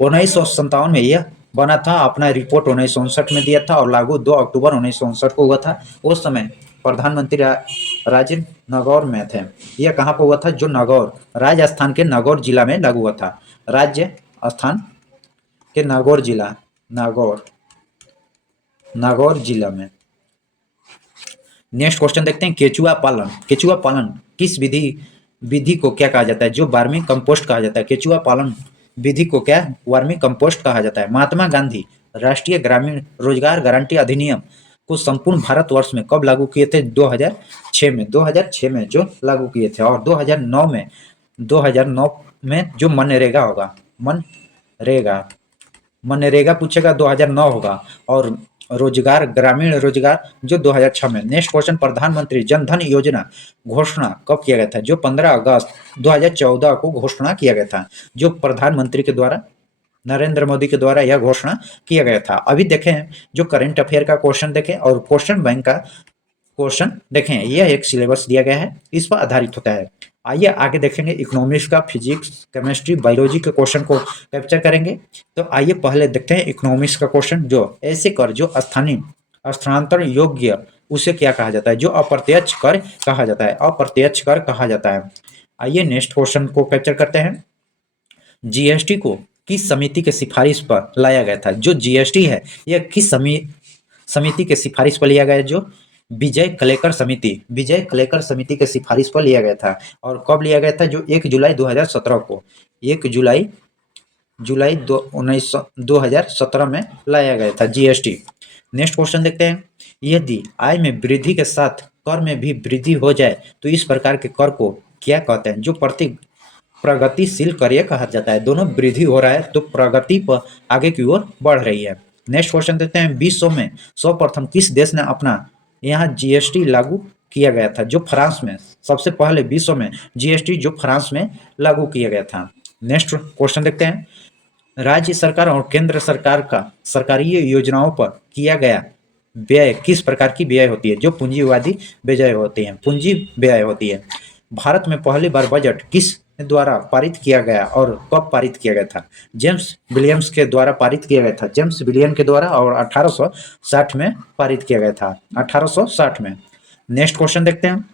1957 में यह बना था, अपना रिपोर्ट 1959 में दिया था और लागू 2 अक्टूबर 1959 को हुआ था। उस समय प्रधानमंत्री राजनगौर में थे। यह कहाँ पर हुआ था? जो नगौर, राजस्थान के नगौर जिला में लागू हुआ था। राजस्थान के नगौर जिला में। नेक्स्ट क्वेश्चन देखते हैं। केचुआ पालन किस विधि को क्या कहा जाता है? जो वर्मी कंपोस्ट कहा जाता है। केचुआ पालन विधि को क्या वर्मी कंपोस्ट कहा जाता है। महात्मा गांधी राष्ट्रीय ग्रामीण रोजगार गारंटी अधिनियम को संपूर्ण भारतवर्ष में कब लागू किए थे? 2006 में जो लागू किए थे। और 2009 में जो मनरेगा होगा, मनरेगा पूछेगा 2009 होगा और ग्रामीण रोजगार जो 2006 में। Next question. प्रधानमंत्री जन धन योजना घोषणा कब किया गया था? जो 15 अगस्त 2014 को घोषणा किया गया था। जो प्रधानमंत्री के द्वारा नरेंद्र मोदी के द्वारा यह घोषणा किया गया था। अभी देखें जो करंट अफेयर का क्वेश्चन देखें और क्वेश्चन बैंक का क्वेश्चन देखें। यह एक सिलेबस दिया गया है, इस पर आधारित होता है। आइए आगे देखेंगे। इकोनॉमिक्स का फिजिक्स, केमिस्ट्री, बायोलॉजी के क्वेश्चन को कैप्चर करेंगे। तो आइए पहले देखते हैं इकोनॉमिक्स का क्वेश्चन। जो ऐसे कर जो स्थानांतरण योग्य उसे क्या कहा जाता है? जो अप्रत्यक्ष कर कहा जाता है, अप्रत्यक्ष कर कहा जाता है। आइए नेक्स्ट क्वेश्चन को कैप्चर करते हैं। जीएसटी को किस समिति के सिफारिश पर लाया गया था? जो जीएसटी है यह किस समिति के सिफारिश पर लिया गया? जो विजय कलेकर समिति के सिफारिश पर लिया गया था। और कब लिया गया था? जो 1 जुलाई 2017 को, 1 जुलाई 2017 में लाया गया था जीएसटी। नेक्स्ट क्वेश्चन देखते हैं। यदि आय में वृद्धि के साथ कर में भी वृद्धि हो जाए तो इस प्रकार के कर को क्या कहते हैं? जो प्रगतिशील कर कहा जाता है। दोनों वृद्धि हो रहा है तो प्रगति पर आगे की ओर बढ़ रही है। नेक्स्ट क्वेश्चन देखते हैं। विश्व में सर्वप्रथम किस देश ने अपना यहाँ जीएसटी लागू किया गया था? जो फ्रांस में, सबसे पहले विश्व में जीएसटी जो फ्रांस में लागू किया गया था। नेक्स्ट क्वेश्चन देखते हैं। राज्य सरकार और केंद्र सरकार का सरकारी योजनाओं पर किया गया व्यय किस प्रकार की व्यय होती है? जो पूंजीवादी व्यय होती है, पूंजी व्यय होती है। भारत में पहली बार बजट किस द्वारा पारित किया गया और कब पारित किया गया था? जेम्स विलियम्स के द्वारा पारित किया गया था, जेम्स विलियम के द्वारा, और 1860 में पारित किया गया था, 1860 में। नेक्स्ट क्वेश्चन देखते हैं।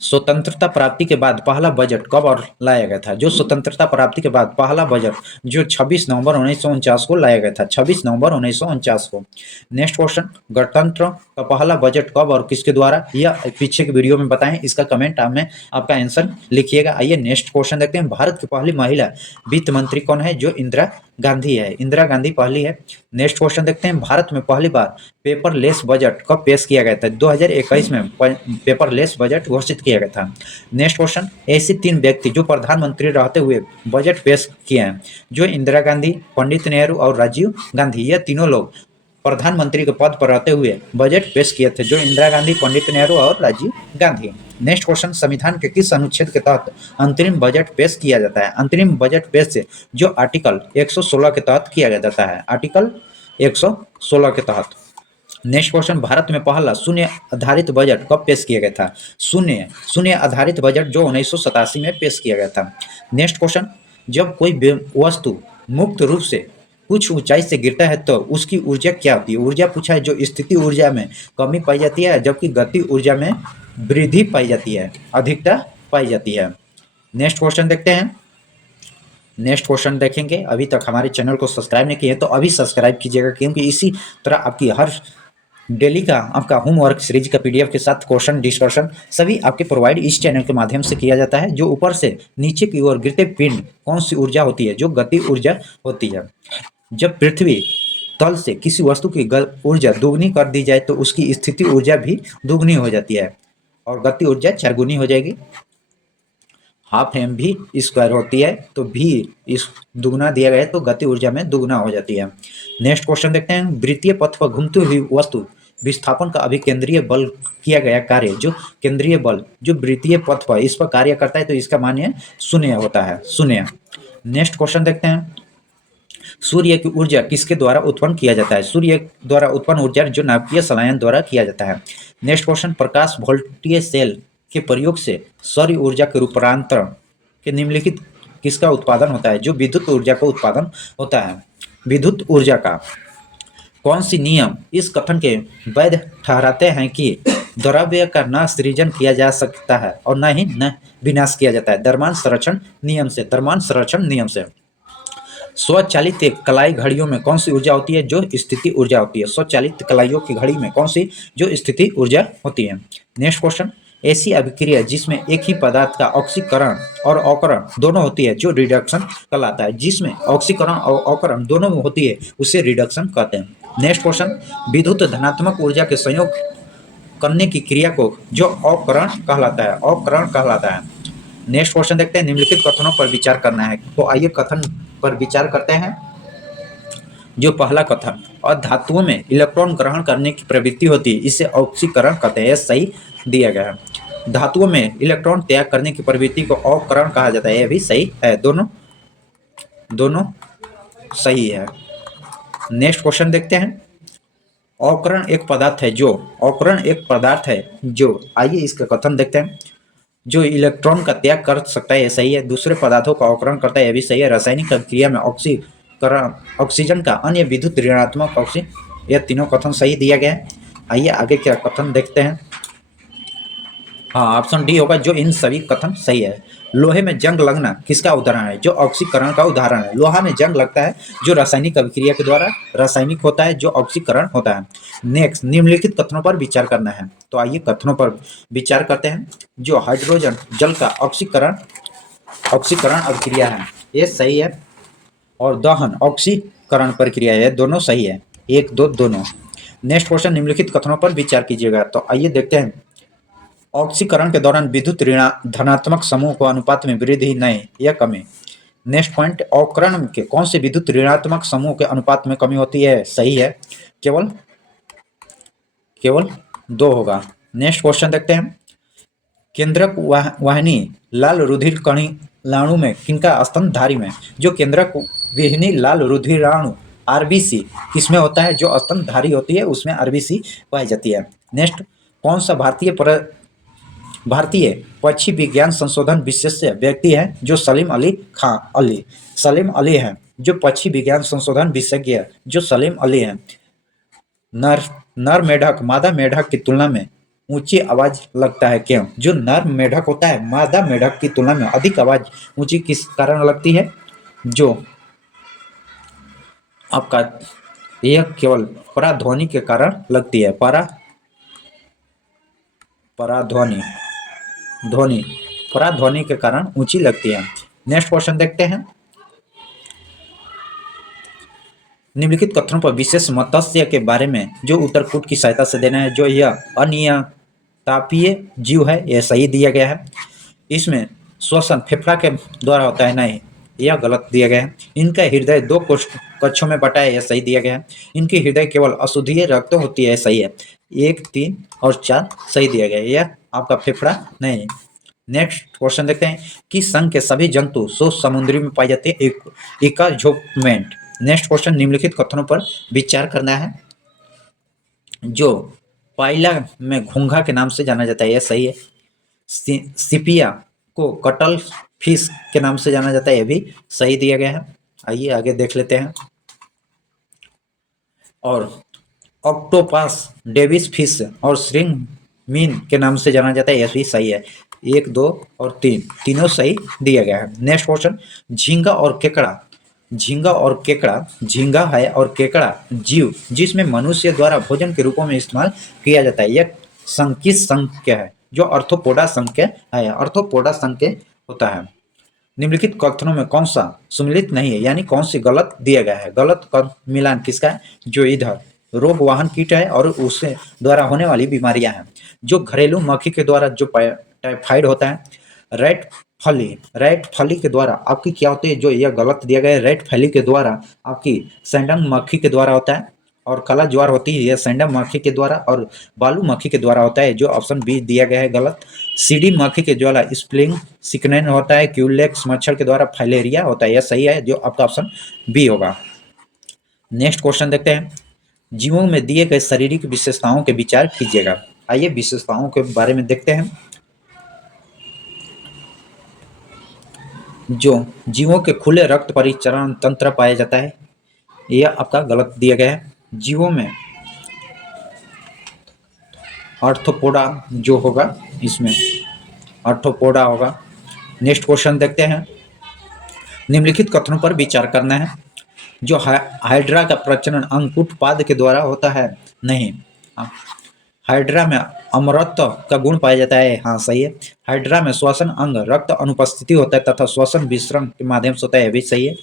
स्वतंत्रता प्राप्ति के बाद पहला बजट कब और लाया गया था? जो स्वतंत्रता प्राप्ति के बाद पहला बजट जो 26 नवंबर 1949 को लाया गया था, 26 नवंबर 1949 को। Next question. गणतंत्र का पहला बजट कब और किसके द्वारा? यह पीछे के वीडियो में बताएं, इसका कमेंट में आपका आंसर लिखिएगा। आइए नेक्स्ट क्वेश्चन देखते हैं। भारत की पहली महिला वित्त मंत्री कौन है? जो इंदिरा गांधी है, इंदिरा गांधी पहली है। नेक्स्ट क्वेश्चन देखते हैं, भारत में पहली बार पेपरलेस बजट कब पेश किया गया था? 2021 में पेपरलेस बजट घोषित किया गया था। नेक्स्ट क्वेश्चन, ऐसे 3 व्यक्ति जो प्रधानमंत्री रहते हुए बजट पेश किए हैं, जो इंदिरा गांधी, पंडित नेहरू और राजीव गांधी, ये तीनों लोग प्रधानमंत्री के पद पर रहते हुए बजट पेश किए थे, जो इंदिरा गांधी, पंडित नेहरू और राजीव गांधी। नेक्स्ट क्वेश्चन, संविधान के किस अनुच्छेद के तहत अंतरिम बजट पेश किया जाता है? अंतरिम बजट पेश से जो आर्टिकल 116 के तहत किया जाता है, आर्टिकल 116 के तहत। नेक्स्ट क्वेश्चन, भारत में पहला शून्य आधारित बजट कब पेश किया गया था? शून्य आधारित बजट जो 1987 में पेश किया गया था। नेक्स्ट क्वेश्चन, जब कोई वस्तु मुक्त रूप से कुछ ऊंचाई से गिरता है तो उसकी ऊर्जा क्या होती है? ऊर्जा पूछा है, जो स्थिति ऊर्जा में कमी पाई जाती है, जबकि गति ऊर्जा में वृद्धि पाई जाती है, अधिकता पाई जाती है। नेक्स्ट क्वेश्चन देखते हैं। नेक्स्ट क्वेश्चन देखेंगे, अभी तक हमारे चैनल को सब्सक्राइब नहीं किए तो अभी सब्सक्राइब कीजिएगा, क्योंकि इसी तरह आपकी हर डेली का आपका होमवर्क सीरीज का पीडीएफ के साथ क्वेश्चन डिस्कशन सभी आपके प्रोवाइड इस चैनल के माध्यम से किया जाता है। जो ऊपर से नीचे की ओर गिरते पिंड कौन सी ऊर्जा होती है? जो गति ऊर्जा होती है। जब पृथ्वी तल से किसी वस्तु की ऊर्जा दोगुनी कर दी जाए तो उसकी स्थिति ऊर्जा भी दोगुनी हो जाती है और गति ऊर्जा 4 गुनी हो जाएगी। हाफ एम भी स्क्वायर होती है, तो भी इस दुगुना दिया गया है तो गति ऊर्जा में दुगुना हो जाती है। नेक्स्ट क्वेश्चन देखते हैं, वृत्तीय पथ पर घूमती हुई वस्तु विस्थापन का अभिकेंद्रीय बल किया गया कार्य, जो केंद्रीय बल जो वृत्तीय पथ पर इस पर कार्य करता है तो इसका मान शून्य होता है, शून्य। नेक्स्ट क्वेश्चन देखते हैं, सूर्य की ऊर्जा किसके द्वारा उत्पन्न किया जाता है? सूर्य द्वारा उत्पन्न ऊर्जा जो नाभिकीय संलयन द्वारा किया जाता है। नेक्स्ट क्वेश्चन, प्रकाश वोल्टीय सेल के प्रयोग से सौर ऊर्जा के रूपांतरण के निम्नलिखित किसका उत्पादन होता है? जो विद्युत ऊर्जा का उत्पादन होता है। विद्युत ऊर्जा का कौन सी नियम इस कथन के वैध ठहराते हैं कि द्रव्य का न सृजन किया जा सकता है और न ही न विनाश किया जाता है? द्रव्यमान संरक्षण नियम से, द्रव्यमान संरक्षण नियम से। स्वचालित कलाई घड़ियों में कौन सी ऊर्जा होती है? जो स्थिति ऊर्जा होती है। स्वचालित कलाइयों की घड़ी में कौन सी जो स्थिति ऊर्जा होती है। नेक्स्ट क्वेश्चन, ऐसी अभिक्रिया जिसमें एक ही पदार्थ का ऑक्सीकरण और अवकरण दोनों होती है जो रिडक्शन कहलाता है। जिसमें ऑक्सीकरण और अवकरण दोनों होती है उसे रिडक्शन कहते हैं। नेक्स्ट क्वेश्चन, विद्युत धनात्मक ऊर्जा के संयोग करने की क्रिया को जो अवकरण कहलाता है, अवकरण कहलाता है। नेक्स्ट क्वेश्चन देखते हैं, निम्नलिखित कथनों पर विचार करना है। तो आइए कथन पर विचार करते हैं। जो पहला कथन, और धातुओं में इलेक्ट्रॉन ग्रहण करने की प्रवृत्ति होती है, इसे ऑक्सीकरण कहते हैं, यह सही दिया गया है। धातुओं में इलेक्ट्रॉन त्याग करने की प्रवृत्ति को अवकरण कहा जाता है, यह भी सही है, दोनों सही है। नेक्स्ट क्वेश्चन देखते हैं, अवकरण एक पदार्थ है जो, अवकरण एक पदार्थ है जो, आइए इसका कथन देखते हैं। जो इलेक्ट्रॉन का त्याग कर सकता है, यह सही है। दूसरे पदार्थों का अवकरण करता है, यह भी सही है। रासायनिक क्रिया में ऑक्सीजन का अन्य विद्युत ऋणात्मक ऑक्सीजन, यह तीनों कथन सही दिया गया है। आइए आगे क्या कथन देखते हैं। हाँ, ऑप्शन डी होगा, जो इन सभी कथन सही है। लोहे में जंग लगना किसका उदाहरण है? जो ऑक्सीकरण का उदाहरण है। लोहा में जंग लगता है जो रासायनिक अभिक्रिया के द्वारा रासायनिक होता है, जो ऑक्सीकरण होता है। नेक्स्ट, निम्नलिखित कथनों पर विचार करना है। तो आइए कथनों पर विचार करते हैं। जो हाइड्रोजन जल का ऑक्सीकरण अभिक्रिया है, ये सही है। और दहन ऑक्सीकरण प्रक्रिया है, दोनों सही है, 1, 2 दोनों। नेक्स्ट क्वेश्चन, निम्नलिखित कथनों पर विचार कीजिएगा। तो आइए देखते हैं, ऑक्सीकरण के दौरान विद्युत धनात्मक समूह को अनुपात में वृद्धि नहीं या कमी। नेक्स्ट पॉइंट, अवकरण के कौन से विद्युत ऋणात्मक समूह के अनुपात में कमी होती है? सही है, केवल 2 होगा। नेक्स्ट क्वेश्चन देखते हैं, केंद्रक वाहिनी लाल रुधिर कणिलाणु में किनका स्तनधारी में? जो केंद्रक विहीनी लाल रुधिराणु आरबीसी किसमें होता है? जो स्तनधारी होती है उसमें आरबीसी पाई जाती है। नेक्स्ट, कौन सा भारतीय पक्षी विज्ञान संशोधन विशेषज्ञ व्यक्ति है? जो सलीम अली हैं, जो पक्षी विज्ञान संशोधन विशेषज्ञ जो सलीम अली हैं। नर मेढक मादा मेढक की तुलना में ऊंची आवाज लगता है, क्यों? जो नर मेढक होता है मादा मेढक की तुलना में अधिक आवाज ऊंची किस कारण लगती है? जो आपका यह केवल पराध्वनि के कारण लगती है, पराध्वनि के कारण ऊंची लगती है। नेक्स्ट क्वेश्चन देखते हैं, निम्नलिखित कथनों पर विशेष मत्स्य के बारे में जो उत्तरकूट की सहायता से देना है, जो यह अनियतापीय जीव है, यह सही दिया गया है। इसमें श्वसन फेफड़ा के द्वारा होता है, नहीं, यह गलत दिया गया है। इनका हृदय दो कक्षों में बटा है, यह सही दिया गया है। इनकी हृदय केवल अशुद्धीय रक्त होती है, सही है। 1, 3 और 4 सही दिया गया है, यह आपका फेफड़ा नहीं। नेक्स्ट क्वेश्चन देखते हैं कि संघ के सभी जंतु सो समुद्री में पाई जाती है, इकाझोकमेंट। नेक्स्ट क्वेश्चन, निम्नलिखित कथनों पर विचार करना है। जो पाइला में घोंघा के नाम से जाना जाता है, यह सही है। सिपिया को कटल फिश के नाम से जाना जाता है, यह भी सही दिया गया है। आइए आगे देख लेते हैं। और ऑक्टोपस, डेविस फिश और श्रिंग मीन के नाम से जाना जाता है, यह भी सही है। 1, 2 और 3 तीनों सही दिया गया है। नेक्स्ट क्वेश्चन, झींगा और केकड़ा। झींगा और केकड़ा, झींगा है और केकड़ा जीव जिसमें मनुष्य द्वारा भोजन के रूपों में इस्तेमाल किया जाता है, यह संघ किस संघ के है? जो अर्थोपोडा संघ के है, अर्थोपोडा संघ के होता है। निम्नलिखित कथनों में कौन सा सुमिलित नहीं है, यानी कौन सी गलत दिया गया है? गलत का मिलान किसका है? जो इधर रोग वाहन कीट है और उससे द्वारा होने वाली बीमारियां हैं। जो घरेलू मक्खी के द्वारा जो टाइफाइड होता है। रैट फली के द्वारा आपकी क्या होती है? जो यह गलत दिया गया है, रैट फली के द्वारा आपकी सैंडम मक्खी के द्वारा होता है। और काला ज्वार होती है यह सैंडम मक्खी के द्वारा और बालू मक्खी के द्वारा होता है, जो ऑप्शन बी दिया गया है गलत। सीडी मक्खी के द्वारा स्प्लिंग सिकनेन होता है। क्यूलेक्स मच्छर के द्वारा फाइलेरिया होता है, यह सही है, जो आपका ऑप्शन बी होगा। नेक्स्ट क्वेश्चन देखते हैं। जीवों में दिए गए शारीरिक विशेषताओं के विचार कीजिएगा। आइए विशेषताओं के बारे में देखते हैं। जो जीवों के खुले रक्त परिचालन तंत्र पाया जाता है, यह आपका गलत दिया गया है। जीवों में आर्थ्रोपोडा जो होगा, इसमें आर्थ्रोपोडा होगा। नेक्स्ट क्वेश्चन देखते हैं। निम्नलिखित कथनों पर विचार करना है। जो हाइड्रा का प्रजनन अंकुटपाद के द्वारा होता है, नहीं। हाइड्रा में अमरत्व का गुण पाया जाता है, हाँ सही है। हाइड्रा में श्वसन अंग रक्त अनुपस्थिति होता है तथा श्वसन विश्रम के माध्यम से होता है, भी सही है।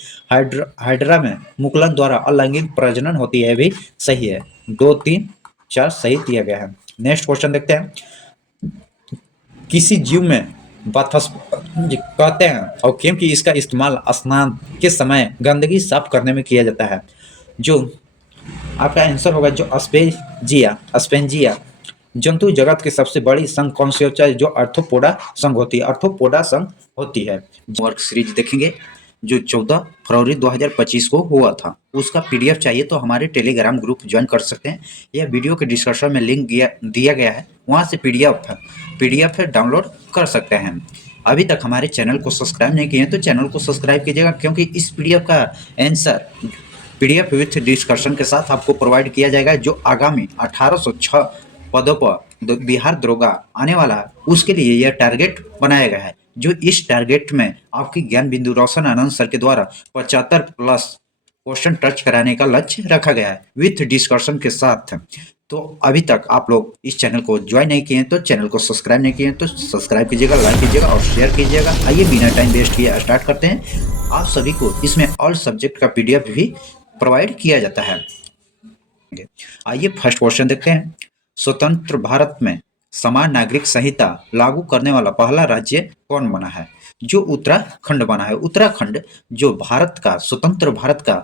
हाइड्रा में मुकुलन द्वारा अलैंगिक प्रजनन होती है, भी सही है। 2, 3, 4 सही दिया गया है। नेक्स्ट क्वेश्चन देखते हैं। किसी जीव में कहते हैं और क्योंकि इसका इस्तेमाल स्नान के समय गंदगी साफ करने में किया जाता है। जो आपका आंसर होगा जो स्पेंजिया जंतु जगत की सबसे बड़ी संघ कौन सी होती है? जो अर्थोपोडा संघ होती है, अर्थोपोडा संघ होती है। वर्क सीरीज देखेंगे जो 14 फरवरी 2025 को हुआ था, उसका पीडीएफ चाहिए तो हमारे टेलीग्राम ग्रुप ज्वाइन कर सकते हैं। यह वीडियो के डिस्क्रिप्शन में लिंक दिया गया है, वहाँ से पीडीएफ डाउनलोड कर सकते हैं। अभी तक हमारे चैनल को सब्सक्राइब नहीं किए हैं तो चैनल को सब्सक्राइब कीजिएगा, क्योंकि इस पीडीएफ का आंसर पीडीएफ विथ डिस्कशन के साथ आपको प्रोवाइड किया जाएगा। जो आगामी 1806 पदों पर बिहार दरोगा आने वाला है, उसके लिए यह टारगेट बनाया गया है। जो इस टारगेट में आपकी ज्ञान बिंदु रोशन आनंद सर के द्वारा 75+ क्वेश्चन टच कराने का लक्ष्य रखा गया है विथ डिस्कशन के साथ। तो अभी तक आप लोग इस चैनल को ज्वाइन नहीं किए हैं तो चैनल को सब्सक्राइब नहीं किए हैं तो सब्सक्राइब कीजिएगा, लाइक कीजिएगा और शेयर कीजिएगा। आइए बिना टाइम वेस्ट किए स्टार्ट करते हैं। आप सभी को इसमें ऑल सब्जेक्ट का पीडीएफ भी प्रोवाइड किया जाता है। आइए फर्स्ट क्वेश्चन देखते हैं। स्वतंत्र भारत में समान नागरिक संहिता लागू करने वाला पहला राज्य कौन बना है? जो उत्तराखंड बना है। उत्तराखंड जो भारत का स्वतंत्र भारत का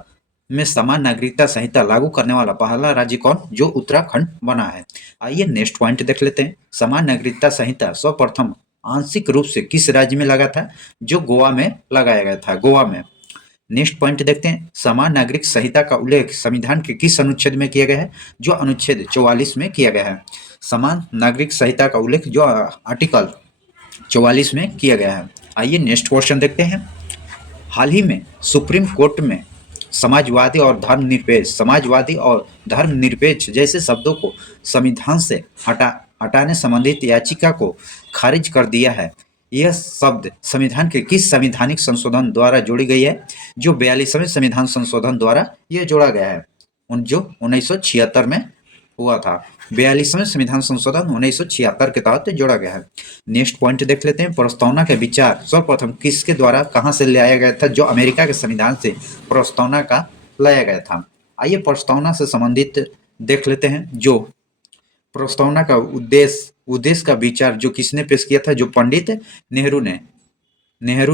में समान नागरिकता संहिता लागू करने वाला पहला राज्य कौन? जो उत्तराखंड बना है। आइए नेक्स्ट पॉइंट देख लेते हैं। समान नागरिकता संहिता सर्वप्रथम आंशिक रूप से किस राज्य में लगा था? जो गोवा में लगाया गया था, गोवा में। नेक्स्ट पॉइंट देखते हैं। समान नागरिक संहिता का उल्लेख संविधान के किस अनुच्छेद में किया गया है? जो अनुच्छेद 44 में किया गया है। समान नागरिक संहिता का उल्लेख जो आर्टिकल 44 में किया गया है। आइए नेक्स्ट क्वेश्चन देखते हैं। हाल ही में सुप्रीम कोर्ट में समाजवादी और धर्मनिरपेक्ष जैसे शब्दों को संविधान से हटाने संबंधित याचिका को खारिज कर दिया है। यह शब्द संविधान के किस संवैधानिक संशोधन द्वारा जोड़ी गई है? जो 42वें संविधान संशोधन द्वारा यह जोड़ा गया है, जो 1976 में हुआ था। 42वें संविधान संशोधन 1976 के तहत जोड़ा गया है। नेक्स्ट पॉइंट देख लेते हैं। प्रस्तावना के विचार सर्वप्रथम किसके द्वारा कहां से लाया गया था? जो अमेरिका के संविधान से प्रस्तावना का लाया गया था। आइए प्रस्तावना से संबंधित देख लेते हैं। जो प्रस्तावना का उद्देश्य का विचार जो किसने पेश किया था, जो पंडित नेहरू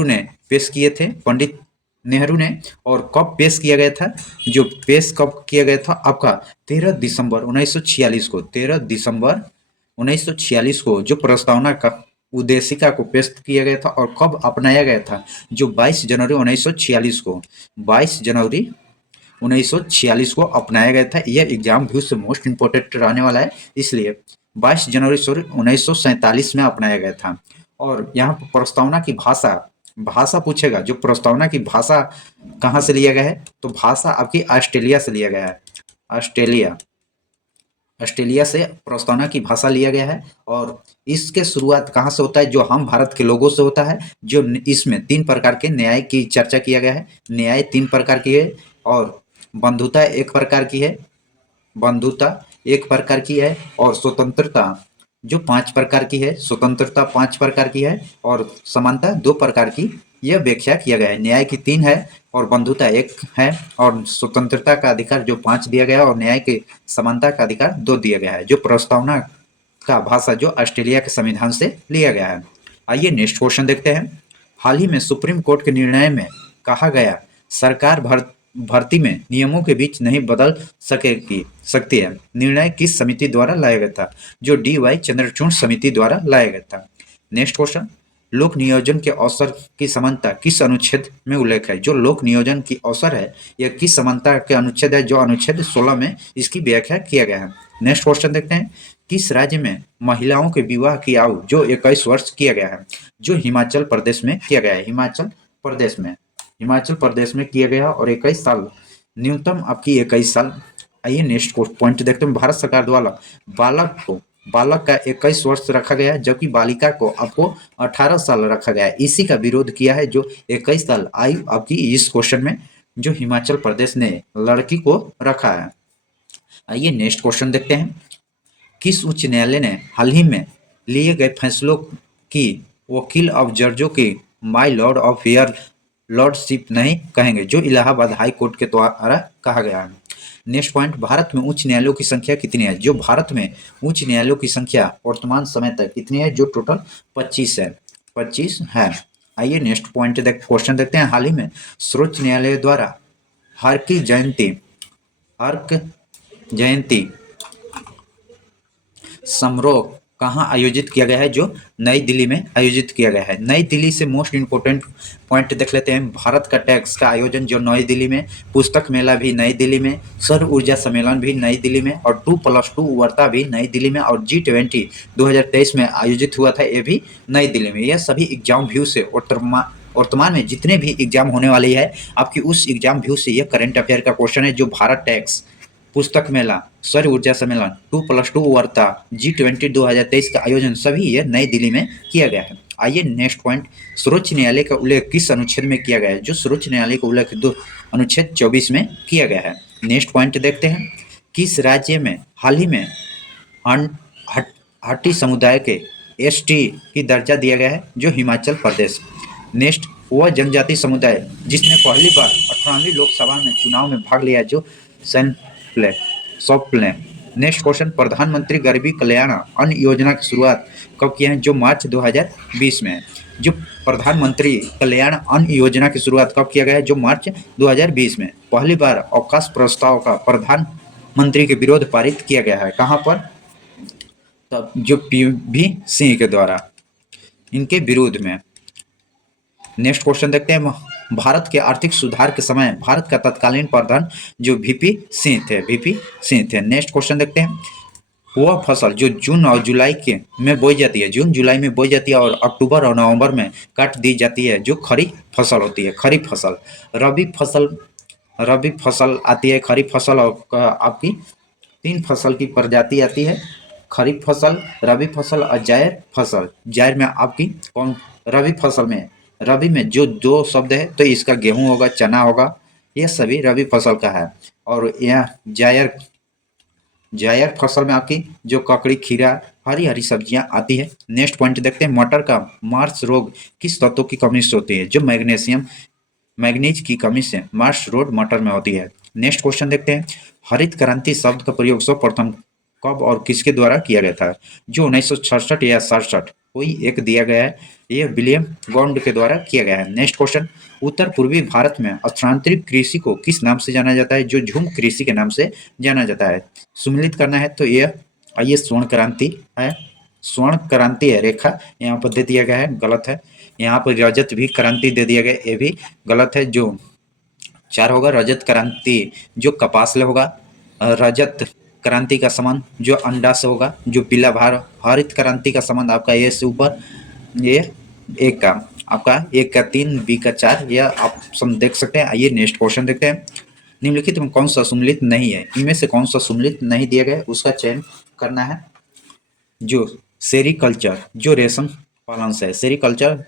ने पेश किए थे, पंडित नेहरू ने। और कब पेश किया गया था, जो पेश कब किया गया था आपका 13 दिसंबर 1946 को, 13 दिसंबर 1946 को जो प्रस्तावना का उद्देशिका को पेश किया गया था। और कब अपनाया गया था, जो 22 जनवरी 1946 को, 22 जनवरी 1946 को अपनाया गया था। यह एग्जाम व्यू से मोस्ट इंपोर्टेंट रहने वाला है, इसलिए 22 जनवरी 1947 में अपनाया गया था। और यहाँ पर प्रस्तावना की भाषा पूछेगा, जो प्रस्तावना की भाषा कहाँ से लिया गया है, तो भाषा आपकी ऑस्ट्रेलिया से लिया गया है। ऑस्ट्रेलिया से प्रस्तावना की भाषा लिया गया है। और इसके शुरुआत कहाँ से होता है, जो हम भारत के लोगों से होता है। जो इसमें 3 प्रकार के न्याय की चर्चा किया गया है। न्याय 3 प्रकार की है, और बंधुता 1 प्रकार की है, और स्वतंत्रता जो 5 प्रकार की है, स्वतंत्रता 5 प्रकार की है, और समानता 2 प्रकार की। यह व्याख्या किया गया है। न्याय की 3 है, और बंधुता 1 है, और स्वतंत्रता का अधिकार जो 5 दिया गया है, और न्याय के समानता का अधिकार 2 दिया गया है। जो प्रस्तावना का भाषा जो ऑस्ट्रेलिया के संविधान से लिया गया है। आइए नेक्स्ट क्वेश्चन देखते हैं। हाल ही में सुप्रीम कोर्ट के निर्णय में कहा गया, सरकार भर्ती में नियमों के बीच नहीं बदल सकती है। निर्णय किस समिति द्वारा लाया गया था, जो DY चंद्रचूड़ समिति द्वारा लाया गया था। नेक्स्ट क्वेश्चन, लोक नियोजन के अवसर की समानता किस अनुच्छेद में उल्लेख है। जो लोक नियोजन की अवसर है, यह किस समानता के अनुच्छेद है, जो अनुच्छेद 16 में इसकी व्याख्या किया गया है। नेक्स्ट क्वेश्चन देखते हैं। किस राज्य में महिलाओं के विवाह की आयु जो 21 वर्ष किया गया है, जो हिमाचल प्रदेश में किया गया है। हिमाचल प्रदेश में किया गया, और 21 साल न्यूनतम आपकी 21 साल। आइए नेक्स्ट पॉइंट देखते हैं। भारत सरकार द्वारा बालक का 21 वर्ष रखा गया है, जबकि बालिका को आपको 18 साल रखा गया है। इसी का विरोध किया है जो 21 साल आयु आपकी इस क्वेश्चन में जो हिमाचल प्रदेश ने लड़की को रखा है। आइए नेक्स्ट क्वेश्चन देखते हैं। किस उच्च न्यायालय ने हाल ही में लिए गए फैसलों की वकील ऑफ जजों की my lord of air lordship नहीं कहेंगे, जो इलाहाबाद हाई कोर्ट के द्वारा कहा गया है। नेक्स्ट पॉइंट, भारत में उच्च न्यायालयों की संख्या कितनी है। जो भारत में उच्च न्यायालयों की संख्या वर्तमान समय तक कितनी है, जो टोटल 25 है। 25 है। आइए नेक्स्ट पॉइंट क्वेश्चन देखते हैं। हाल ही में सर्वोच्च न्यायालय द्वारा हर्क जयंती समारोह कहाँ आयोजित किया गया है, जो नई दिल्ली में आयोजित किया गया है। नई दिल्ली से मोस्ट इंपोर्टेंट पॉइंट देख लेते हैं। भारत का टैक्स का आयोजन जो नई दिल्ली में, पुस्तक मेला भी नई दिल्ली में, सौर ऊर्जा सम्मेलन भी नई दिल्ली में, और 2+2 वार्ता भी नई दिल्ली में, और G20 2023 में आयोजित हुआ था, ये भी नई दिल्ली में। यह सभी एग्जाम व्यू से वर्तमान में जितने भी एग्जाम होने वाली है आपकी, उस एग्जाम व्यू से यह करंट अफेयर का क्वेश्चन है। जो भारत टैक्स, पुस्तक मेला, सौर ऊर्जा सम्मेलन, 2+2 वार्ता, G20 2023 का आयोजन सभी ये नई दिल्ली में किया गया है। आइए नेक्स्ट पॉइंट, सर्वोच्च न्यायालय का उल्लेख किस अनुच्छेद में किया गया है। जो सर्वोच्च न्यायालय का उल्लेख अनुच्छेद 24 में किया गया है। नेक्स्ट पॉइंट देखते हैं। किस राज्य में हाल ही में हाटी समुदाय के ST की दर्जा दिया गया है, जो हिमाचल प्रदेश। नेक्स्ट, वह जनजाति समुदाय जिसने पहली बार 18वीं लोकसभा में चुनाव में भाग लिया, जो सॉफ्ट प्ले। नेक्स्ट क्वेश्चन, प्रधानमंत्री गरीबी कल्याण अन्न योजना की शुरुआत कब किया है, जो मार्च 2020 में है। जो प्रधानमंत्री कल्याण अन्न योजना की शुरुआत कब किया गया है, जो मार्च 2020 में। पहली बार अवकाश प्रस्ताव का प्रधानमंत्री के विरोध पारित किया गया है, कहाँ पर, तब जो PV सिंह के द्वारा, इनके विरोध में। नेक्स्ट क्वेश्चन देखते हैं। भारत के आर्थिक सुधार के समय भारत का तत्कालीन प्रधान जो VP सिंह थे। नेक्स्ट क्वेश्चन देखते हैं। वह फसल जो जून और जुलाई में बोई जाती है, जून जुलाई में बोई जाती है, और अक्टूबर और नवंबर में काट दी जाती है, जो खरीफ फसल होती है। खरीफ फसल, रबी फसल आती है। खरीफ फसल आपकी 3 फसल की प्रजाति आती है, खरीफ फसल, रबी फसल और जायर फसल। जायर में आपकी कौन, रबी में जो 2 शब्द है, तो इसका गेहूं होगा, चना होगा, यह सभी रबी फसल का है। और यह जायर फसल में आपकी जो ककड़ी, खीरा, हरी सब्जियां आती है। नेक्स्ट पॉइंट देखते हैं। मटर का मार्च रोग किस तत्व की कमी से होती है, जो मैग्नीशियम मैग्नीज की कमी से मार्श रोड मटर में होती है। नेक्स्ट क्वेश्चन देखते हैं, हरित क्रांति शब्द का प्रयोग सर्वप्रथम कब और किसके द्वारा किया गया था? जो 1966 या 67 कोई एक दिया गया है, ये विलियम गॉन्ड के द्वारा किया गया है। नेक्स्ट क्वेश्चन, उत्तर पूर्वी भारत में स्थानांतरित कृषि को किस नाम से जाना जाता है? जो झूम कृषि के नाम से जाना जाता है। सुमिलित करना है तो ये आइए स्वर्ण क्रांति है, स्वर्ण क्रांति है रेखा यहाँ पर दे दिया गया है, गलत है। यहाँ पर रजत भी क्रांति दे दिया गया, ये भी गलत है। जो 4 होगा रजत क्रांति जो कपास से होगा, रजत क्रांति का संबंध जो अंडा से होगा, जो पीला भार। हरित क्रांति का संबंध आपका ए से ऊपर, ये एक का आपका 1 का 3 बी का 4, यह आप सब देख सकते हैं। आइए नेक्स्ट क्वेश्चन देखते हैं, निम्नलिखित में कौन सा सुमेलित नहीं है? इनमें से कौन सा सुमेलित नहीं दिया गया उसका चयन करना है। जो सेरीकल्चर जो रेशम पालन से है, सेरीकल्चर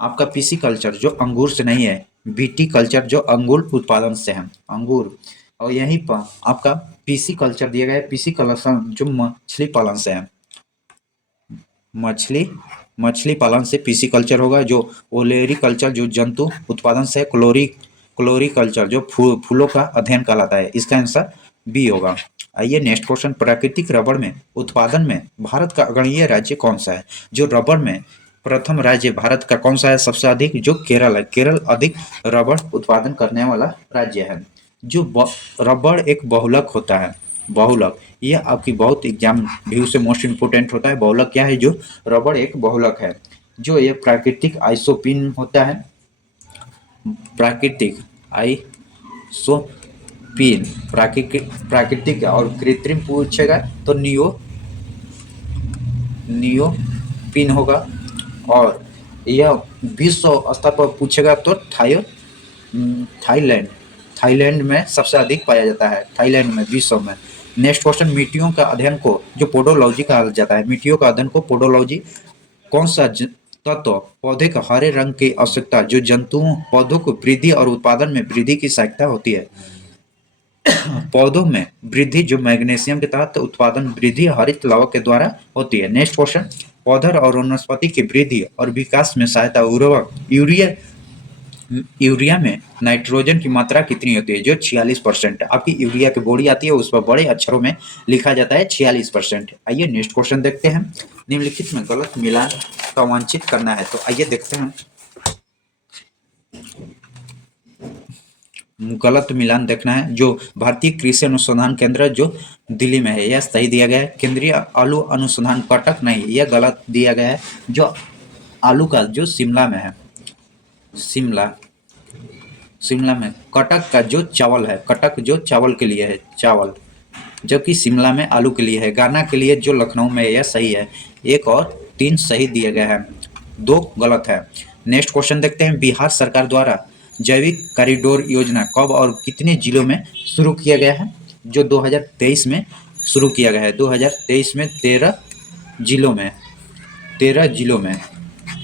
आपका पीसी कल्चर जो अंगूर से नहीं है, बीटी कल्चर जो अंगूर उत्पादन से है, अंगूर। और यहीं पर आपका पीसी कल्चर दिया गया है, पीसी कल्चर जो मछली पालन से है, मछली पालन से पीसी कल्चर होगा। जो ओलेरी कल्चर जो जंतु उत्पादन से है, क्लोरी कल्चर जो फूलों का अध्ययन कहलाता है। इसका आंसर बी होगा। आइए नेक्स्ट क्वेश्चन, प्राकृतिक रबड़ में उत्पादन में भारत का अग्रणीय राज्य कौन सा है? जो रबड़ में प्रथम राज्य भारत का कौन सा है सबसे अधिक? जो केरल है, केरल अधिक रबड़ उत्पादन करने वाला राज्य है। जो रबड़ एक बहुलक होता है, बहुलक, ये आपकी बहुत एग्जाम व्यू से मोस्ट इम्पोर्टेंट होता है। बहुलक क्या है? जो रबड़ एक बहुलक है। जो ये प्राकृतिक आइसोपिन होता है, प्राकृतिक आइसोपिन, प्राकृतिक और कृत्रिम पूछेगा तो नियोपिन होगा। और यह विश्व स्तर पर पूछेगा तो थाईलैंड में सबसे अधिक पाया जाता है, थाईलैंड में, विश्व में। नेक्स्ट क्वेश्चन, मिट्टियों का अध्ययन को जो पोडोलॉजी कहा जाता है, मिट्टियों का अध्ययन को पोडोलॉजी, कौन सा तत्व पौधे का हरे रंग की आवश्यकता जो जंतुओं पौधों को वृद्धि और उत्पादन में वृद्धि की सहायता होती है? पौधों में वृद्धि जो मैग्नीशियम के तहत उत्पादन वृद्धि हरित लवण के द्वारा होती है। नेक्स्ट क्वेश्चन, पौधे और वनस्पति की वृद्धि और विकास में सहायता उर्वरक यूरिया में नाइट्रोजन की मात्रा कितनी होती है? जो 46%। आपकी यूरिया की बोरी आती है उस पर बड़े अक्षरों में लिखा जाता है 46%। आइए नेक्स्ट क्वेश्चन देखते हैं, निम्नलिखित में गलत मिलान का वांछित करना है। तो आइए देखते हैं, गलत मिलान देखना है। जो भारतीय कृषि अनुसंधान केंद्र जो दिल्ली में है, यह सही दिया गया है। केंद्रीय आलू अनुसंधान कटक नहीं, यह गलत दिया गया है। जो आलू का जो शिमला में है, शिमला में। कटक का जो चावल है, कटक जो चावल के लिए है, चावल, जबकि शिमला में आलू के लिए है। गाना के लिए जो लखनऊ में है, यह सही है। 1 और 3 सही दिए गए हैं, 2 गलत है। नेक्स्ट क्वेश्चन देखते हैं, बिहार सरकार द्वारा जैविक कॉरिडोर योजना कब और कितने जिलों में शुरू किया गया है? जो 2023 में शुरू किया गया है, 2023 में 13 जिलों में, 13 जिलों में।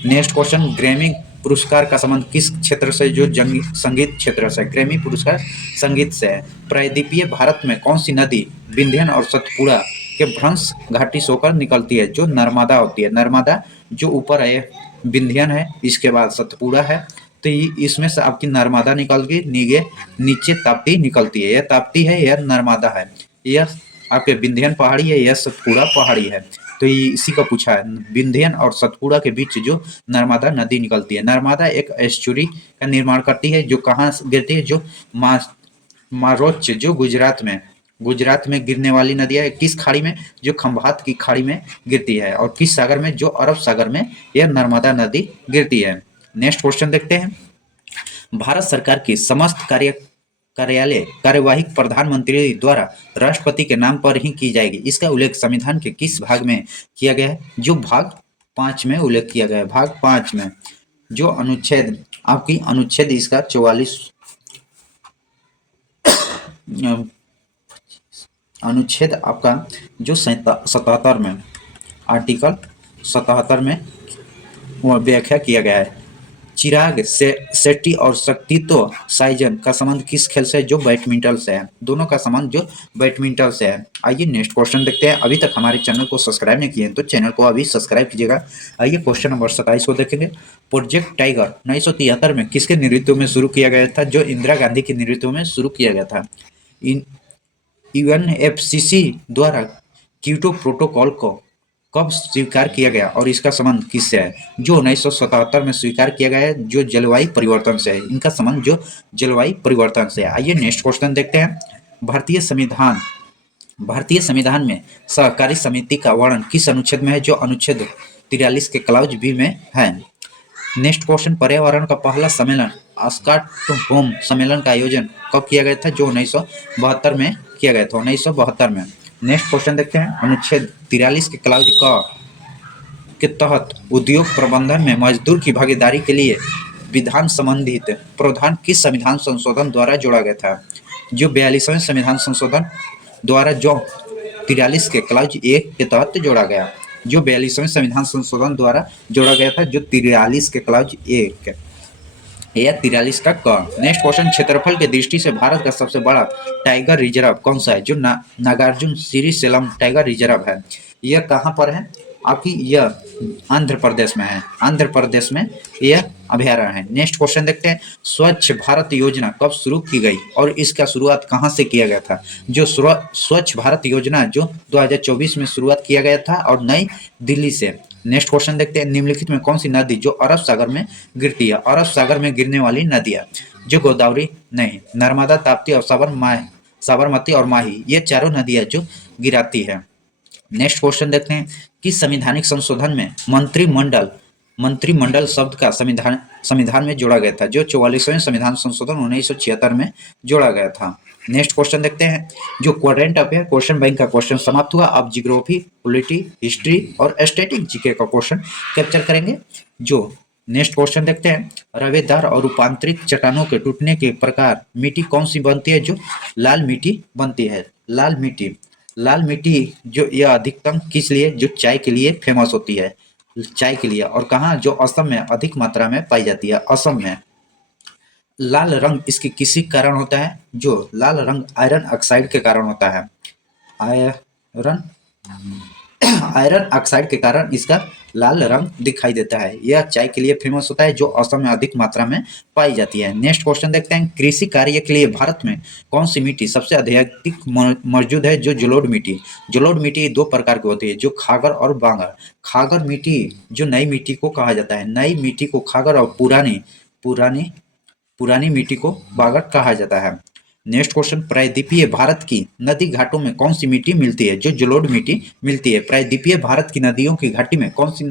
नेक्स्ट क्वेश्चन, ग्रैमी पुरस्कार का संबंध किस क्षेत्र से? जो संगीत क्षेत्र से, ग्रैमी पुरस्कार संगीत से है। प्रायद्वीपीय भारत में कौन सी नदी विंध्यन और सतपुड़ा के भ्रंश घाटी से होकर निकलती है? जो नर्मदा होती है, नर्मदा जो ऊपर है विंध्यन है, इसके बाद सतपुड़ा है, तो इसमें से आपकी नर्मदा निकल के नीचे ताप्ती निकलती है। यह ताप्ती है, यह नर्मदा है। यह आपके विंध्यन पहाड़ी है, यह सतपुड़ा पहाड़ी है। तो ये इसी का पूछा है, विंध्यन और सतपुड़ा के बीच जो नर्मदा नदी निकलती है। नर्मदा एक एस्चुरी का निर्माण करती है जो कहाँ गिरती है? जो मारोच जो गुजरात में गिरने वाली नदी है। किस खाड़ी में? जो खंभात की खाड़ी में गिरती है। और किस सागर में? जो अरब सागर में यह नर्मदा नदी गिरती है। नेक्स्ट क्वेश्चन देखते हैं, भारत सरकार की समस्त कार्यालय कार्यवाही प्रधानमंत्री द्वारा राष्ट्रपति के नाम पर ही की जाएगी। इसका उल्लेख संविधान के किस भाग में किया गया है? जो भाग 5 में उल्लेख किया गया है, भाग 5 में। जो अनुच्छेद आपकी अनुच्छेद इसका 44 अनुच्छेद आपका जो 77 में, आर्टिकल 77 में व्याख्या किया गया है। चिराग शेट्टी और शक्तितो साइजन का संबंध किस खेल से है? जो बैडमिंटन से है। दोनों का संबंध जो बैडमिंटन से है। आइए नेक्स्ट क्वेश्चन देखते हैं। अभी तक हमारे चैनल को सब्सक्राइब नहीं किए हैं तो चैनल को अभी सब्सक्राइब कीजिएगा। आइए क्वेश्चन नंबर 27 को देखेंगे। प्रोजेक्ट टाइगर 1973 में किसके नेतृत्व में शुरू किया गया था? जो इंदिरा गांधी के नेतृत्व में शुरू किया गया था। यूएनएफसीसी द्वारा क्योटो प्रोटोकॉल को कब स्वीकार किया गया और इसका संबंध किससे है? जो 1977 में स्वीकार किया गया है, जो जलवायु परिवर्तन से है। इनका संबंध जो जलवायु परिवर्तन से है। आइए नेक्स्ट क्वेश्चन देखते हैं। भारतीय संविधान में सहकारी समिति का वर्णन किस अनुच्छेद में है? जो अनुच्छेद 43 के क्लाउज बी में है। नेक्स्ट क्वेश्चन, पर्यावरण का पहला सम्मेलन स्टॉकहोम सम्मेलन का आयोजन कब किया गया था? जो 1972 में किया गया था, 1972 में। नेक्स्ट क्वेश्चन देखते हैं। अनुच्छेद 43 के क्लाउज के तहत उद्योग प्रबंधन में मजदूर की भागीदारी के लिए विधान संबंधित प्रावधान किस संविधान संशोधन द्वारा जोड़ा गया था? जो 42वें संविधान संशोधन द्वारा जो 43 के क्लाउज 1 के तहत जोड़ा गया। जो 42वें संविधान संशोधन द्वारा जोड़ा गया था, जो 43 के क्लाउज 1 या 43 का क। नेक्स्ट क्वेश्चन, क्षेत्रफल की दृष्टि से भारत का सबसे बड़ा टाइगर रिजर्व कौन सा है? जो नागार्जुन श्रीशैलम टाइगर रिजर्व है। यह कहाँ पर है? आपकी यह आंध्र प्रदेश में है। आंध्र प्रदेश में यह अभयारण्य है। नेक्स्ट क्वेश्चन देखते हैं। स्वच्छ भारत योजना कब शुरू की गई और इसका शुरुआत कहाँ से किया गया था? जो स्वच्छ भारत योजना जो 2024 में शुरुआत किया गया था और नई दिल्ली से। नेक्स्ट क्वेश्चन देखते हैं। निम्नलिखित में कौन सी नदी जो अरब सागर में गिरती है? अरब सागर में गिरने वाली नदियां जो गोदावरी नहीं, नर्मदा, ताप्ती और साबरमती और माही, ये चारों नदियां जो गिराती है। नेक्स्ट क्वेश्चन देखते हैं। किस संवैधानिक संशोधन में मंत्रिमंडल शब्द का संविधान में जोड़ा गया था? जो 44वें संविधान संशोधन 1976 में जोड़ा गया था। नेक्स्ट क्वेश्चन देखते हैं। जो करंट अफेयर क्वेश्चन बैंक का क्वेश्चन समाप्त हुआ। अब जियोग्राफी, पॉलिटी, हिस्ट्री और स्टैटिक जीके का क्वेश्चन कैप्चर करेंगे। जो नेक्स्ट क्वेश्चन देखते हैं। रवेदार और रूपांतरित चट्टानों के टूटने के प्रकार मिट्टी कौन सी बनती है? जो लाल मिट्टी बनती है। लाल मिट्टी जो यह अधिकतम किस लिए? जो चाय के लिए फेमस होती है, चाय के लिए। और कहाँ? जो असम में अधिक मात्रा में पाई जाती है, असम में। लाल रंग इसकी किसी कारण होता है? जो लाल रंग आयरन ऑक्साइड के कारण होता है। आयरन ऑक्साइड के कारण इसका लाल रंग दिखाई देता है। यह चाय के लिए फेमस होता है जो असम में अधिक मात्रा में पाई जाती है। नेक्स्ट क्वेश्चन देखते हैं। कृषि कार्य के लिए भारत में कौन सी मिट्टी सबसे अधिक मौजूद है? जो जलोढ़ मिट्टी। जलोढ़ मिट्टी दो प्रकार की होती है, जो खागर और बांगर। खागर मिट्टी जो नई मिट्टी को कहा जाता है, नई मिट्टी को खागर और पुरानी मिट्टी को बांगर कहा जाता है। Next question. प्रायद्वीपीय भारत की नदी घाटों में कौन सी मिट्टी मिलती है? जो जलोढ़ मिट्टी मिलती है। प्रायद्वीपीय भारत की नदियों की घाटी में कौन सी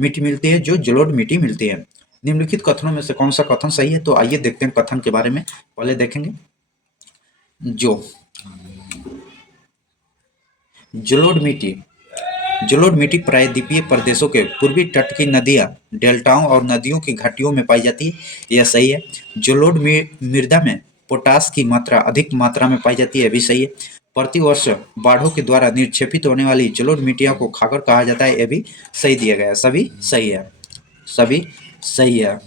मिट्टी मिलती है? जो जलोढ़ मिट्टी मिलती है। निम्नलिखित कथनों में से कौन सा कथन सही है? तो आइए देखते हैं कथन के बारे में। पहले देखेंगे। जो जलोढ़ मिट्टी प्रायद्वीपीय प्रदेशों के पूर्वी तट की नदियां, डेल्टाओं और नदियों की घाटियों में पाई जाती है। यह सही है। जलोढ़ मृदा में पोटास की मात्रा अधिक मात्रा में पाई जाती है, भी सही है। प्रतिवर्ष बाढ़ों के द्वारा निक्षेपित होने वाली जलोढ़ मिट्टियों को खागर कहा जाता है, यह भी सही दिया गया है। सभी सही है।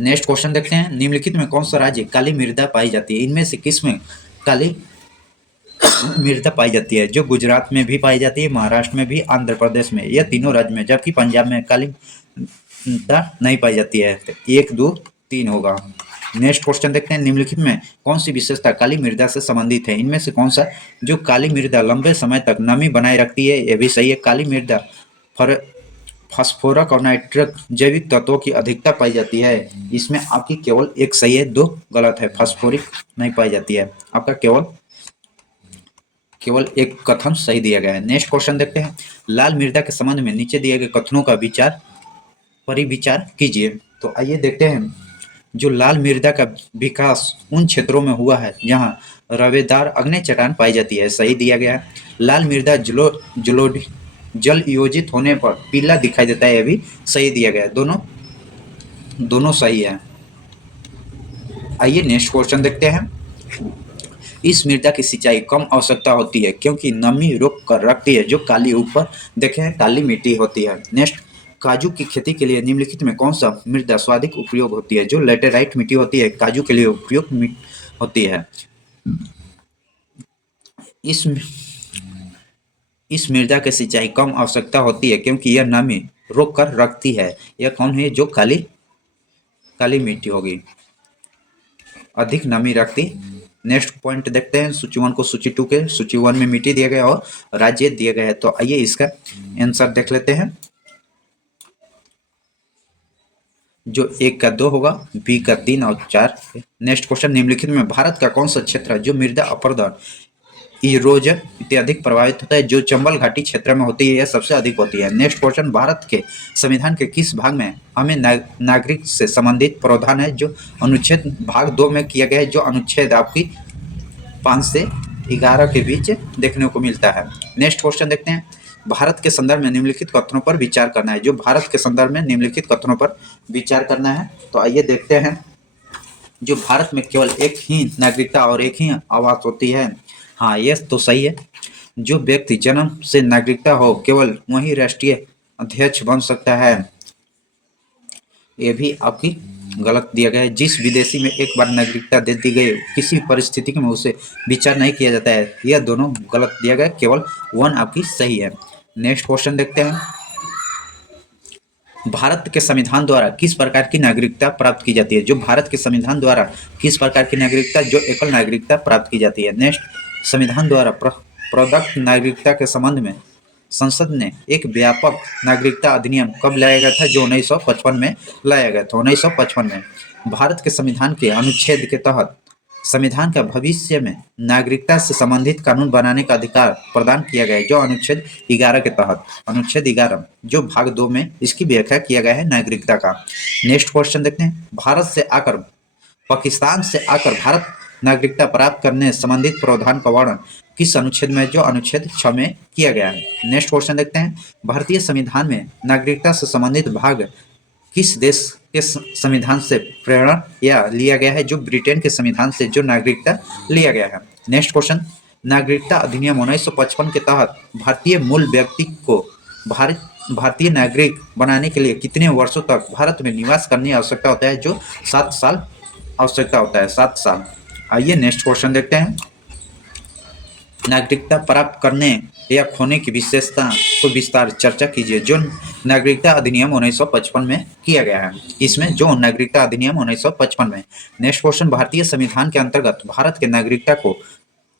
नेक्स्ट क्वेश्चन देखते हैं। निम्नलिखित में कौन सा राज्य काली मृदा पाई जाती है? इनमें से किस में काली मृदा पाई जाती है? जो गुजरात में भी पाई जाती है, महाराष्ट्र में भी, आंध्र प्रदेश में, यह तीनों राज्य में। जबकि पंजाब में काली मृदा नहीं पाई जाती है। 1, 2, 3 होगा। नेक्स्ट क्वेश्चन देखते हैं। निम्नलिखित में कौन सी विशेषता काली मृदा से संबंधित है? इनमें से कौन सा? जो काली मृदा लंबे समय तक नमी बनाए रखती है, यह भी सही है। काली मृदा फास्फोरस और नाइट्रक जैविक तत्वों की अधिकता पाई जाती है। इसमें आपकी केवल एक सही है, 2 गलत है। फास्फोरिक नहीं पाई जाती है। आपका केवल एक कथन सही दिया गया है। नेक्स्ट क्वेश्चन देखते हैं। लाल मृदा के संबंध में नीचे दिए गए कथनों का परिविचार कीजिए। तो आइए देखते हैं। जो लाल मृदा का विकास उन क्षेत्रों में हुआ है जहां रवेदार आग्नेय चट्टान पाई जाती है, सही दिया गया है। लाल मृदा जल योजित होने पर पीला दिखाई देता है, यह भी सही दिया गया है। दोनों सही है। आइए नेक्स्ट क्वेश्चन देखते हैं। इस मृदा की सिंचाई कम आवश्यकता होती है क्योंकि नमी रोक कर रखती है। जो काली ऊपर देखें काली मिट्टी होती है। नेक्स्ट काजू की खेती के लिए निम्नलिखित में कौन सा मृदा स्वाधिक उपयोग होती है? जो लेटेराइट मिट्टी होती है काजू के लिए उपयोग होती है। इस इस मृदा की सिंचाई कम आवश्यकता होती है क्योंकि यह नमी रोक कर रखती है। यह कौन है? जो काली काली मिट्टी होगी, अधिक नमी रखती। नेक्स्ट पॉइंट देखते हैं सूची 1 को सूची 2 के। सूची 1 में मिट्टी दिया गया और राज्य दिए गए हैं, तो आइए इसका आंसर देख लेते हैं। जो 1 का 2 होगा, बी का 3 और 4। नेक्स्ट क्वेश्चन, निम्नलिखित में भारत का कौन सा क्षेत्र है जो मृदा अपरदन, इरोजन इत्यादि प्रभावित होता है? जो चंबल घाटी क्षेत्र में होती है यह सबसे अधिक होती है। नेक्स्ट क्वेश्चन, भारत के संविधान के किस भाग में हमें नागरिक से संबंधित प्रावधान है जो अनुच्छेद भाग 2 में किया गया है? जो अनुच्छेद आपकी 5 से 11 के बीच देखने को मिलता है। नेक्स्ट क्वेश्चन देखते हैं, भारत के संदर्भ में निम्नलिखित कथनों पर विचार करना है। जो भारत के संदर्भ में निम्नलिखित कथनों पर विचार करना है, तो आइए देखते हैं। जो भारत में केवल एक ही नागरिकता और एक ही आवास होती है। हाँ, यह तो सही है। जो व्यक्ति जन्म से नागरिकता हो केवल वही राष्ट्रीय अध्यक्ष बन सकता है। ये भी आपकी गलत दिया गया है। जिस विदेशी में एक बार नागरिकता दे दी गई किसी परिस्थिति में उसे विचार नहीं किया जाता है। यह दोनों गलत दिया गया, केवल 1 आपकी सही है। नेक्स्ट क्वेश्चन देखते हैं, भारत के संविधान द्वारा किस प्रकार की नागरिकता प्राप्त की जाती है? जो भारत के संविधान द्वारा किस प्रकार की नागरिकता, जो एकल नागरिकता प्राप्त की जाती है। नेक्स्ट, संविधान द्वारा प्रदत्त नागरिकता के संबंध में संसद ने एक व्यापक नागरिकता अधिनियम कब लाया गया था? जो 1955 में लाया गया था। 1955 में भारत के संविधान के अनुच्छेद के तहत संविधान का भविष्य में नागरिकता से संबंधित कानून बनाने का अधिकार प्रदान किया गया है। जो अनुच्छेद 11 के तहत, अनुच्छेद 11 जो भाग 2 में इसकी व्याख्या किया गया है नागरिकता का। नेक्स्ट क्वेश्चन देखते हैं, भारत से आकर पाकिस्तान से आकर भारत नागरिकता प्राप्त करने संबंधित प्रावधान का वर्णन किस अनुच्छेद में? जो अनुच्छेद 6 में किया गया है। नेक्स्ट क्वेश्चन देखते हैं, भारतीय संविधान में नागरिकता से संबंधित भाग किस देश के संविधान से प्रेरणा या लिया गया है? जो ब्रिटेन के संविधान से जो नागरिकता लिया गया है। नेक्स्ट क्वेश्चन, नागरिकता अधिनियम 1955 के तहत भारतीय मूल व्यक्ति को भारतीय नागरिक बनाने के लिए कितने वर्षों तक भारत में निवास करने की आवश्यकता होता है? जो 7 साल आवश्यकता होता है, 7 साल। आइए नेक्स्ट क्वेश्चन देखते हैं, नागरिकता प्राप्त करने या खोने की विशेषता को विस्तार चर्चा कीजिए। जो नागरिकता अधिनियम 1955 में किया गया है, इसमें जो नागरिकता अधिनियम 1955 में। नेक्स्ट क्वेश्चन, भारतीय संविधान के अंतर्गत भारत के नागरिकता को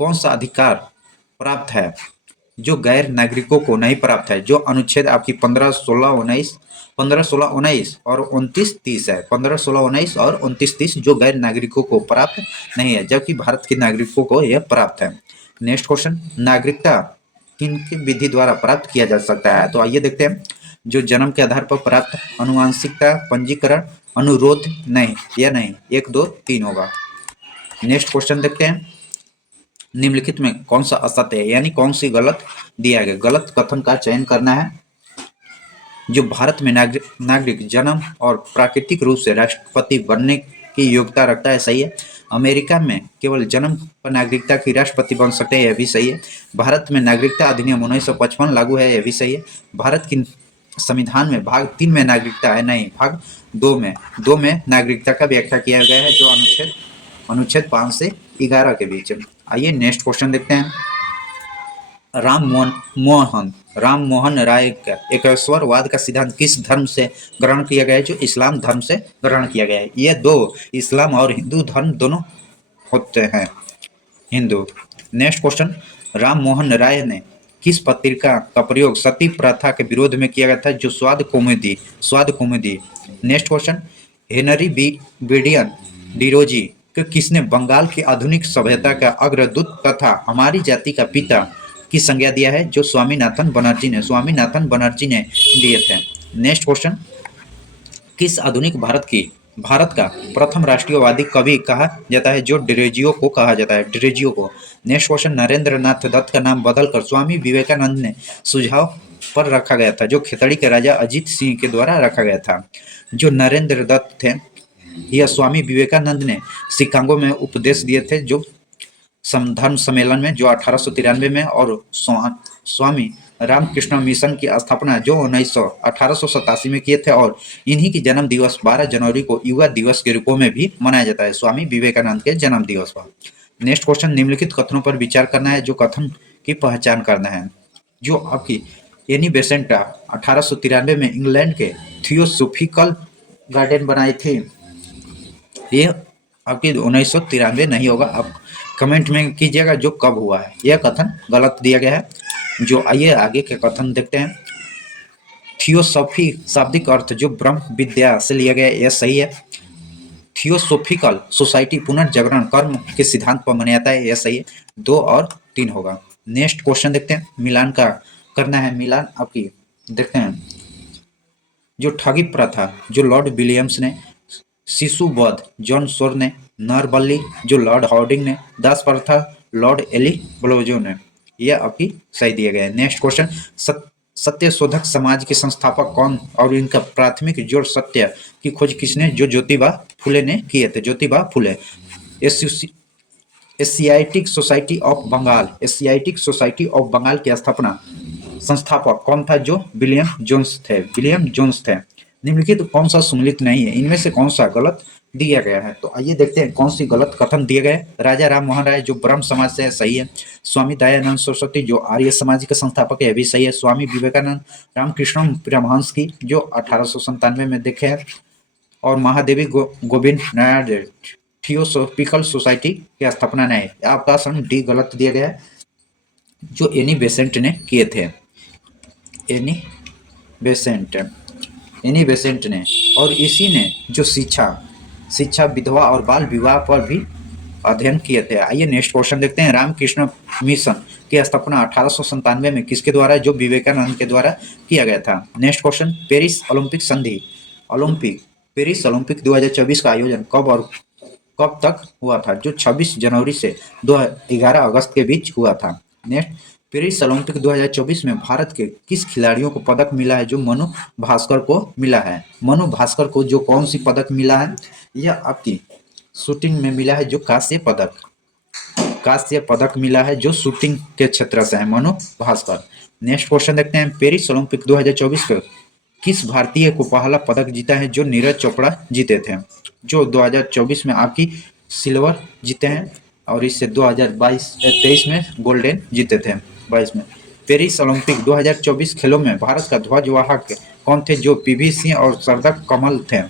कौन सा अधिकार प्राप्त है जो गैर नागरिकों को नहीं प्राप्त है? जो अनुच्छेद आपकी 15, 16, 19 और 29, 30 है। 15, 16, 19 और 29, 30 जो गैर नागरिकों को प्राप्त नहीं है, जबकि भारत के नागरिकों को यह प्राप्त है। नेक्स्ट क्वेश्चन, नागरिकता किन की विधि द्वारा प्राप्त किया जा सकता है? तो आइए देखते हैं, जो जन्म के आधार पर प्राप्त, अनुवांशिकता, पंजीकरण, अनुरोध, नहीं, या नहीं, 1, 2, 3 होगा। नेक्स्ट क्वेश्चन देखते हैं, निम्नलिखित में कौन सा असत्य है, यानी कौन सी गलत दिया गया? गलत कथन का चयन करना है। जो भारत में नागरिक जन्म और प्राकृतिक रूप से राष्ट्रपति बनने की योग्यता रखता है, सही है। अमेरिका में केवल जन्म पर नागरिकता की राष्ट्रपति बन सकते हैं, यह भी सही है। भारत में नागरिकता अधिनियम 1955 लागू है, यह भी सही है। भारत की संविधान में भाग 3 में नागरिकता है, नहीं, भाग 2 में नागरिकता का व्याख्या किया गया है, जो अनुच्छेद 5 से 11 के बीच। आइए नेक्स्ट क्वेश्चन देखते हैं, राम मोहन राय का एकेश्वरवाद का सिद्धांत किस धर्म से ग्रहण किया गया है? जो इस्लाम धर्म से ग्रहण किया गया है। ये 2 इस्लाम और हिंदू धर्म दोनों होते हैं, हिंदू। नेक्स्ट क्वेश्चन, राम मोहन राय ने किस पत्रिका का प्रयोग सती प्रथा के विरोध में किया गया था? जो स्वाद कौमुदी। नेक्स्ट क्वेश्चन, हेनरी बीडियन डिरोजी को किसने बंगाल की आधुनिक सभ्यता का अग्रदूत तथा हमारी जाति का पिता की संज्ञा दिया है? जो स्वामीनाथन बनर्जी ने दिए थे। नेक्स्ट क्वेश्चन, किस आधुनिक भारत का प्रथम राष्ट्रीयवादी कवि कहा जाता है? जो डिरेजियो को कहा जाता है, डिरेजियो को। नेक्स्ट क्वेश्चन, नरेंद्र नाथ दत्त का नाम बदलकर स्वामी विवेकानंद ने सुझाव पर रखा गया था, जो खेतड़ी के राजा अजीत सिंह के द्वारा रखा गया था। जो नरेंद्र दत्त थे, यह स्वामी विवेकानंद ने शिकागो में उपदेश दिए थे, जो धर्म सम्मेलन में, जो 1893 में, और स्वामी रामकृष्ण मिशन की स्थापना जो 1887 में किए थे, और इन्हीं की जन्म दिवस 12 जनवरी को युवा दिवस के रूपों में भी मनाया जाता है, स्वामी विवेकानंद के जन्म दिवस पर। नेक्स्ट क्वेश्चन, निम्नलिखित कथनों पर विचार करना है, जो कथन की पहचान करना है। जो आपकी एनी बेसेंट 1893 में इंग्लैंड के थियोसॉफिकल गार्डन बनाई थी, ये आपकी 1993 नहीं होगा। आप कमेंट में कीजिएगा जो कब हुआ है। यह कथन गलत दिया गया है। जो आइए आगे के कथन देखते हैं। थियोसॉफी शाब्दिक अर्थ जो ब्रह्म विद्या से लिया गया, यह सही है। थियोसॉफिकल सोसाइटी पुनर्जागरण कर्म के सिद्धांत पर माना जाता है, यह सही है। 2 और 3 होगा। नेक्स्ट क्वेश्चन देखते हैं, मिलान का करना है। मिलान आपकी देखते हैं। जो ठगी प्रथा जो लॉर्ड विलियम्स ने, शिशुवध जॉन शोर ने, नरबली जो लॉर्ड हार्डिंग ने, दास प्रथा लॉर्ड एली ब्लोजो ने, यह आपकी सही दिया गया है। नेक्स्ट क्वेश्चन, सत्य शोधक समाज के संस्थापक कौन और इनका प्राथमिक जोड़ सत्य की खोज किसने, जो ज्योतिबा फुले ने किए थे। Jyotiba Phule. Asiatic Society of Bengal, Asiatic Society of Bengal की स्थापना संस्थापक कौन था, जो विलियम जोन्स थे। विलियम जोन्स थे। निम्नलिखित तो कौन सा सम्मिलित नहीं है, इनमें से कौन सा गलत दिया गया है। तो आइए देखते हैं कौन सी गलत कथन दिए गए। राजा राम मोहन राय जो ब्रह्म समाज से है, सही है। स्वामी दयानंद सरस्वती जो आर्य समाज के संस्थापक है, भी सही है। स्वामी विवेकानंद रामकृष्ण परमहंस की जो 1897 में देखे हैं, और महादेवी गोविंद नायर थियोसॉफिकल सोसाइटी की स्थापना नहीं। आपका ऑप्शन डी गलत दिया गया है, जो एनी बेसेंट ने किए थे। एनी बेसेंट ने, और इसी ने जो शिक्षा विधवा और बाल विवाह पर भी अध्ययन किए थे। आइए नेक्स्ट क्वेश्चन देखते हैं। रामकृष्ण मिशन की स्थापना 1897 में किसके द्वारा, जो विवेकानंद के द्वारा किया गया था। नेक्स्ट क्वेश्चन, पेरिस ओलंपिक संधि पेरिस ओलंपिक 2024 का आयोजन कब और कब तक हुआ था, जो 26 जनवरी से 11 अगस्त के बीच हुआ था। नेक्स्ट, पेरिस ओलंपिक 2024 में भारत के किस खिलाड़ियों को पदक मिला है, जो मनु भास्कर को मिला है। मनु भास्कर को जो कौन सी पदक मिला है, यह आपकी शूटिंग में मिला है, जो कांस्य पदक मिला है, जो शूटिंग के क्षेत्र से है, मनु भास्कर। नेक्स्ट क्वेश्चन देखते हैं। पेरिस ओलंपिक 2024 को किस भारतीय को पहला पदक जीता है, जो नीरज चोपड़ा जीते थे, जो 2024 में आपकी सिल्वर जीते हैं, और इससे 2023 में गोल्डन जीते थे 22 में। पेरिस ओलंपिक 2024 खेलों में भारत का ध्वजवाहक कौन थे, जो पीवी सिंह और सरदार कमल थे।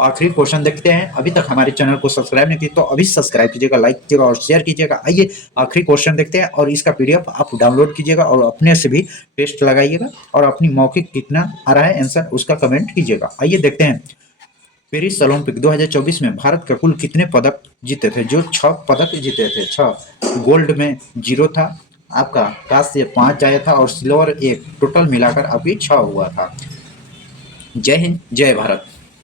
आखिरी क्वेश्चन देखते हैं। अभी तक हमारे चैनल को सब्सक्राइब नहीं किया तो अभी सब्सक्राइब कीजिएगा, लाइक कीजिएगा और शेयर कीजिएगा। आइए आखिरी क्वेश्चन देखते हैं, और इसका पीडीएफ आप डाउनलोड कीजिएगा और अपने से भी टेस्ट लगाइएगा, और अपनी मौखिक कितना आ रहा है आंसर उसका कमेंट कीजिएगा। आइए देखते हैं। पेरिस ओलंपिक 2024 में भारत का कुल कितने पदक जीते थे, जो 6 पदक जीते थे। 6 गोल्ड में 0 था, आपका कांस्य 5 आया था, और सिल्वर 1, टोटल मिलाकर अभी 6 हुआ था। जय हिंद, जय भारत।